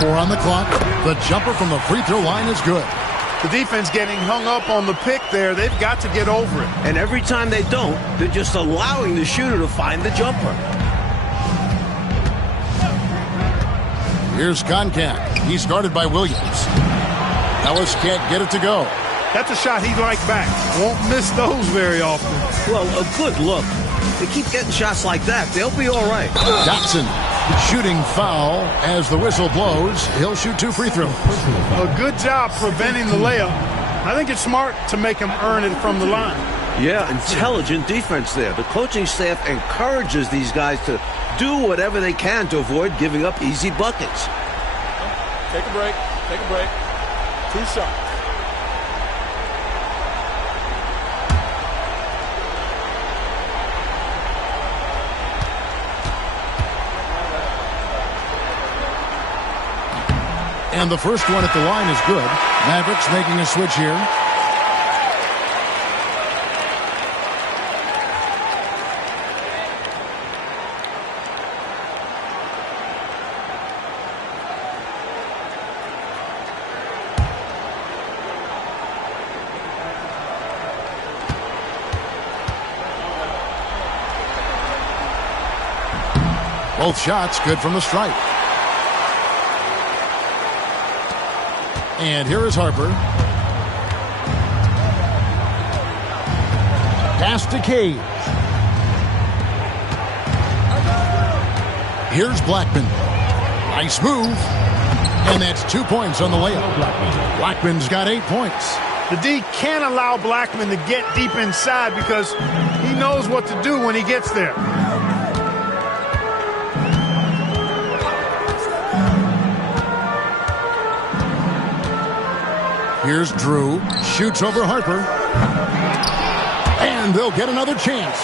4 on the clock. The jumper from the free throw line is good. The defense getting hung up on the pick there. They've got to get over it. And every time they don't, they're just allowing the shooter to find the jumper. Here's Concac. He's guarded by Williams. Ellis can't get it to go. That's a shot he'd like back. Won't miss those very often. Well, a good look. They keep getting shots like that. They'll be all right. Dotson shooting foul as the whistle blows. He'll shoot 2 free throws. A good job preventing the layup. I think it's smart to make him earn it from the line. Yeah, intelligent defense there. The coaching staff encourages these guys to do whatever they can to avoid giving up easy buckets. Take a break. Take a break. 2 shots. And the first one at the line is good. Mavericks making a switch here. Both shots good from the stripe. And here is Harper. Pass to Cage. Here's Blackman. Nice move. And that's 2 points on the layup. Blackman's got 8 points. The D can't allow Blackman to get deep inside because he knows what to do when he gets there. Here's Drew. Shoots over Harper. And they'll get another chance.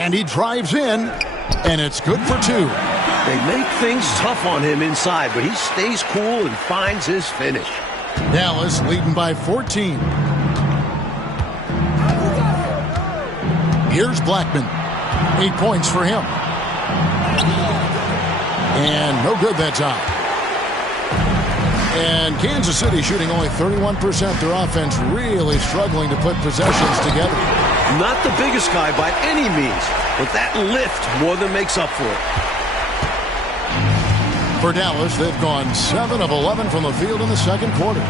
And he drives in, and it's good for 2. They make things tough on him inside, but he stays cool and finds his finish. Dallas leading by 14. Here's Blackman. 8 points for him. And no good that time. And Kansas City shooting only 31%. Their offense really struggling to put possessions together. Not the biggest guy by any means, but that lift more than makes up for it. For Dallas, they've gone 7 of 11 from the field in the second quarter.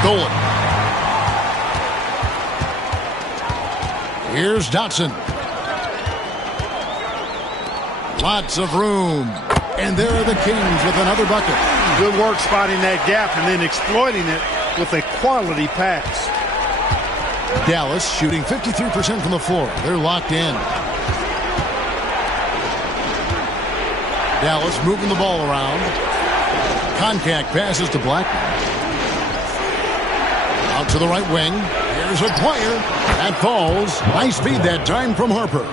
Stolen. Here's Dotson. Lots of room. And there are the Kings with another bucket. Good work spotting that gap and then exploiting it with a quality pass. Dallas shooting 53% from the floor. They're locked in. Dallas moving the ball around. Koncak passes to Blackman. Out to the right wing. Here's Aguirre. That falls. Nice feed that time from Harper.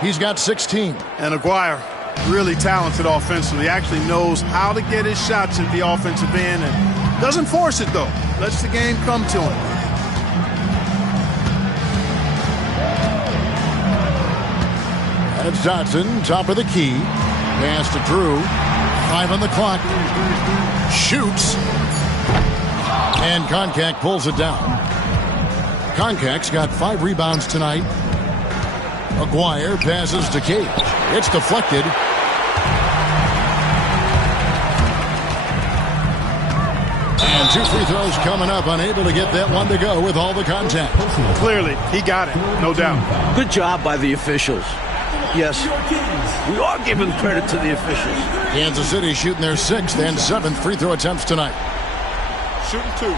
He's got 16. And Aguirre, really talented offensively. Actually knows how to get his shots at the offensive end and doesn't force it, though. Lets the game come to him. That's Dotson, top of the key. Pass to Drew. 5 on the clock. Shoots. And Koncak pulls it down. Koncak's got 5 rebounds tonight. Aguirre passes to Cage. It's deflected. And 2 free throws coming up. Unable to get that one to go with all the contact. Clearly, he got it, no doubt. Good job by the officials. Yes, we are giving credit to the officials. Kansas City shooting their 6th and 7th free throw attempts tonight. Shooting 2.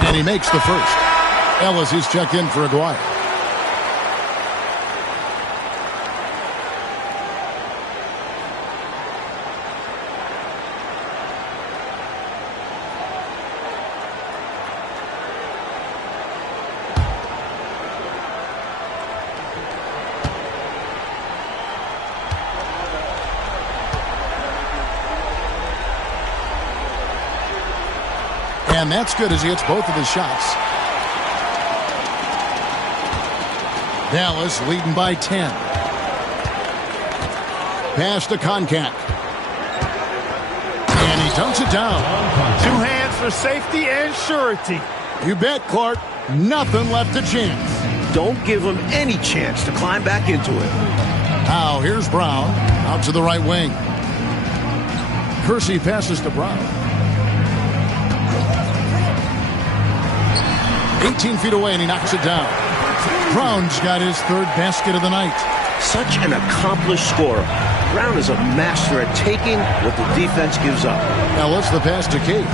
And he makes the first. Ellis is checked in for Aguirre. And that's good as he hits both of his shots. Dallas leading by 10. Pass to Koncak. And he dunks it down. 2 hands for safety and surety. You bet, Clark. Nothing left to chance. Don't give him any chance to climb back into it. Now here's Brown. Out to the right wing. Kersey passes to Brown. 18 feet away, and he knocks it down. Brown's got his 3rd basket of the night. Such an accomplished scorer. Brown is a master at taking what the defense gives up. Ellis the pass to Cage.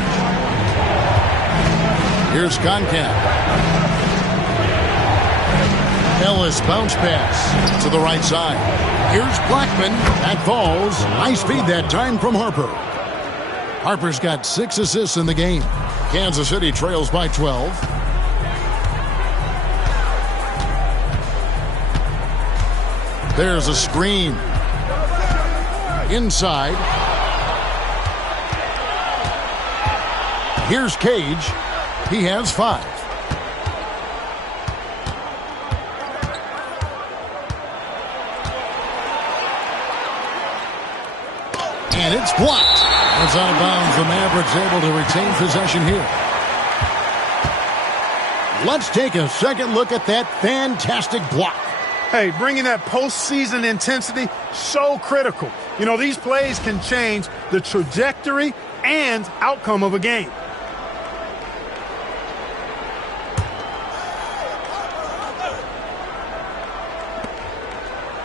Here's Koncak. Ellis bounce pass to the right side. Here's Blackman. That falls. Nice feed that time from Harper. Harper's got 6 assists in the game. Kansas City trails by 12. There's a screen. Inside. Here's Cage. He has 5. And it's blocked. It's out of bounds. The Mavericks able to retain possession here. Let's take a second look at that fantastic block. Hey, bringing that postseason intensity, so critical. You know, these plays can change the trajectory and outcome of a game.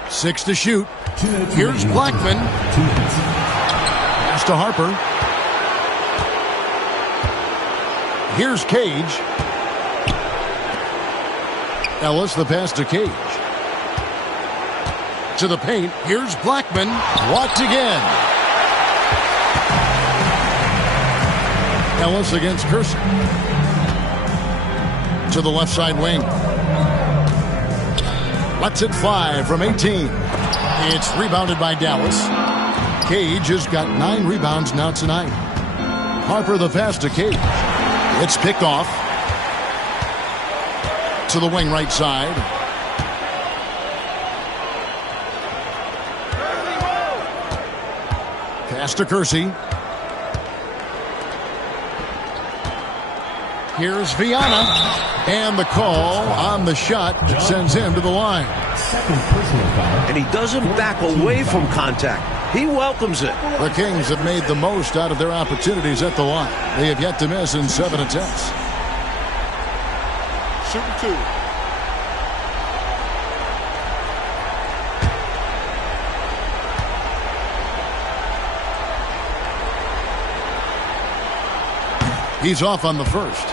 Six to shoot. Here's Blackman. Pass to Harper. Here's Cage. Ellis, the pass to Cage. To the paint. Here's Blackman. Walked again. Ellis against Kersey. To the left side wing. Lets it fly from 18. It's rebounded by Dallas. Cage has got 9 rebounds now tonight. Harper the pass to Cage. It's picked off. To the wing right side. Pass to Kersey. Here's Viana. And the call on the shot that sends him to the line. And he doesn't back away from contact. He welcomes it. The Kings have made the most out of their opportunities at the line. They have yet to miss in 7 attempts. Shooting 2. He's off on the first.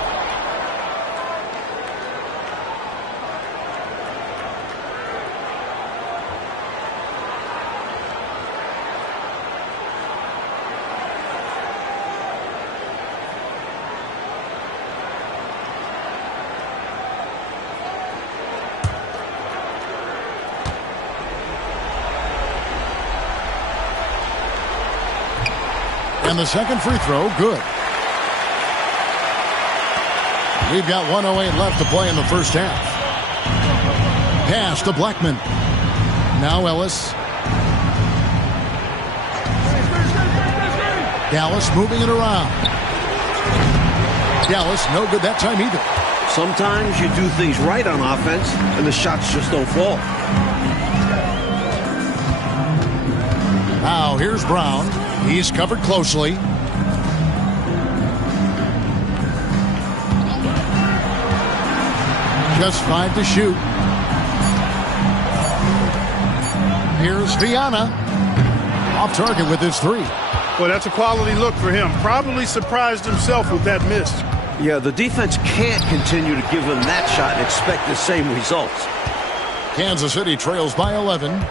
And the second free throw, good. We've got 1:08 left to play in the first half. Pass to Blackman. Now Ellis. Dallas moving it around. Dallas no good that time either. Sometimes you do things right on offense, and the shots just don't fall. Now here's Brown. He's covered closely. Just 5 to shoot. Here's Viana. Off target with his 3. Well, that's a quality look for him. Probably surprised himself with that miss. Yeah, the defense can't continue to give him that shot and expect the same results. Kansas City trails by 11.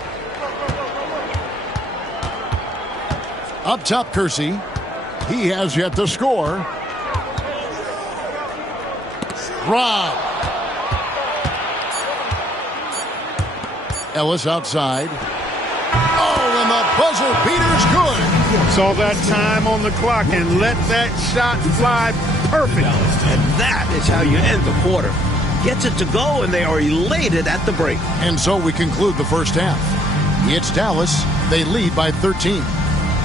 Up top, Kersey. He has yet to score. Rob. Ellis outside. Oh, and the buzzer beater's good. Saw that time on the clock and let that shot fly perfect. And that is how you end the quarter. Gets it to go, and they are elated at the break. And so we conclude the first half. It's Dallas. They lead by 13.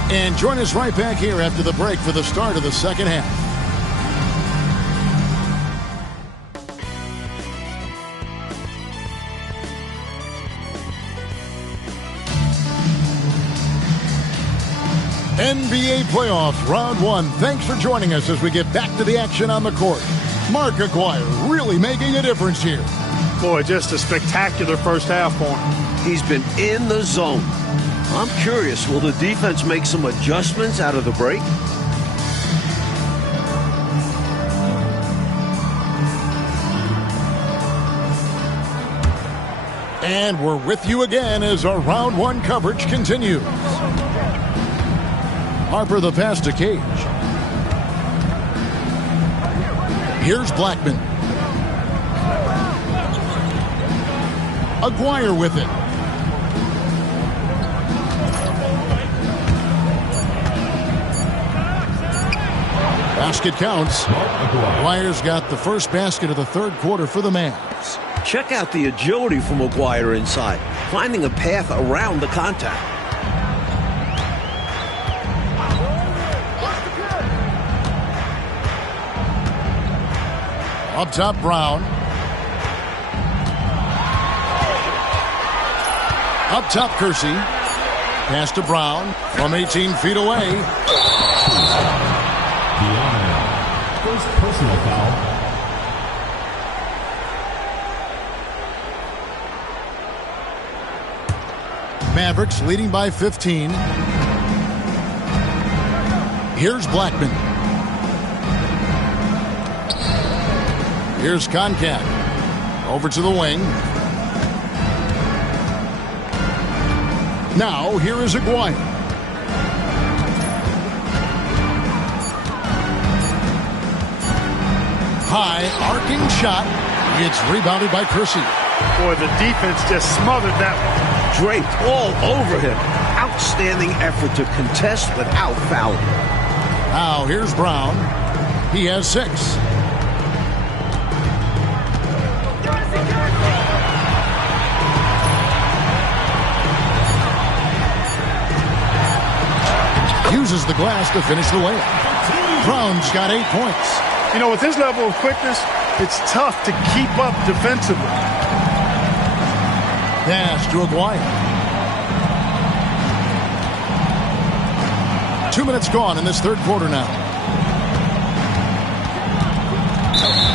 And join us right back here after the break for the start of the second half. NBA playoffs, round 1. Thanks for joining us as we get back to the action on the court. Mark Aguirre really making a difference here. Boy, just a spectacular first half for him. He's been in the zone. I'm curious, will the defense make some adjustments out of the break? And we're with you again as our round 1 coverage continues. Harper the pass to Cage. Here's Blackman. Aguirre with it. Basket counts. Aguirre's got the first basket of the third quarter for the Mavs. Check out the agility from Aguirre inside, finding a path around the contact. Up top, Brown. Up top, Kersey. Pass to Brown from 18 feet away. First personal foul. Mavericks leading by 15. Here's Blackman. Here's Concat. Over to the wing. Now, here is Aguirre. High, arcing shot. It's rebounded by Kersey. Boy, the defense just smothered that one. Draped all over him. Outstanding effort to contest without fouling. Now, here's Brown. He has 6. Uses the glass to finish the layup. Brown's got 8 points. You know, with his level of quickness, it's tough to keep up defensively. Pass to Aguirre. 2 minutes gone in this third quarter now.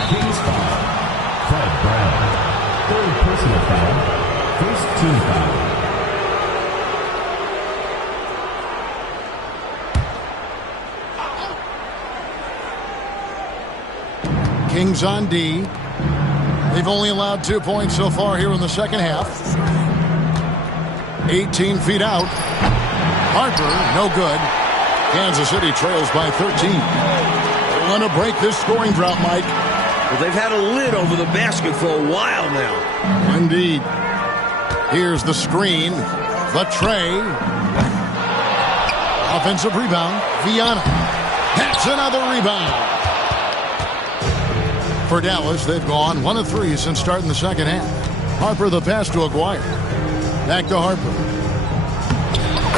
Kings foul. Fred Brown. Third personal foul. First team foul. Kings on D. They've only allowed 2 points so far here in the second half. 18 feet out. Harper, no good. Kansas City trails by 13. They want to break this scoring drought, Mike. Well, they've had a lid over the basket for a while now. Indeed. Here's the screen. The tray. Offensive rebound. Viana. That's another rebound. For Dallas, they've gone 1 of 3 since starting the second half. Harper the pass to Aguirre. Back to Harper.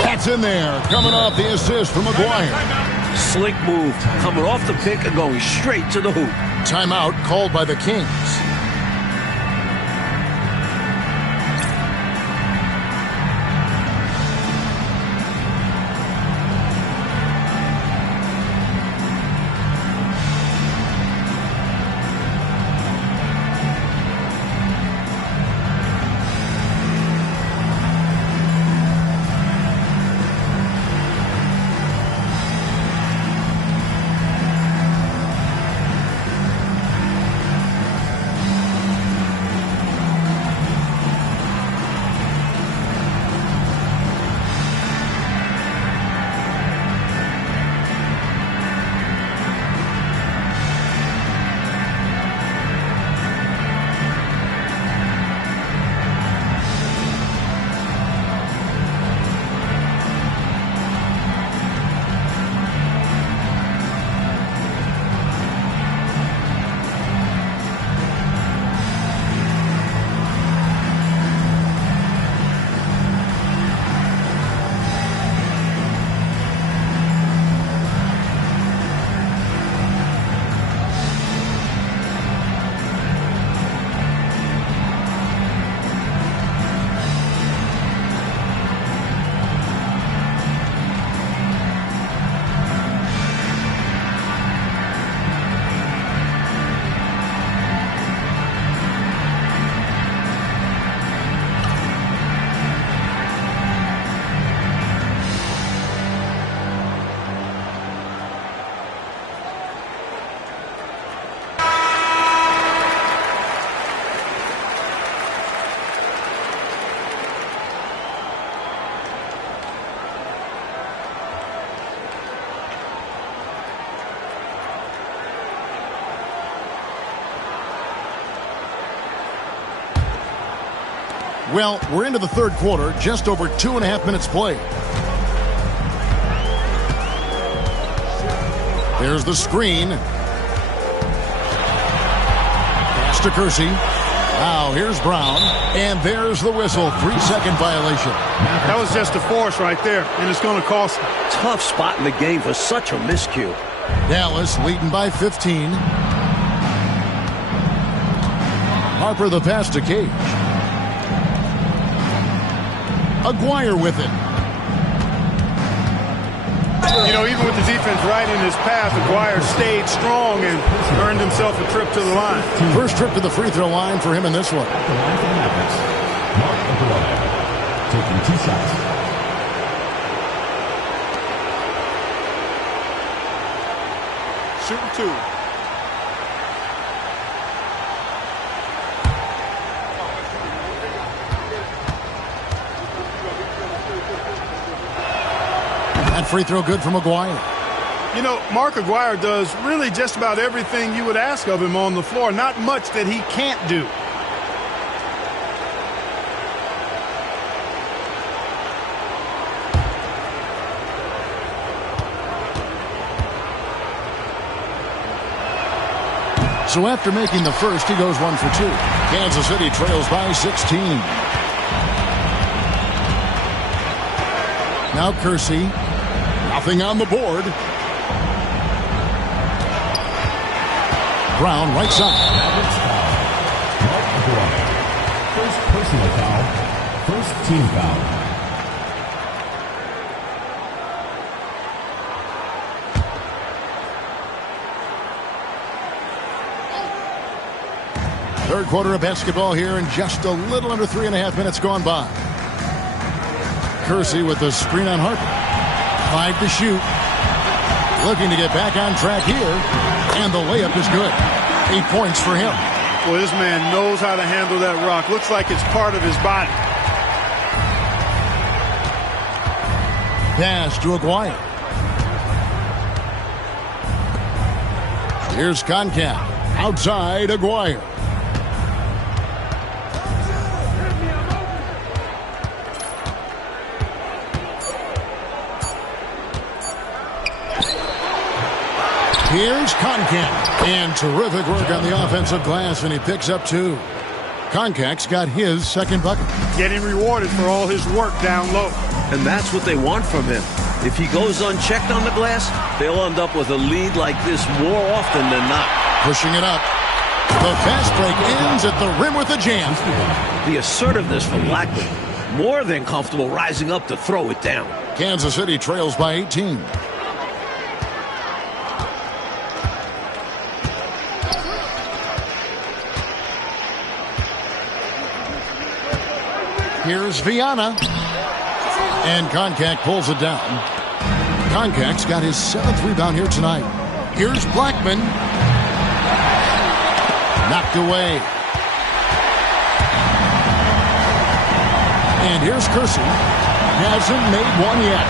That's in there. Coming off the assist from Aguirre. Slick move. Coming off the pick and going straight to the hoop. Timeout called by the Kings. Well, we're into the third quarter, just over 2.5 minutes played. There's the screen. Pass to Kersey. Now here's Brown. And there's the whistle. 3-second violation. That was just a force right there, and it's going to cost them. Tough spot in the game for such a miscue. Dallas leading by 15. Harper the pass to Cage. Aguirre with it. You know, even with the defense right in his path, Aguirre stayed strong and earned himself a trip to the line. First trip to the free throw line for him in this one. taking 2 shots. Shooting 2. That free throw good for Maguire. You know, Mark Aguirre does really just about everything you would ask of him on the floor. Not much that he can't do. So after making the first, he goes 1 for 2. Kansas City trails by 16. Now Kersey. Nothing on the board. Brown, right side. Mark Aguirre. First personal foul. First team foul. Third quarter of basketball here, and just a little under 3.5 minutes gone by. Kersey with the screen on Harper. 5 to shoot. Looking to get back on track here, and the layup is good. 8 points for him. Well, this man knows how to handle that rock. Looks like it's part of his body. Pass to Aguirre. Here's Concap. Outside Aguirre. Here's Concap. And terrific work on the offensive glass, and he picks up 2. Concac's got his second bucket. Getting rewarded for all his work down low. And that's what they want from him. If he goes unchecked on the glass, they'll end up with a lead like this more often than not. Pushing it up. The fast break ends at the rim with a jam. The assertiveness from Blackman. More than comfortable rising up to throw it down. Kansas City trails by 18. Here's Viana. And Konchak pulls it down. Konchak's got his 7th rebound here tonight. Here's Blackman. Knocked away. And here's Kersey. Hasn't made one yet.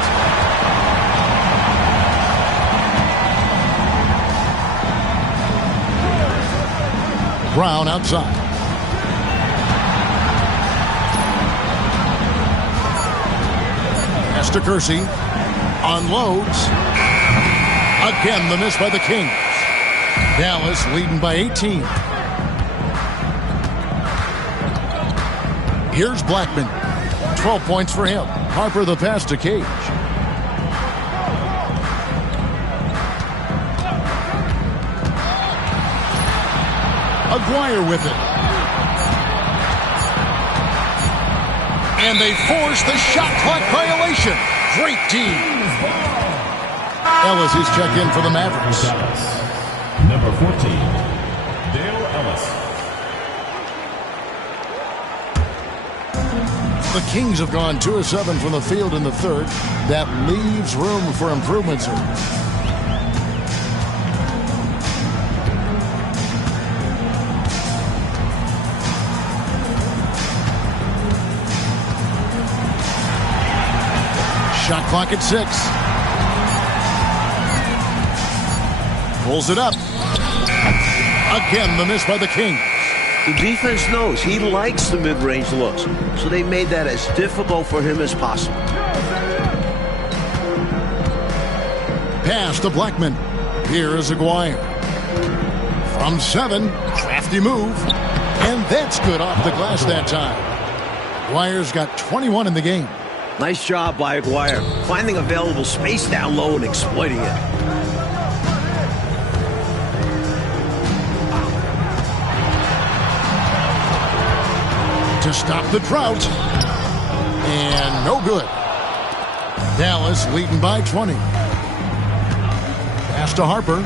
Brown outside. Pass to Kersey. Unloads. Again, the miss by the Kings. Dallas leading by 18. Here's Blackman. 12 points for him. Harper the pass to Cage. Aguirre with it. And they force the shot clock violation. Great team. Ellis is checked in for the Mavericks. Number 14, Dale Ellis. The Kings have gone 2 of 7 from the field in the third. That leaves room for improvements. Shot clock at 6. Pulls it up. Again, the miss by the Kings. The defense knows he likes the mid-range looks, so they made that as difficult for him as possible. Pass to Blackman. Here is Aguirre. From 7, crafty move. And that's good off the glass that time. Aguirre's got 21 in the game. Nice job by Aguirre, finding available space down low and exploiting it. To stop the drought. And no good. Dallas leading by 20. Pass to Harper.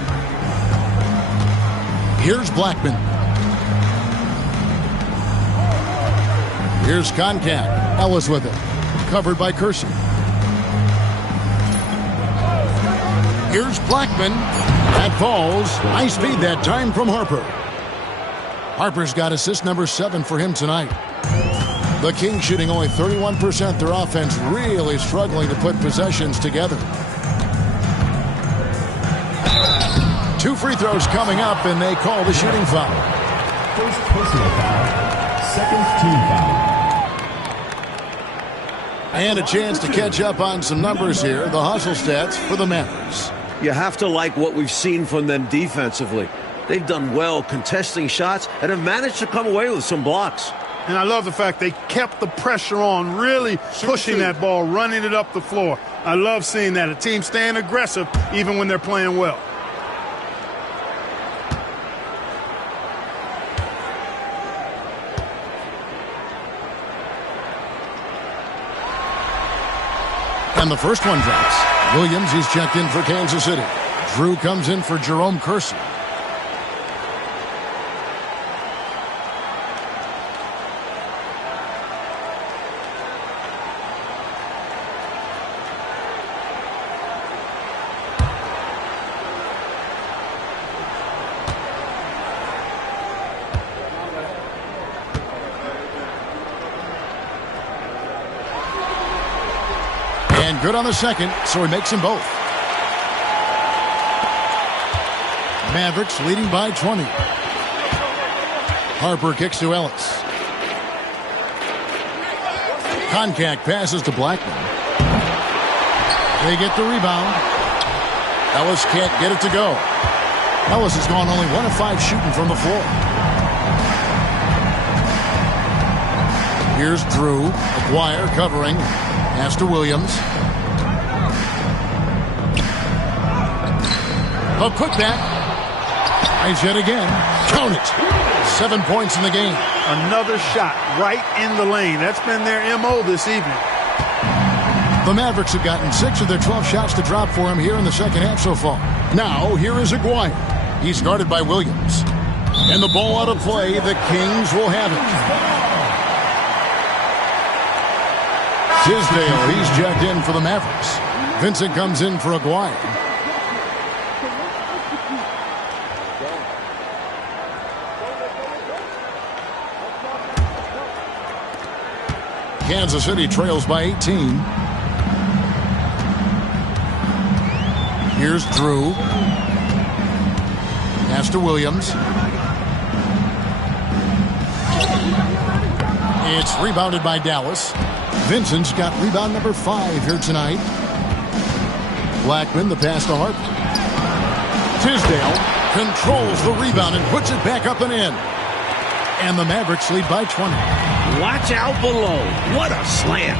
Here's Blackman. Here's Konchak. Ellis with it. covered by Kersey. Here's Blackman. That falls. Nice feed that time from Harper. Harper's got assist number 7 for him tonight. The Kings shooting only 31%. Their offense really struggling to put possessions together. 2 free throws coming up, and they call the shooting foul. First personal foul. Second team foul. And a chance to catch up on some numbers here. The hustle stats for the Mavericks. You have to like what we've seen from them defensively. They've done well contesting shots and have managed to come away with some blocks. And I love the fact they kept the pressure on, really pushing that ball, running it up the floor. I love seeing that. A team staying aggressive even when they're playing well. And the first one drops. Williams, he's checked in for Kansas City. Drew comes in for Jerome Kersey. Good on the second, so he makes them both. Mavericks leading by 20. Harper kicks to Ellis. Koncak passes to Blackman. They get the rebound. Ellis can't get it to go. Ellis has gone only 1 of 5 shooting from the floor. Here's Drew. McGuire covering. Pass to Williams. A putback. Tries yet again. Count it. 7 points in the game. Another shot right in the lane. That's been their MO this evening. The Mavericks have gotten 6 of their 12 shots to drop for him here in the second half so far. Now, here is Aguirre. He's guarded by Williams. And the ball out of play. The Kings will have it. Tisdale, he's checked in for the Mavericks. Vincent comes in for Aguirre. Kansas City trails by 18. Here's Drew. Pass to Williams. It's rebounded by Dallas. Vincent's got rebound number 5 here tonight. Blackman, the pass to Harper. Tisdale controls the rebound and puts it back up and in. And the Mavericks lead by 20. Watch out below. What a slam.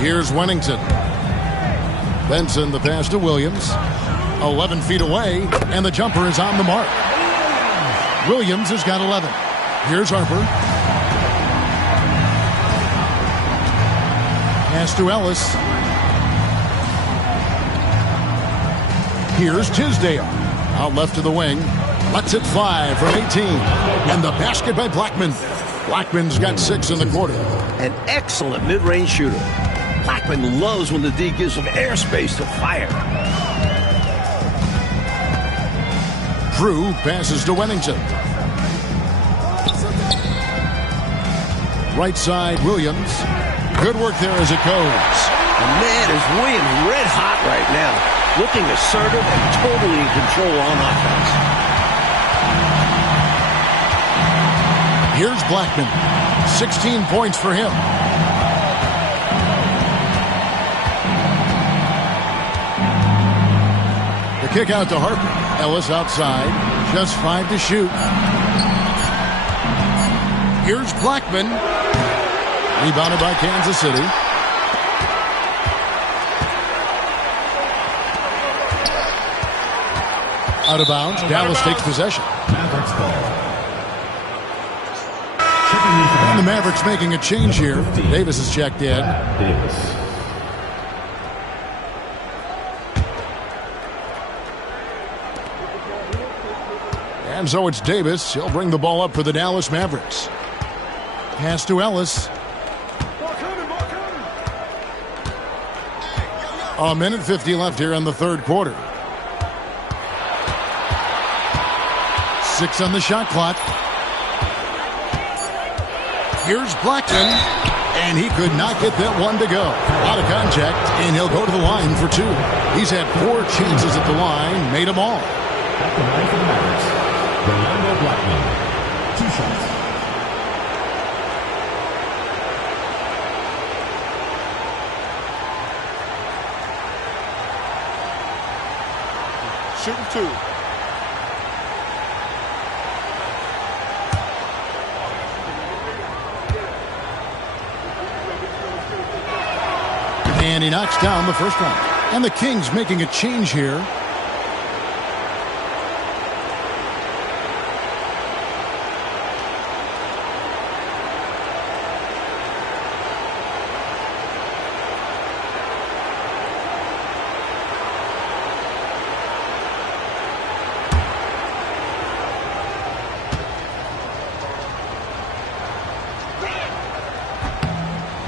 Here's Wennington. Benson, the pass to Williams. 11 feet away, and the jumper is on the mark. Williams has got 11. Here's Harper. Pass to Ellis. Here's Tisdale. Out left to the wing. Lets it fly from 18. And the basket by Blackman. Blackman's got 6 in the quarter. An excellent mid-range shooter. Blackman loves when the D gives him airspace to fire. Drew passes to Wennington. Right side, Williams. Good work there as it goes. And man, is Williams red hot right now. Looking assertive and totally in control on offense. Here's Blackman. 16 points for him. The kick out to Harper. Ellis outside. Just 5 to shoot. Here's Blackman. Rebounded by Kansas City. Out of bounds. Dallas takes possession. Mavericks ball. And the Mavericks making a change here. Davis is checked in. Davis. And so it's Davis. He'll bring the ball up for the Dallas Mavericks. Pass to Ellis. A minute 50 left here in the third quarter. 6 on the shot clock. Here's Blackman, and he could not get that one to go. Out of contact, and he'll go to the line for 2. He's had 4 chances at the line, made them all. At the line for the Mavericks, Rolando Blackman. 2 shots. Shooting 2. And he knocks down the first one. And the Kings making a change here.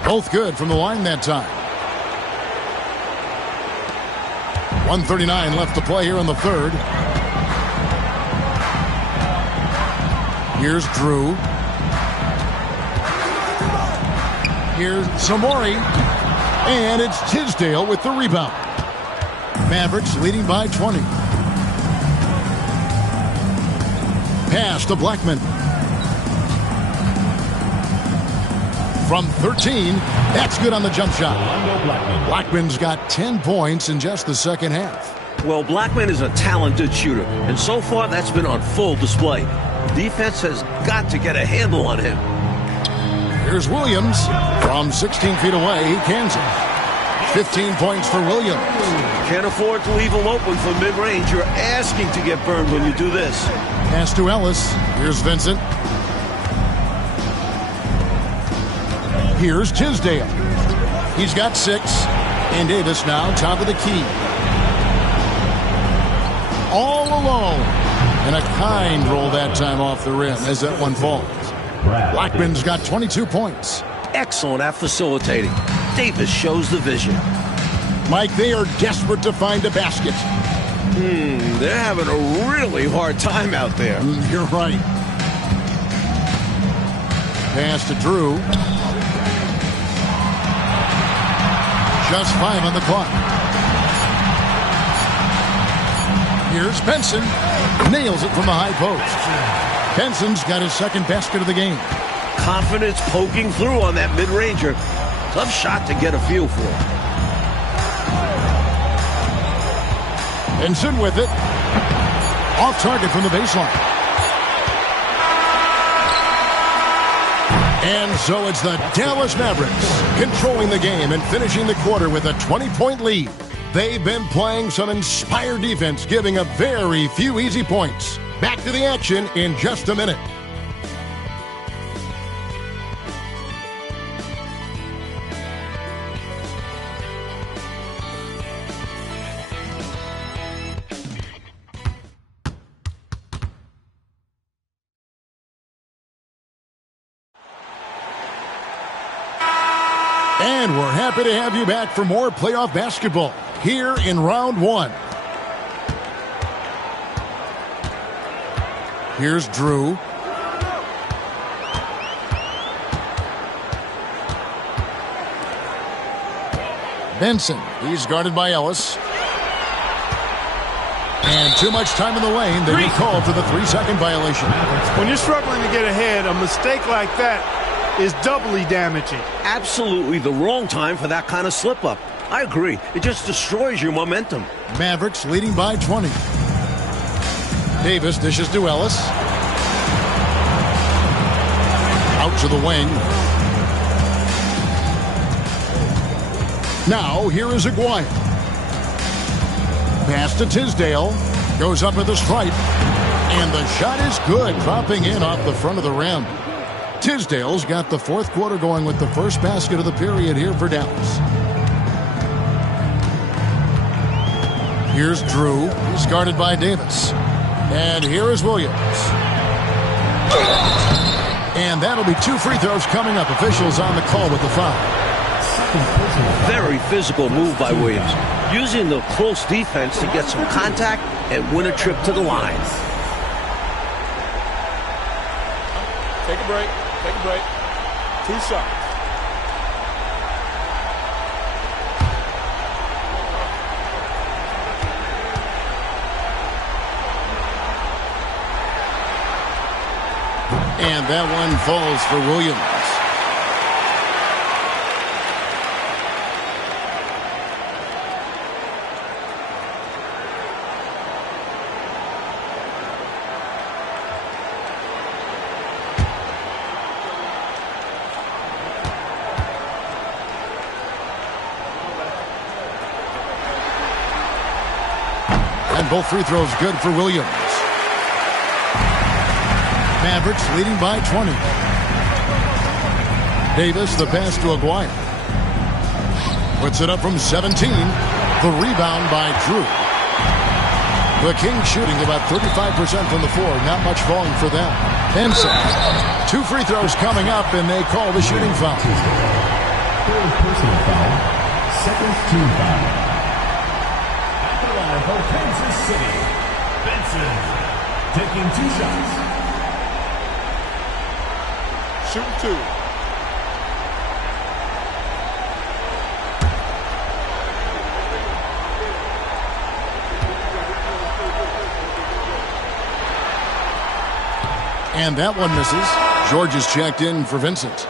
Both good from the line that time. 1:39 left to play here in the third. Here's Drew. Here's Samori. And it's Tisdale with the rebound. Mavericks leading by 20. Pass to Blackman. From 13, that's good on the jump shot. Blackman's got 10 points in just the second half. Well, Blackman is a talented shooter, and so far that's been on full display. Defense has got to get a handle on him. Here's Williams. From 16 feet away, he cans it. 15 points for Williams. Can't afford to leave him open for mid-range. You're asking to get burned when you do this. Pass to Ellis. Here's Vincent. Here's Tisdale. He's got 6. And Davis now top of the key. All alone. And a kind roll that time off the rim as that one falls. Blackman's got 22 points. Excellent at facilitating. Davis shows the vision. Mike, they are desperate to find a basket. They're having a really hard time out there. You're right. Pass to Drew. Just 5 on the clock. Here's Benson. Nails it from the high post. Benson's got his second basket of the game. Confidence poking through on that mid-ranger. Tough shot to get a feel for. Benson with it. Off target from the baseline. And so it's the Dallas Mavericks controlling the game and finishing the quarter with a 20-point lead. They've been playing some inspired defense, giving up very few easy points. Back to the action in just a minute. And we're happy to have you back for more playoff basketball here in round 1. Here's Drew. Benson, he's guarded by Ellis. And too much time in the lane. They get called for the 3-second violation. When you're struggling to get ahead, a mistake like that is doubly damaging. Absolutely the wrong time for that kind of slip-up. I agree. It just destroys your momentum. Mavericks leading by 20. Davis dishes to Ellis. Out to the wing. Now, here is Aguirre. Pass to Tisdale. Goes up with a stripe. And the shot is good, dropping in off the front of the rim. Tisdale's got the fourth quarter going with the first basket of the period here for Dallas. Here's Drew. He's guarded by Davis. And here is Williams. And that'll be 2 free throws coming up. Officials on the call with the foul. Very physical move by Williams, using the close defense to get some contact and win a trip to the line. Take a break. Take a break. 2 shots. And that one falls for Williams. And both free throws good for Williams. Mavericks leading by 20. Davis, the pass to Aguirre. Puts it up from 17. The rebound by Drew. The Kings shooting about 35% from the floor. Not much falling for them. Benson. 2 free throws coming up, and they call the shooting foul. Third personal foul. Second team foul. At the line for Kansas City, Benson taking 2 shots. Shooting 2. And that one misses. George is checked in for Vincent.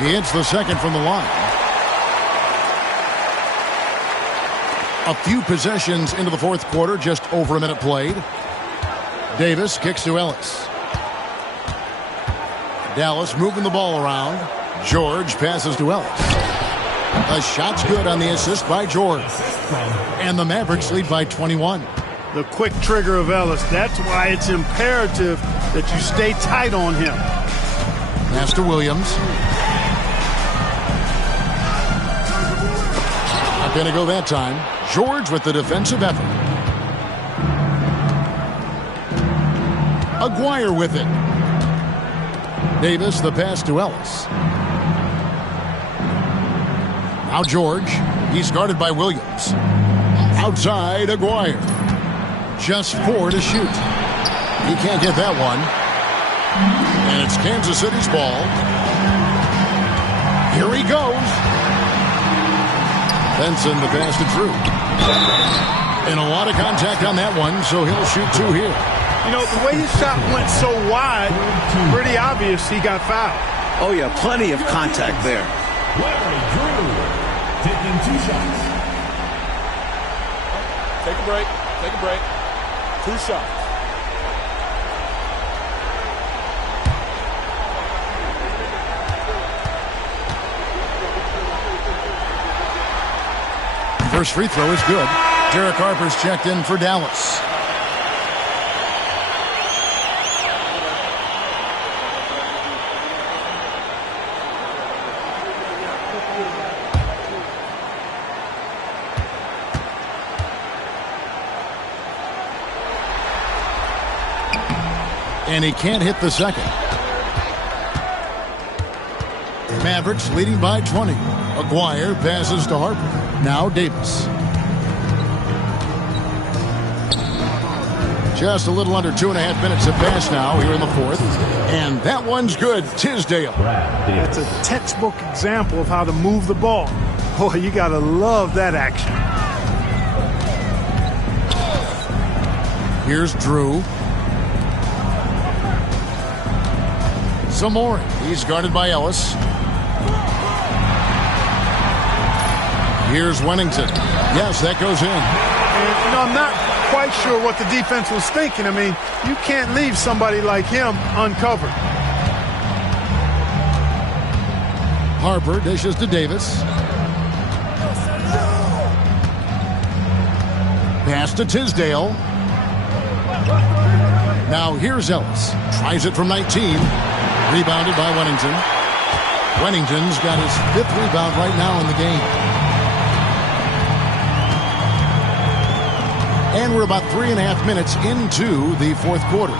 He hits the second from the line. A few possessions into the fourth quarter, just over a minute played. Davis kicks to Ellis. Dallas moving the ball around. George passes to Ellis. The shot's good on the assist by George. And the Mavericks lead by 21. The quick trigger of Ellis. That's why it's imperative that you stay tight on him. Pass to Williams. Not going to go that time. George with the defensive effort. Aguirre with it. Davis, the pass to Ellis. Now George. He's guarded by Williams. Outside, Aguirre. Just 4 to shoot. He can't get that one. And it's Kansas City's ball. Here he goes. Benson, the pass to Drew. And a lot of contact on that one, so he'll shoot 2 here. You know, the way his shot went so wide, pretty obvious he got fouled. Oh, yeah, plenty of contact there. Larry Drew taking 2 shots. Take a break. Take a break. 2 shots. First free throw is good. Derek Harper's checked in for Dallas. And he can't hit the second. Mavericks leading by 20. Aguirre passes to Harper. Now Davis. Just a little under 2.5 minutes have passed now here in the fourth. And that one's good. Tisdale. That's a textbook example of how to move the ball. Boy, you got to love that action. Here's Drew. Zamora. He's guarded by Ellis. Here's Wennington. Yes, that goes in. And, you know, I'm not quite sure what the defense was thinking. I mean, you can't leave somebody like him uncovered. Harper dishes to Davis. Pass to Tisdale. Now here's Ellis. Tries it from 19. Rebounded by Wennington. Wennington's got his 5th rebound right now in the game. And we're about 3.5 minutes into the 4th quarter.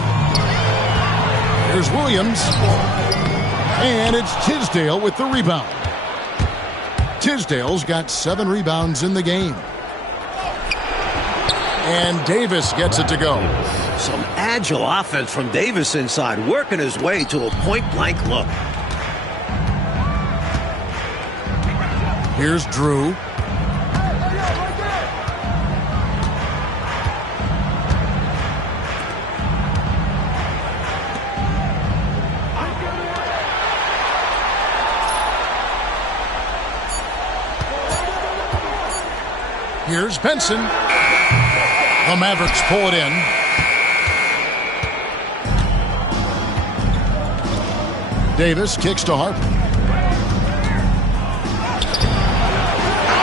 Here's Williams. And it's Tisdale with the rebound. Tisdale's got 7 rebounds in the game. And Davis gets it to go. Some agile offense from Davis inside, working his way to a point-blank look. Here's Drew. Here's Benson. The Mavericks pull it in. Davis kicks to Harper.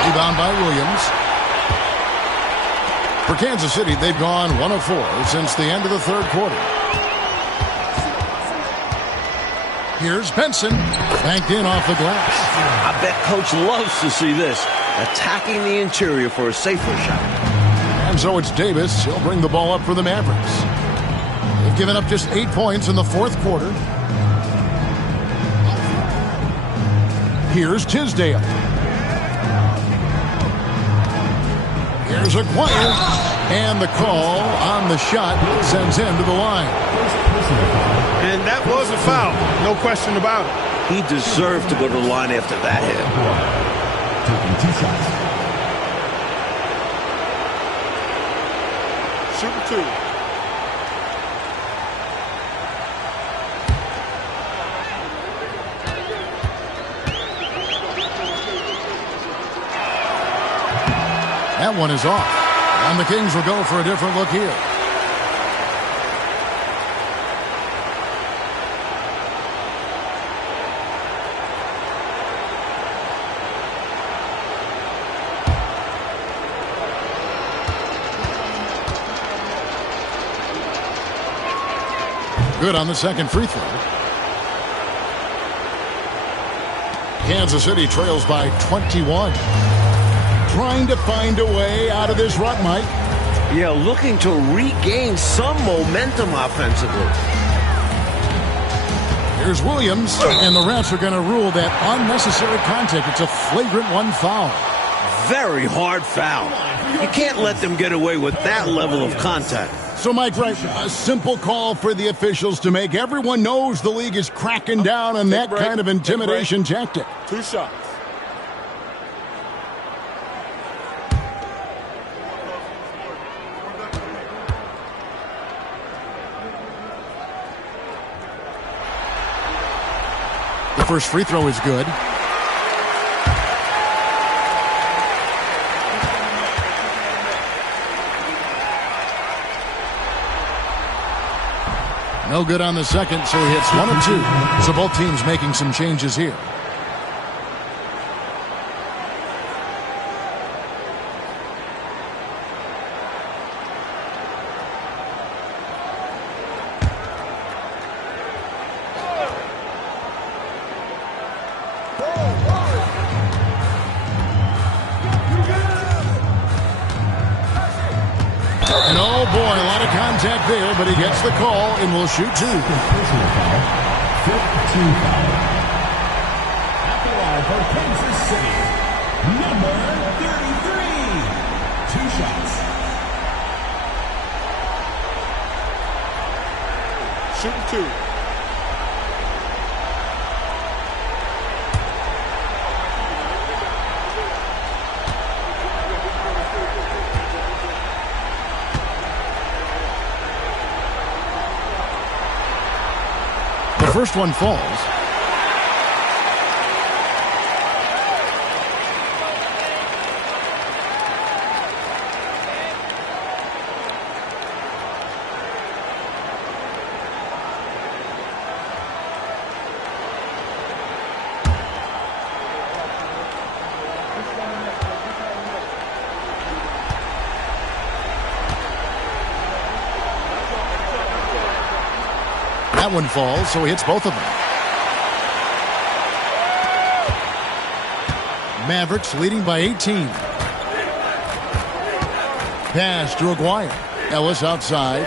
Rebound by Williams. For Kansas City, they've gone 1 of 4 since the end of the 3rd quarter. Here's Benson. Banked in off the glass. I bet Coach loves to see this. Attacking the interior for a safer shot. And so it's Davis. He'll bring the ball up for the Mavericks. They've given up just 8 points in the 4th quarter. Here's Tisdale. Here's Aguirre. And the call on the shot sends him to the line. And that was a foul. No question about it. He deserved to go to the line after that hit. Taking 2 shots. Shooting 2. That one is off. And the Kings will go for a different look here. Good on the second free throw. Kansas City trails by 21. Trying to find a way out of this rut, Mike. Yeah, looking to regain some momentum offensively. Here's Williams, and the refs are going to rule that unnecessary contact. It's a flagrant 1 foul. Very hard foul. You can't let them get away with that level of contact. So, Mike, right, a simple call for the officials to make. Everyone knows the league is cracking down on that kind of intimidation tactic. 2 shots. The first free throw is good. No good on the second, so he hits 1 of 2. So both teams making some changes here. And oh boy, a lot of contact there, but he gets the call and will shoot 2. Personal foul. 5th team foul. At the line for Kansas City, number 33. 2 shots. Shooting 2. The first one falls. That one falls, so he hits both of them. Mavericks leading by 18. Pass to Aguirre. Ellis outside.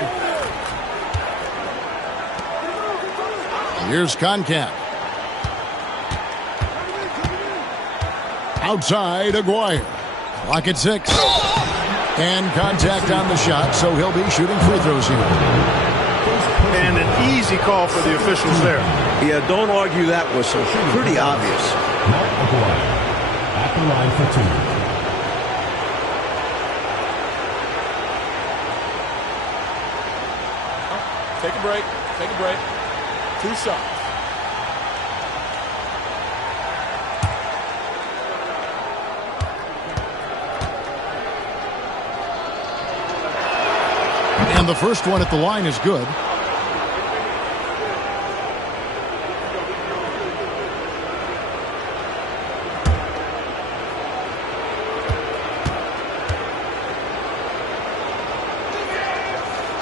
Here's Concacaf. Outside, Aguirre. Clock at 6. And contact on the shot, so he'll be shooting free throws here. And an easy call for the officials there. Yeah, don't argue that whistle. Pretty obvious. Mark Aguirre at the line for 2. Take a break. Take a break. 2 shots. And the first one at the line is good.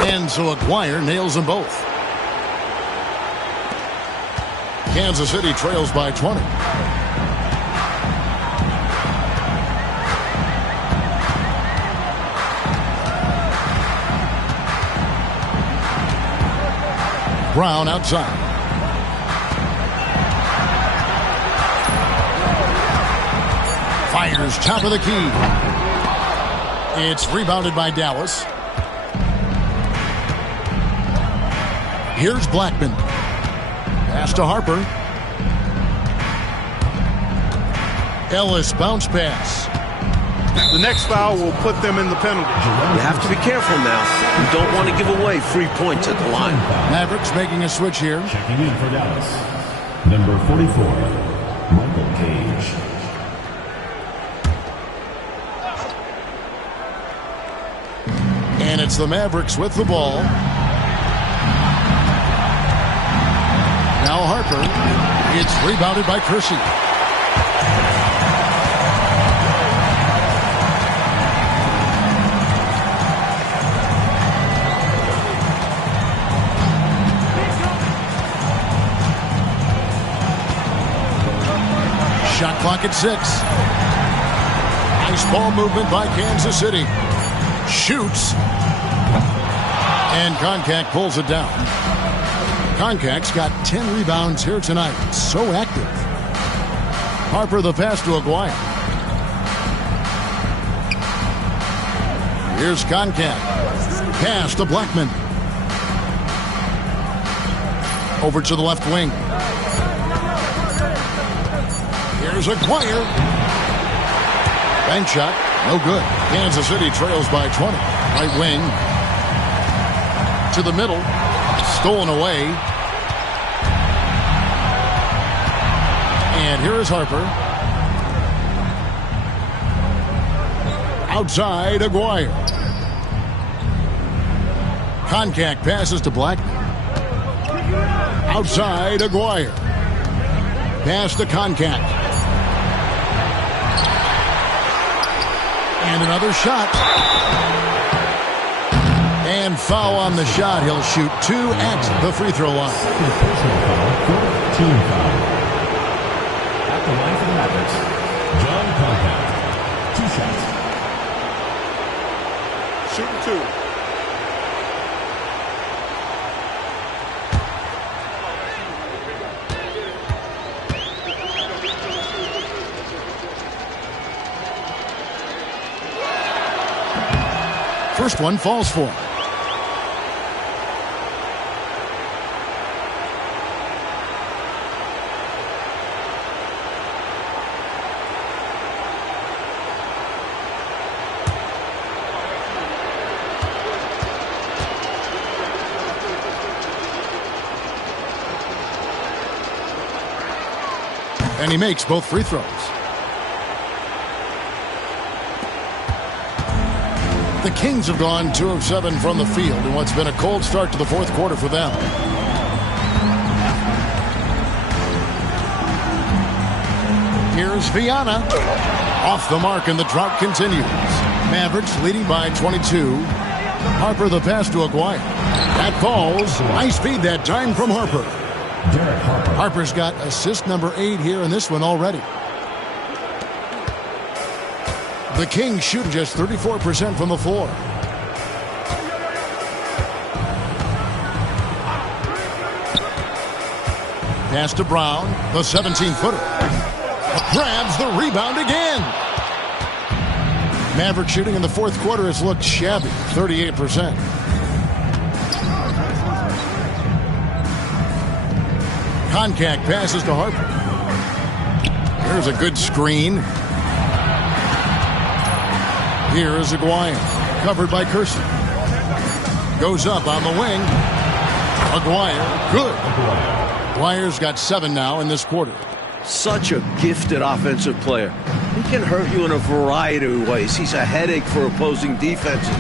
And so Aguirre nails them both. Kansas City trails by 20. Brown outside. Fires top of the key. It's rebounded by Dallas. Here's Blackman. Pass to Harper. Ellis bounce pass. The next foul will put them in the penalty. You have to be careful now. You don't want to give away free points at the line. Mavericks making a switch here. Checking in for Dallas. Number 44, Michael Cage. And it's the Mavericks with the ball. Now Harper. It's rebounded by Kersey. Shot clock at 6. Nice ball movement by Kansas City. Shoots. And Concacaf pulls it down. Concacaf's got 10 rebounds here tonight. So active. Harper the pass to Aguirre. Here's Concacaf. Pass to Blackman. Over to the left wing. Here's Aguirre. Bank shot. No good. Kansas City trails by 20. Right wing. To the middle. Stolen away. And here is Harper. Outside, Aguirre. Concacaf passes to Blackman. Outside, Aguirre. Pass to Concacaf. And another shot. And foul on the shot. He'll shoot 2 at the free throw line. Personal foul, 4th team foul. At the line for the Mavericks, John Concacaf. 2 shots. Shooting 2. First one falls for him. And he makes both free throws. The Kings have gone 2 of 7 from the field in what's been a cold start to the fourth quarter for them. Here's Viana. Off the mark, and the drought continues. Mavericks leading by 22. Harper the pass to Aguirre. That falls. Nice feed that time from Harper. Derek Harper. Harper's got assist number 8 here in this one already. The Kings shoot just 34% from the floor. Pass to Brown, the 17-footer. Grabs the rebound again. Maverick shooting in the fourth quarter has looked shabby, 38%. Koncak passes to Harper. Here's a good screen. Here is Aguirre, covered by Curson. Goes up on the wing. Aguirre, good. Aguirre's got 7 now in this quarter. Such a gifted offensive player. He can hurt you in a variety of ways. He's a headache for opposing defenses.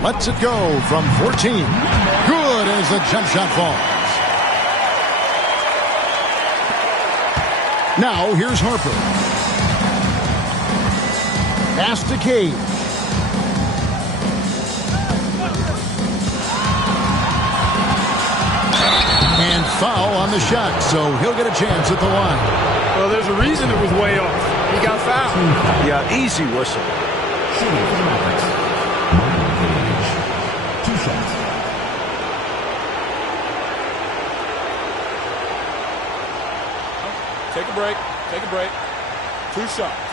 Lets it go from 14. Good as the jump shot falls. Now here's Harper. Pass to Cade. And foul on the shot, so he'll get a chance at the line. Well, there's a reason it was way off. He got fouled. Yeah, easy whistle. Shooting for the Mavericks. Michael Page. 2 shots. Take a break. Take a break. 2 shots.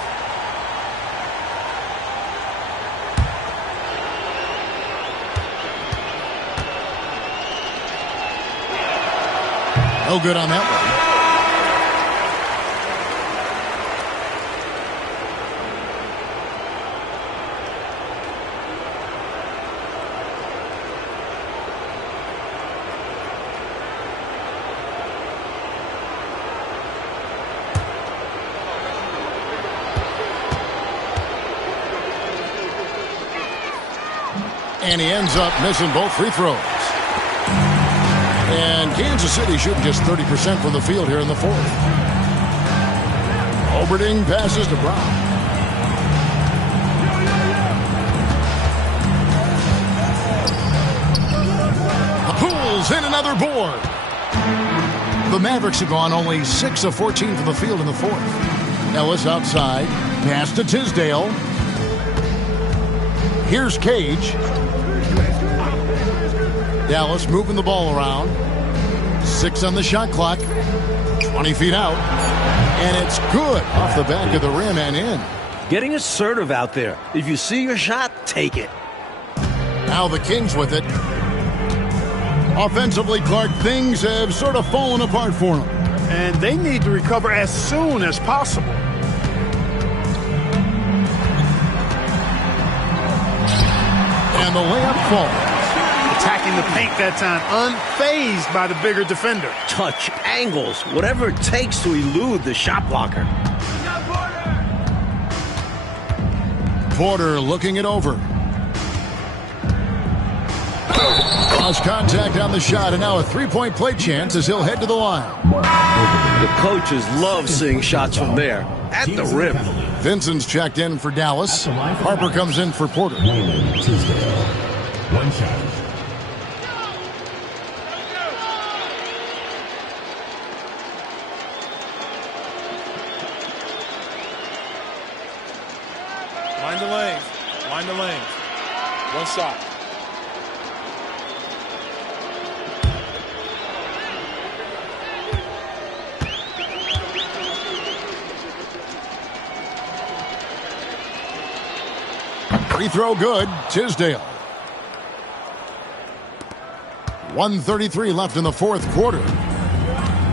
No good on that one. And he ends up missing both free throws. And Kansas City shooting just 30% from the field here in the fourth. Oberding passes to Brown. Pulls in another board. The Mavericks have gone only 6 of 14 from the field in the fourth. Ellis outside. Pass to Tisdale. Here's Cage. Dallas moving the ball around. 6 on the shot clock. 20 feet out. And it's good off the back of the rim and in. Getting assertive out there. If you see your shot, take it. Now the Kings with it. Offensively, Clark, things have sort of fallen apart for them. And they need to recover as soon as possible. And the layup falls. Attacking the paint that time, unfazed by the bigger defender. Touch, angles, whatever it takes to elude the shot blocker. Porter looking it over. Lost contact on the shot, and now a three-point play chance as he'll head to the line. The coaches love seeing shots from there, at the rim. Vincent's checked in for Dallas. Harper comes in for Porter. 1 shot. Mind the lanes. Mind the lanes. 1 shot. Free throw good. Tisdale. 1:33 left in the fourth quarter.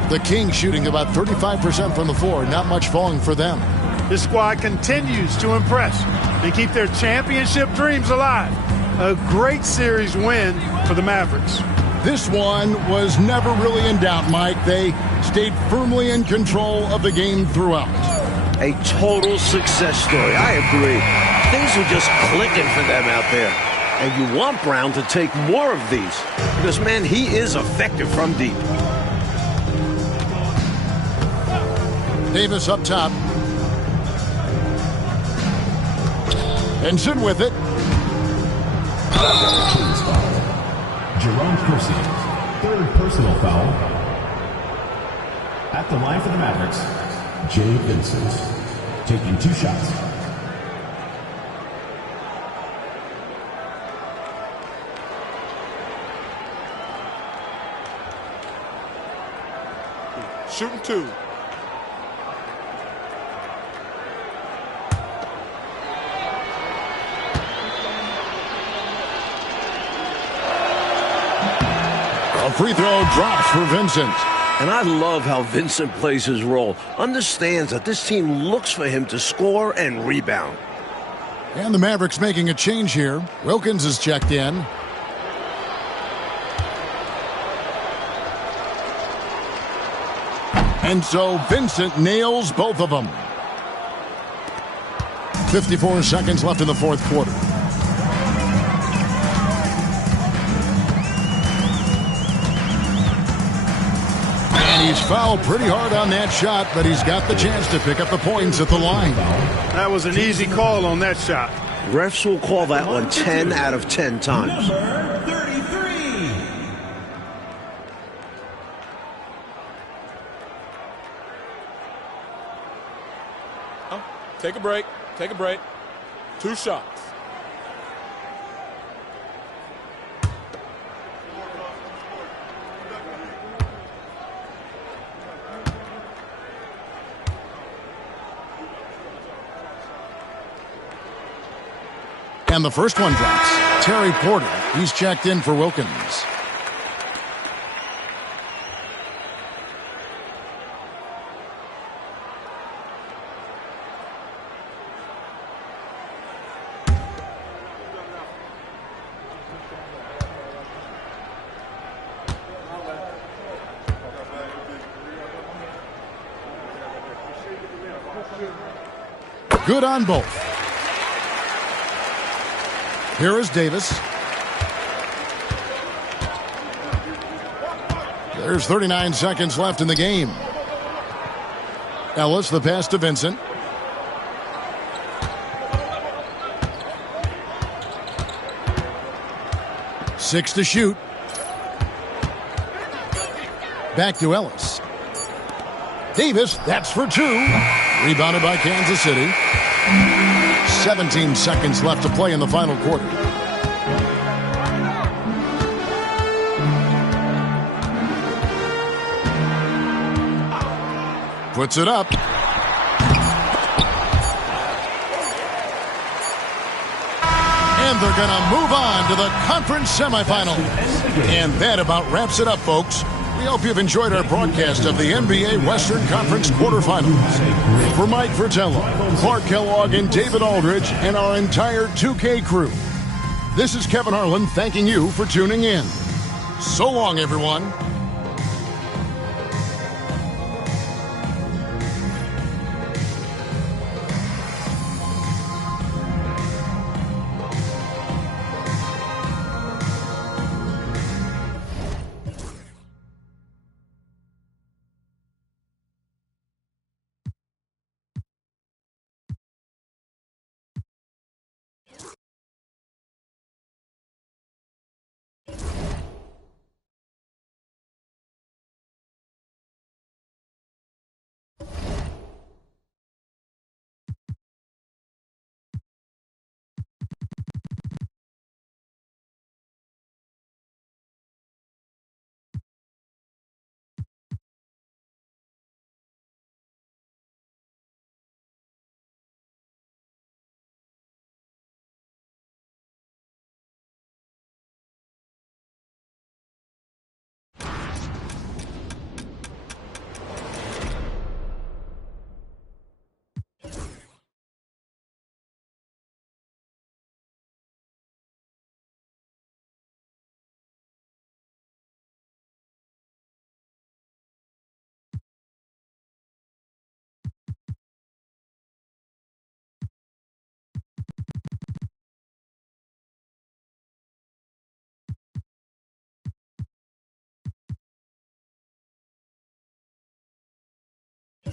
The Kings shooting about 35% from the floor. Not much falling for them. This squad continues to impress and keep their championship dreams alive. A great series win for the Mavericks. This one was never really in doubt, Mike. They stayed firmly in control of the game throughout. A total success story. I agree. Things are just clicking for them out there. And you want Brown to take more of these. Because, man, he is effective from deep. Davis up top. Vincent with it. Kings foul. Jerome Kersey, third personal foul. At the line for the Mavericks, Jay Vincent, taking 2 shots. Shooting 2. A free throw drops for Vincent. And I love how Vincent plays his role. Understands that this team looks for him to score and rebound. And the Mavericks making a change here. Wilkins is checked in. And so Vincent nails both of them. 54 seconds left in the fourth quarter. And he's fouled pretty hard on that shot, but he's got the chance to pick up the points at the line. That was an easy call on that shot. Refs will call that one 10 out of 10 times. Number 33. Oh, take a break. Take a break. 2 shots. And the first one drops. Terry Porter, he's checked in for Wilkins. Good on both. Here is Davis. There's 39 seconds left in the game. Ellis, the pass to Vincent. Six to shoot. Back to Ellis. Davis, that's for 2. Rebounded by Kansas City. 17 seconds left to play in the final quarter. Puts it up. And they're going to move on to the conference semifinals. And that about wraps it up, folks. We hope you've enjoyed our broadcast of the NBA Western Conference quarterfinals. For Mike Fratello, Clark Kellogg, and David Aldridge, and our entire 2K crew, this is Kevin Harlan thanking you for tuning in. So long, everyone. You